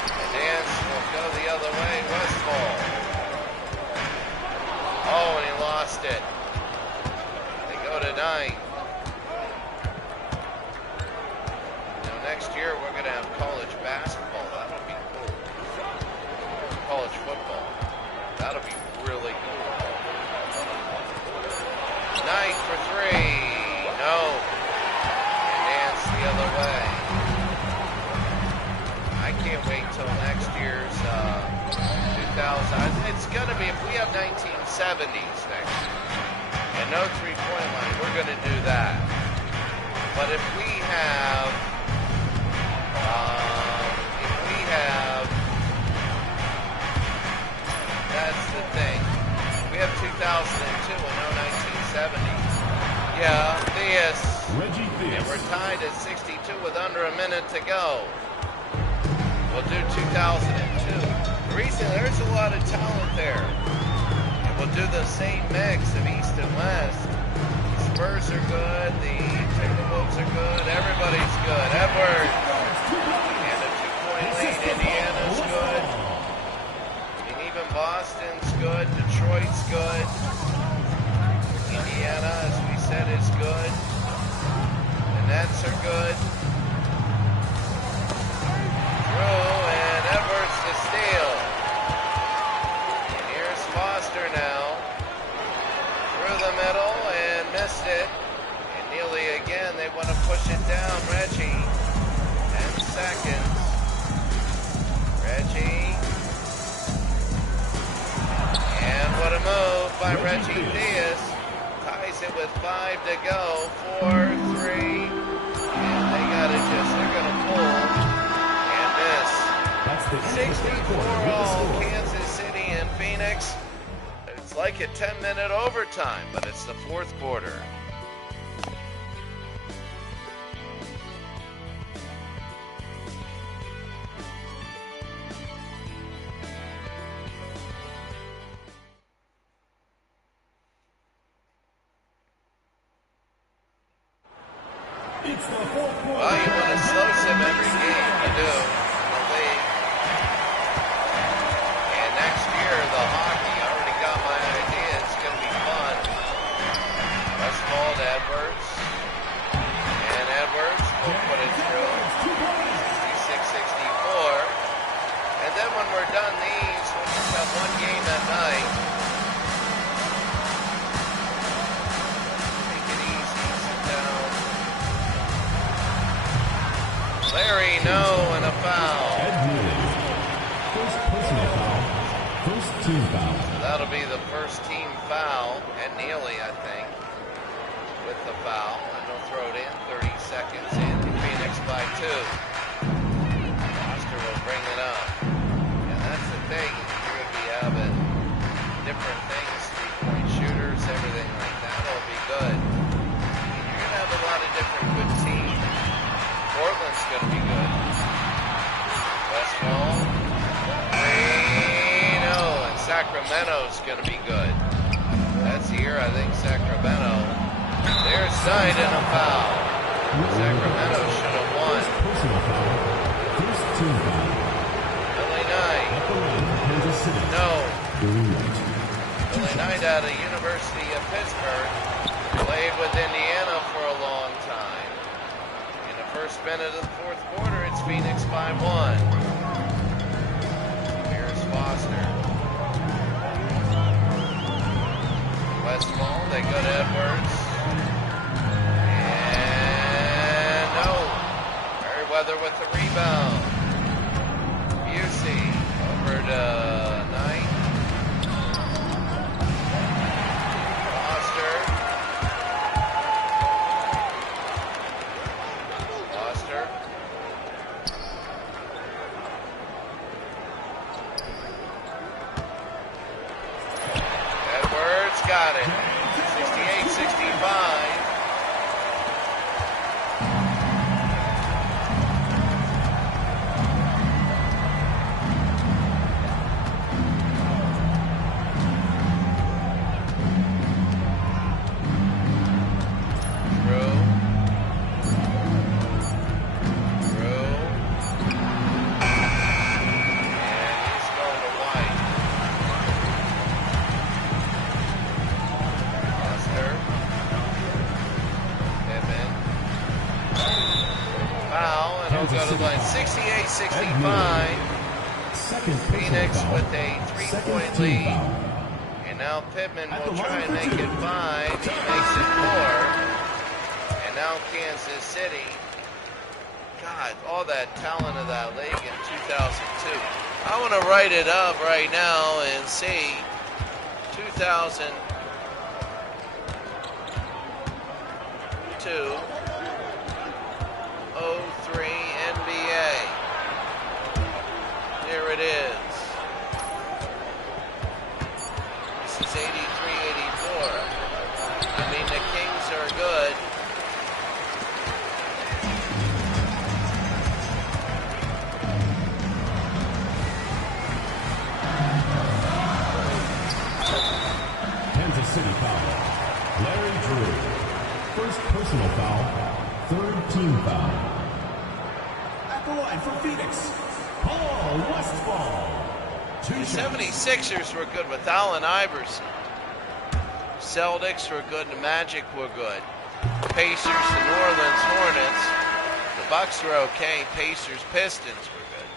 The dance will go the other way. Westfall. Oh, and he lost it. They go to 9. Next year we're going to have college basketball. That'll be cool. College football. That'll be really cool. Knight for 3. No. And dance the other way. I can't wait till next year's 2000. It's going to be, if we have 1970s next year and no three-point line, we're going to do that. But if we have that's the thing. We have 2002 and no 1970s. Yeah, Theus. Reggie Theus. And we're tied at 62 with under a minute to go. We'll do 2002. The reason there's a lot of talent there. And we'll do the same mix of East and West. The Spurs are good. The Timberwolves are good. Everybody's good. Edwards. And a 2-point lead. Indiana's good. And even Boston's good. Detroit's good. Indiana, as we said, is good. The Nets are good. Drew and Edwards to steal. And here's Foster now. Through the middle and missed it. And Neely again, they want to push it down. Reggie. 10 seconds. Reggie. And what a move by Reggie Theus. Ties it with 5 to go. 4, 3. And they got to they're going to pull and miss. That's the 64 all, Kansas City and Phoenix. It's like a 10-minute overtime, but it's the fourth quarter. It's the fourth quarter. Well, you want to slow sim every game, you do, in the league. And next year, the hockey, I already got my idea, it's going to be fun. Westfall to Edwards. And Edwards will put it through. 66-64. And then when we're done these, we'll just have one game at night. Make it easy, sit down. Larry, no, and a foul. Ed Neely. First personal foul. First team foul. So that'll be the first team foul. Ed Neely, I think, with the foul. And they'll throw it in. 30 seconds in. Phoenix by 2. Foster will bring it up. And that's the thing. You're going to be having different things, three-point shooters, everything like that. It'll be good. You're going to have a lot of different good teams. Portland's going to be good. Westfall. Reno. And Sacramento's going to be good. That's the year, I think, Sacramento. There's Knight and a foul. Sacramento should have won. Personal foul. First team foul. Billy Knight. At the line for Kansas City. No. Brilliant. Billy Knight out of University of Pittsburgh. Played with Indiana for a long time. In the first minute of the fourth quarter, it's Phoenix by 1. Here's Foster. Westfall, they go to Edwards. And no. Merriweather with the rebound. Busey over to Knight. Foster. Edwards got it. 68-65. 68-65. Second Phoenix foul. with a 3-point Second team lead. foul. And now Pittman At will the try line and for make two. it 5. He makes it 4. And now Kansas City. God, all that talent of that league in 2002. I want to write it up right now and see 2002 03 NBA. Here it is. This is 83-84. I mean, the Kings are good. Kansas City foul. Larry Drew. First personal foul. Third team foul. At the line for Phoenix, Paul Westphal. The 76ers were good with Allen Iverson. Celtics were good. The Magic were good. Pacers, the New Orleans Hornets. The Bucks were okay. Pacers, Pistons were good.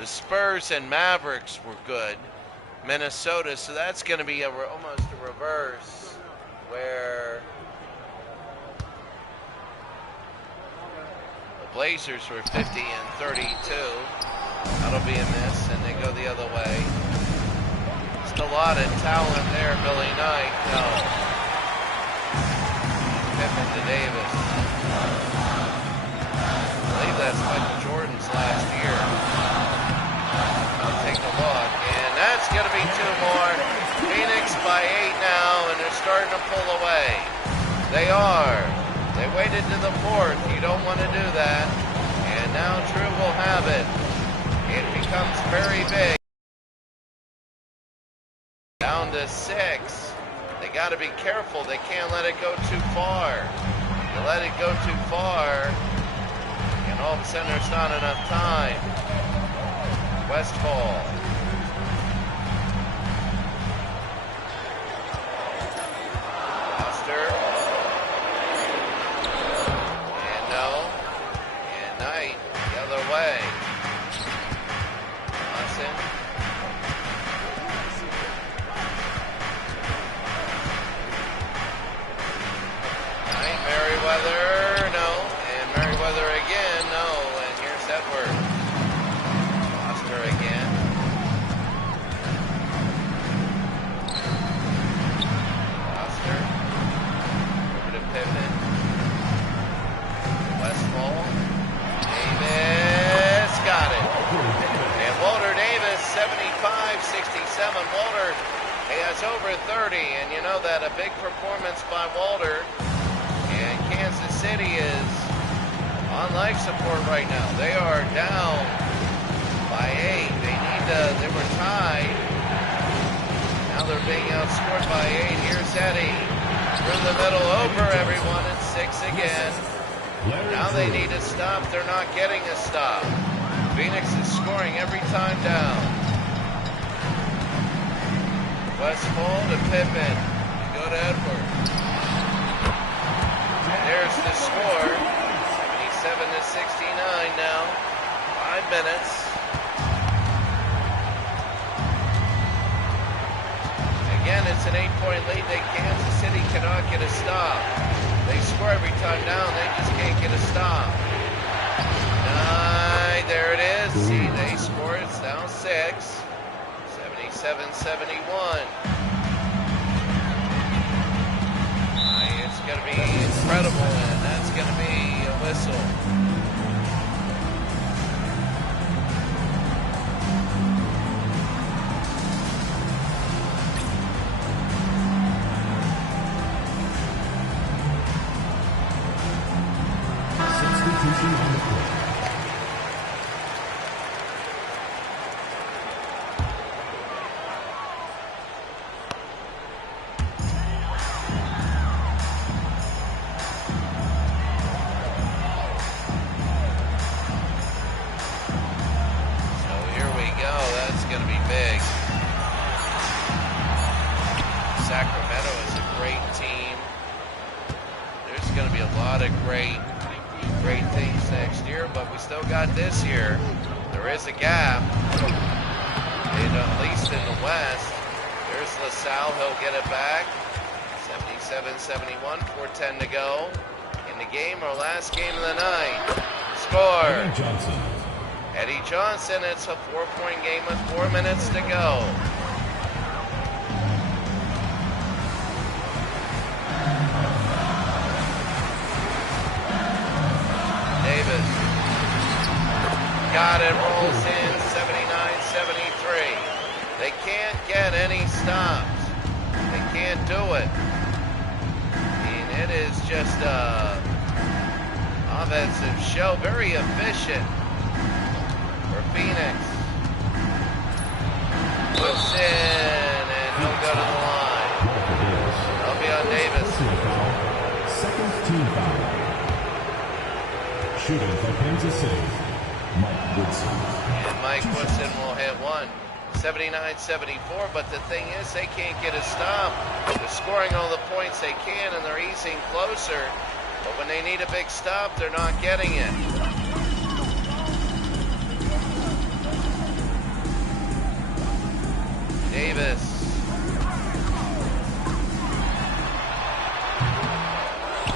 The Spurs and Mavericks were good. Minnesota, so that's going to be almost a reverse where the Blazers were 50-32. That'll be a miss, and they go the other way. Just a lot of talent there, Billy Knight. No. Pippen to Davis. I believe that's Michael Jordan's last year. I'll take a look, and that's going to be 2 more. Phoenix by 8 now, and they're starting to pull away. They are. They waited to the 4th. You don't want to do that. And now Drew will have it. It becomes very big. Down to 6. They got to be careful. They can't let it go too far. You let it go too far, and all of a sudden there's not enough time. Westphal. Foster. And no. And Knight the other way. Johnson. Knight, Merriweather, no. And Merriweather again, no. And here's Edward. Foster again. Foster. Over to Pittman. Westphal. Davis got it. And Walter Davis, 75-67. Walter has over 30, and you know that a big performance by Walter. And Kansas City is on life support right now. They are down by 8. They were tied. Now they're being outscored by 8. Here's Eddie. Through the middle, over everyone. It's 6 again. Now they need a stop. They're not getting a stop. Phoenix is scoring every time down. Westphal to Pippen. Go to Edward. There's the score. 77-69 now. 5 minutes. Again, it's an 8-point lead. Kansas City cannot get a stop. They score every time down. They just can't get a stop. There it is. See, they score. It's now 6. 77-71. It's going to be incredible, and that's going to be a whistle. Substitution on the court. great things next year, but we still got this year. There is a gap, at least in the West. There's LaSalle, he'll get it back. 77-71, 4:10 to go. In the game, our last game of the night. Score. Eddie Johnson, it's a 4-point game with 4 minutes to go. Davis. Got it, rolls in, 79-73. They can't get any stops. They can't do it. I mean, it is just a offensive show, very efficient for Phoenix. Puts in, and he'll go to the line. That'll be on Davis. Second team foul. Shooting for Kansas City, Mike Woodson. And Mike Woodson will hit one. 79-74, but the thing is they can't get a stop. They're scoring all the points they can, and they're easing closer. But when they need a big stop, they're not getting it. Davis.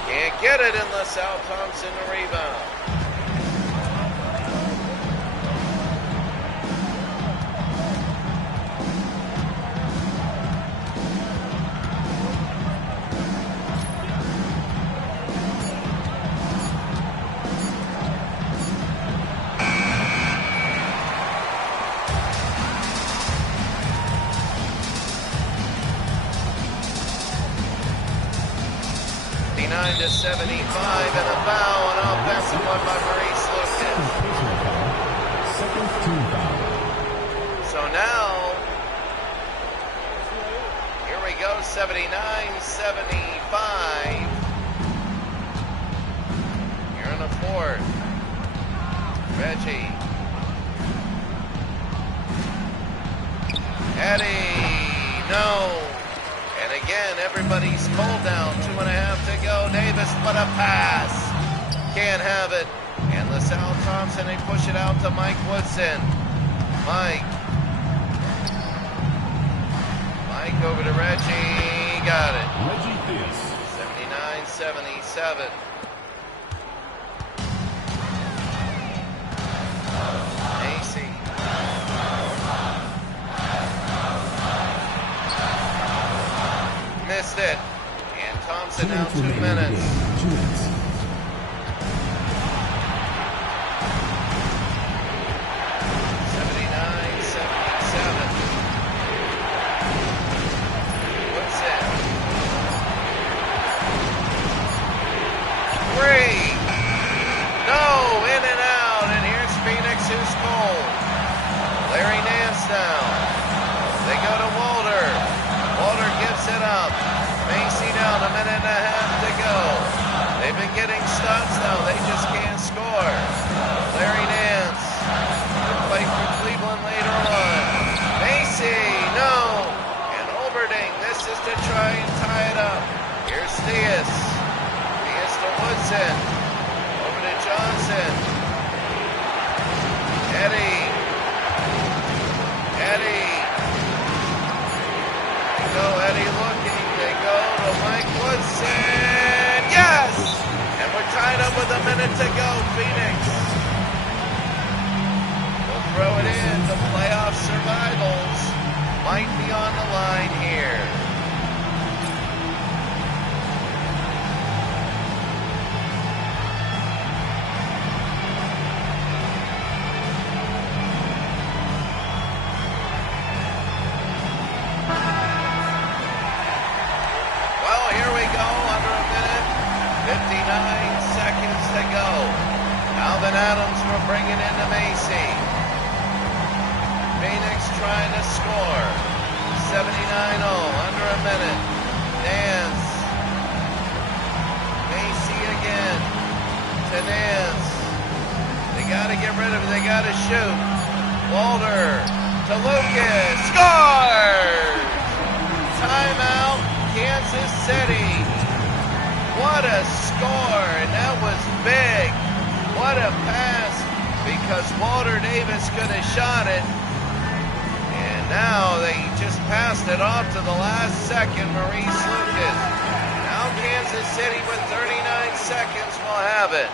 Can't get it unless Al Thompson the rebound. To 75 and a foul, an offensive one by Maurice Lucas. Second team foul. So now, here we go, 79-75. Here in the fourth. Reggie. Eddie, no. And again, everybody's cold down. 2.5 to go. Davis, what a pass. Can't have it. And LaSalle Thompson, they push it out to Mike Woodson. Mike over to Reggie. Got it. Reggie Theus. 79-77. Macy. Missed it. And Thompson now 2 minutes. 79-77. What's that? 3. No, in and out. And here's Phoenix, who's cold. Larry Nance down. They go to Walter. Walter gives it up. Macy down, 1.5 minutes to go. They've been getting stops now. They just can't score. Larry Nance will play for Cleveland later on. Macy, no. And Olberding, this is to try and tie it up. Here's Theus. Theus to Woodson. Over to Johnson. Eddie. Eddie looking, they go to Mike Woodson, yes! And we're tied up with 1 minute to go, Phoenix. We'll throw it in, the playoff survivals might be on the line here. Adams will bring it into Macy. Phoenix trying to score. 79-0, under 1 minute. Nance. Macy again. To Nance. They got to get rid of it. They got to shoot. Walter to Lucas. Scores! Timeout, Kansas City. What a score, and that was big. What a pass, because Walter Davis could have shot it. And now they just passed it off to the last second, Maurice Lucas. Now Kansas City with 39 seconds will have it.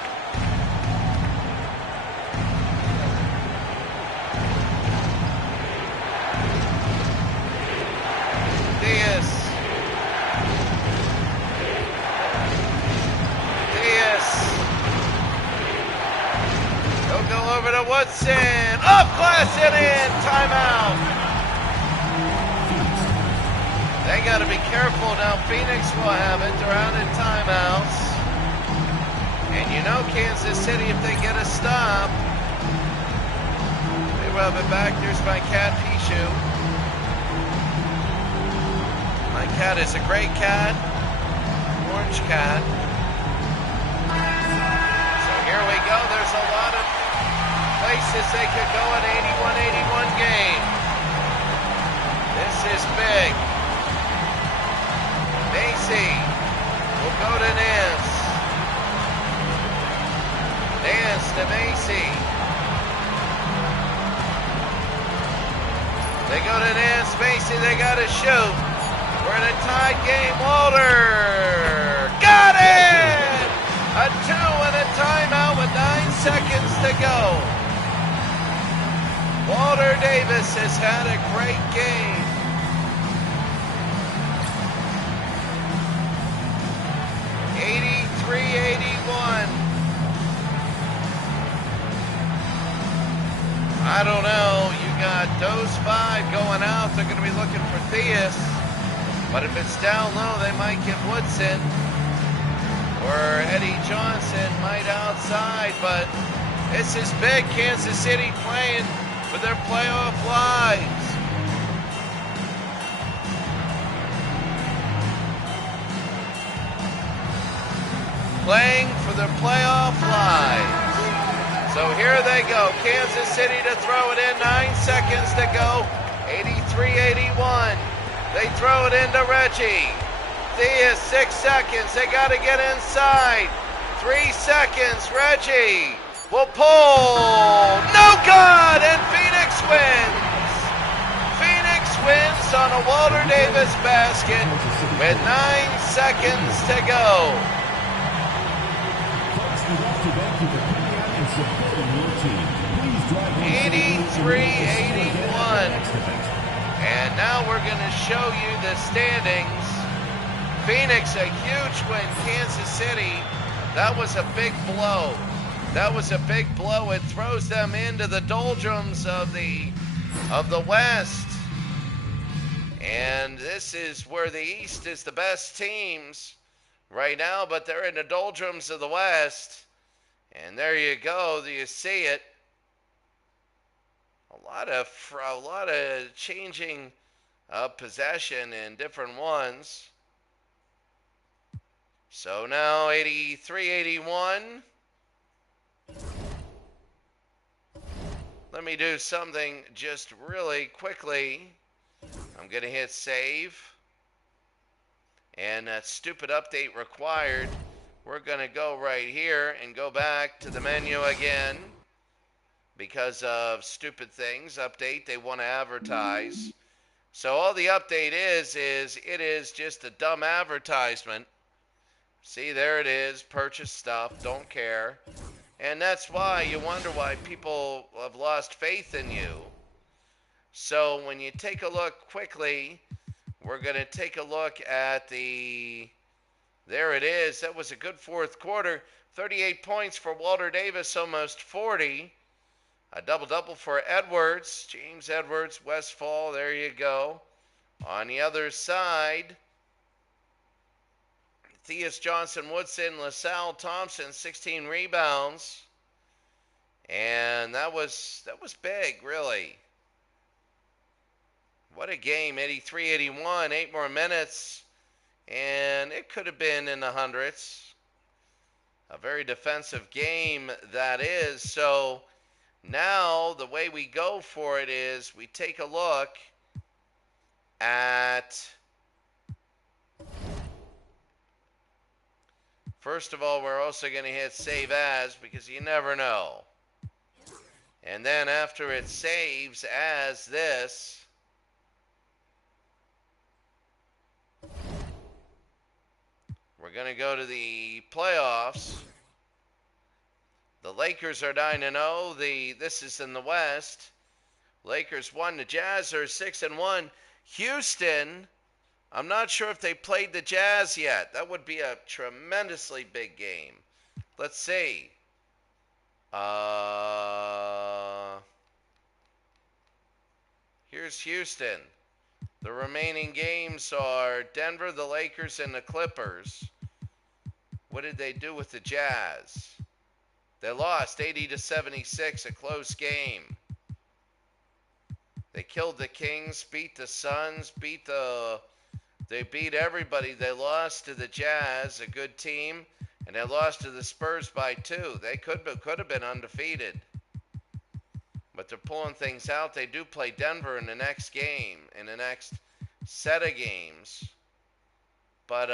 Diaz. He'll go over to Woodson. Up, glass it in. Timeout. They got to be careful now. Phoenix will have it. They're out in timeouts. And you know Kansas City, if they get a stop, they will have it back. There's my cat, Pichu. My cat is a gray cat, orange cat. So here we go. There's a lot of places they could go an 81-81 game. This is big. Macy will go to Nance. Nance to Macy. They go to Nance. Macy, they got to shoot. We're in a tied game. Walter got it! A 2 and a timeout with 9 seconds to go. Walter Davis has had a great game. I don't know. You got those 5 going out. They're going to be looking for Theus. But if it's down low, they might get Woodson. Or Eddie Johnson might outside. But this is big. Kansas City playing for their playoff lives. Playing for their playoff lives. So here they go. Kansas City to throw it in. 9 seconds to go. 83-81. They throw it into Reggie. Theus, 6 seconds. They got to get inside. 3 seconds. Reggie will pull. No good! And Phoenix wins. Phoenix wins on a Walter Davis basket with 9 seconds to go. 83-81. And now we're going to show you the standings. Phoenix, a huge win. Kansas City, that was a big blow. That was a big blow. It throws them into the doldrums of the West. And this is where the East is the best teams right now, but they're in the doldrums of the West. And there you go. Do you see it? A lot of changing of possession in different ones. So now 83-81. Let me do something just really quickly. I'm going to hit save. And that stupid update required. We're going to go right here and go back to the menu again. Because of stupid things. Update, they want to advertise. So all the update is it is just a dumb advertisement. See, there it is. Purchase stuff. Don't care. And that's why you wonder why people have lost faith in you. So when you take a look quickly, we're going to take a look at the... There it is. That was a good fourth quarter. 38 points for Walter Davis, almost 40. A double-double for Edwards. James Edwards, Westfall. There you go. On the other side, Theus Johnson, Woodson, LaSalle, Thompson, 16 rebounds. And that was big, really. What a game. 83-81. 8 more minutes. And it could have been in the hundreds. A very defensive game that is. So now the way we go for it is we take a look at First of all, we're also going to hit save as because you never know. And then after it saves as this, we're going to go to the playoffs. The Lakers are 9-0. This is in the West. Lakers 1. The Jazz are 6-1. Houston, I'm not sure if they played the Jazz yet. That would be a tremendously big game. Let's see. Here's Houston. The remaining games are Denver, the Lakers, and the Clippers. What did they do with the Jazz? They lost 80-76, a close game. They killed the Kings, beat the Suns, they beat everybody. They lost to the Jazz, a good team, and they lost to the Spurs by 2. They could have been undefeated. But they're pulling things out. They do play Denver in the next game, in the next set of games. But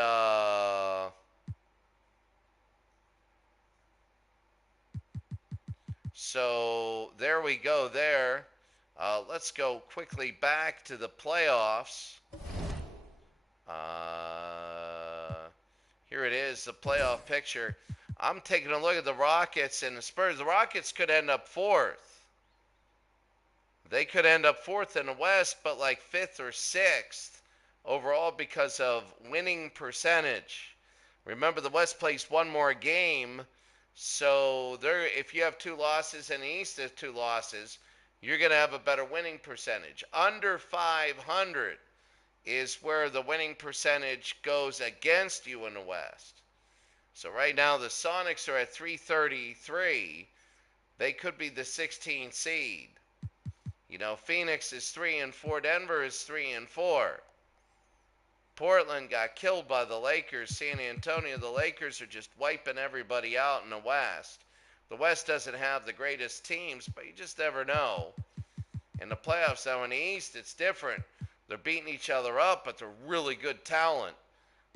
so there we go there. Let's go quickly back to the playoffs. Here it is, the playoff picture. I'm taking a look at the Rockets and the Spurs. The Rockets could end up 4th. They could end up 4th in the West, but like 5th or 6th overall because of winning percentage. Remember, the West plays one more game, so if you have 2 losses and the East has 2 losses, you're going to have a better winning percentage. Under 500 is where the winning percentage goes against you in the West. So right now the Sonics are at 333. They could be the 16th seed. You know, Phoenix is 3-4. Denver is 3-4. Portland got killed by the Lakers. San Antonio, the Lakers are just wiping everybody out in the West. The West doesn't have the greatest teams, but you just never know. In the playoffs, now in the East, it's different. They're beating each other up, but they're really good talent.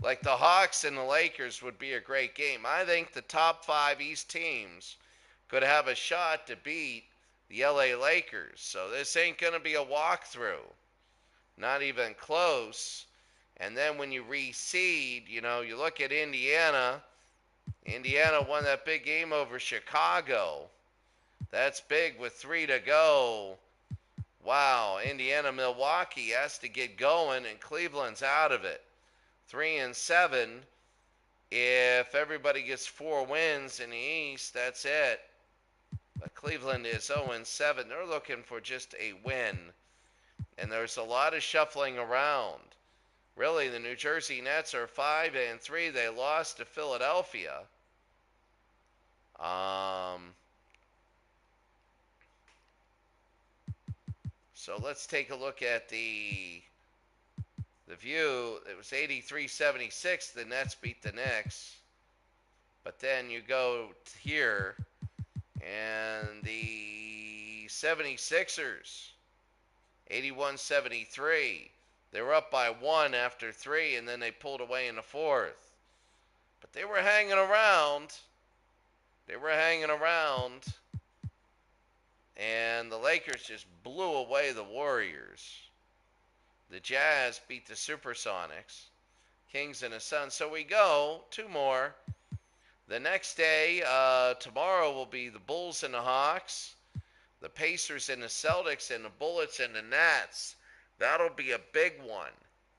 Like the Hawks and the Lakers would be a great game. I think the top 5 East teams could have a shot to beat the LA Lakers. So this ain't going to be a walkthrough. Not even close. And then when you reseed, you know, you look at Indiana. Indiana won that big game over Chicago. That's big with 3 to go. Wow, Indiana, Milwaukee has to get going, and Cleveland's out of it. 3-7. If everybody gets 4 wins in the East, that's it. But Cleveland is 0-7. They're looking for just a win. And there's a lot of shuffling around. Really, the New Jersey Nets are 5-3. They lost to Philadelphia. So let's take a look at the view. It was 83-76. The Nets beat the Knicks. But then you go here, and the 76ers, 81-73. They were up by 1 after 3, and then they pulled away in the 4th. But they were hanging around. And the Lakers just blew away the Warriors. The Jazz beat the Supersonics. Kings and the Suns. So we go 2 more. The next day, tomorrow will be the Bulls and the Hawks, the Pacers and the Celtics, and the Bullets and the Nets. That'll be a big one.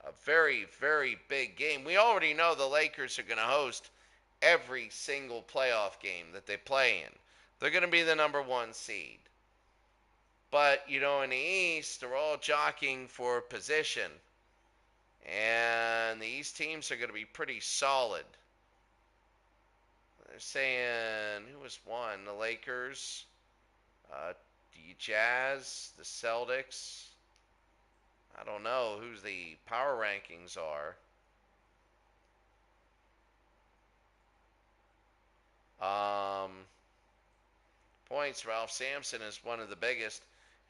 A very, very big game. We already know the Lakers are going to host every single playoff game that they play in. They're going to be the number 1 seed. But, you know, in the East, they're all jockeying for position. And the East teams are going to be pretty solid. They're saying, who was 1? The Lakers, the Jazz, the Celtics. I don't know who the power rankings are. Points, Ralph Sampson is one of the biggest.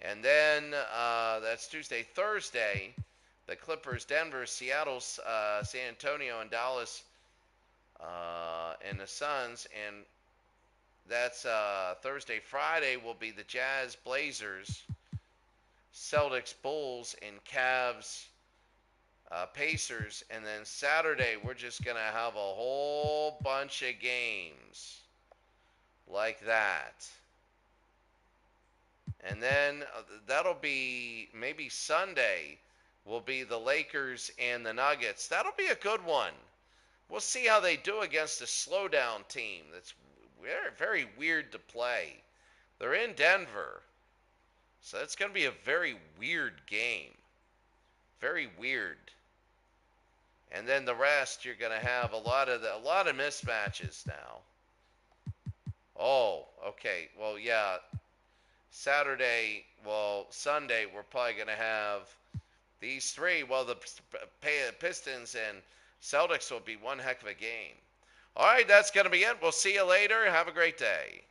And then that's Tuesday. Thursday, the Clippers, Denver, Seattle, San Antonio, and Dallas and the Suns, and that's Thursday. Friday will be the Jazz, Blazers, Celtics, Bulls, and Cavs, Pacers, and then Saturday we're just gonna have a whole bunch of games like that. And then that'll be maybe Sunday will be the Lakers and the Nuggets. That'll be a good one. We'll see how they do against a slowdown team that's very, very weird to play. They're in Denver, so it's going to be a very weird game. Very weird. And then the rest, you're going to have a lot of mismatches now. Oh, okay. Well, yeah. Sunday, we're probably going to have these three. Well, the Pistons and Celtics will be one heck of a game. All right, that's going to be it. We'll see you later. Have a great day.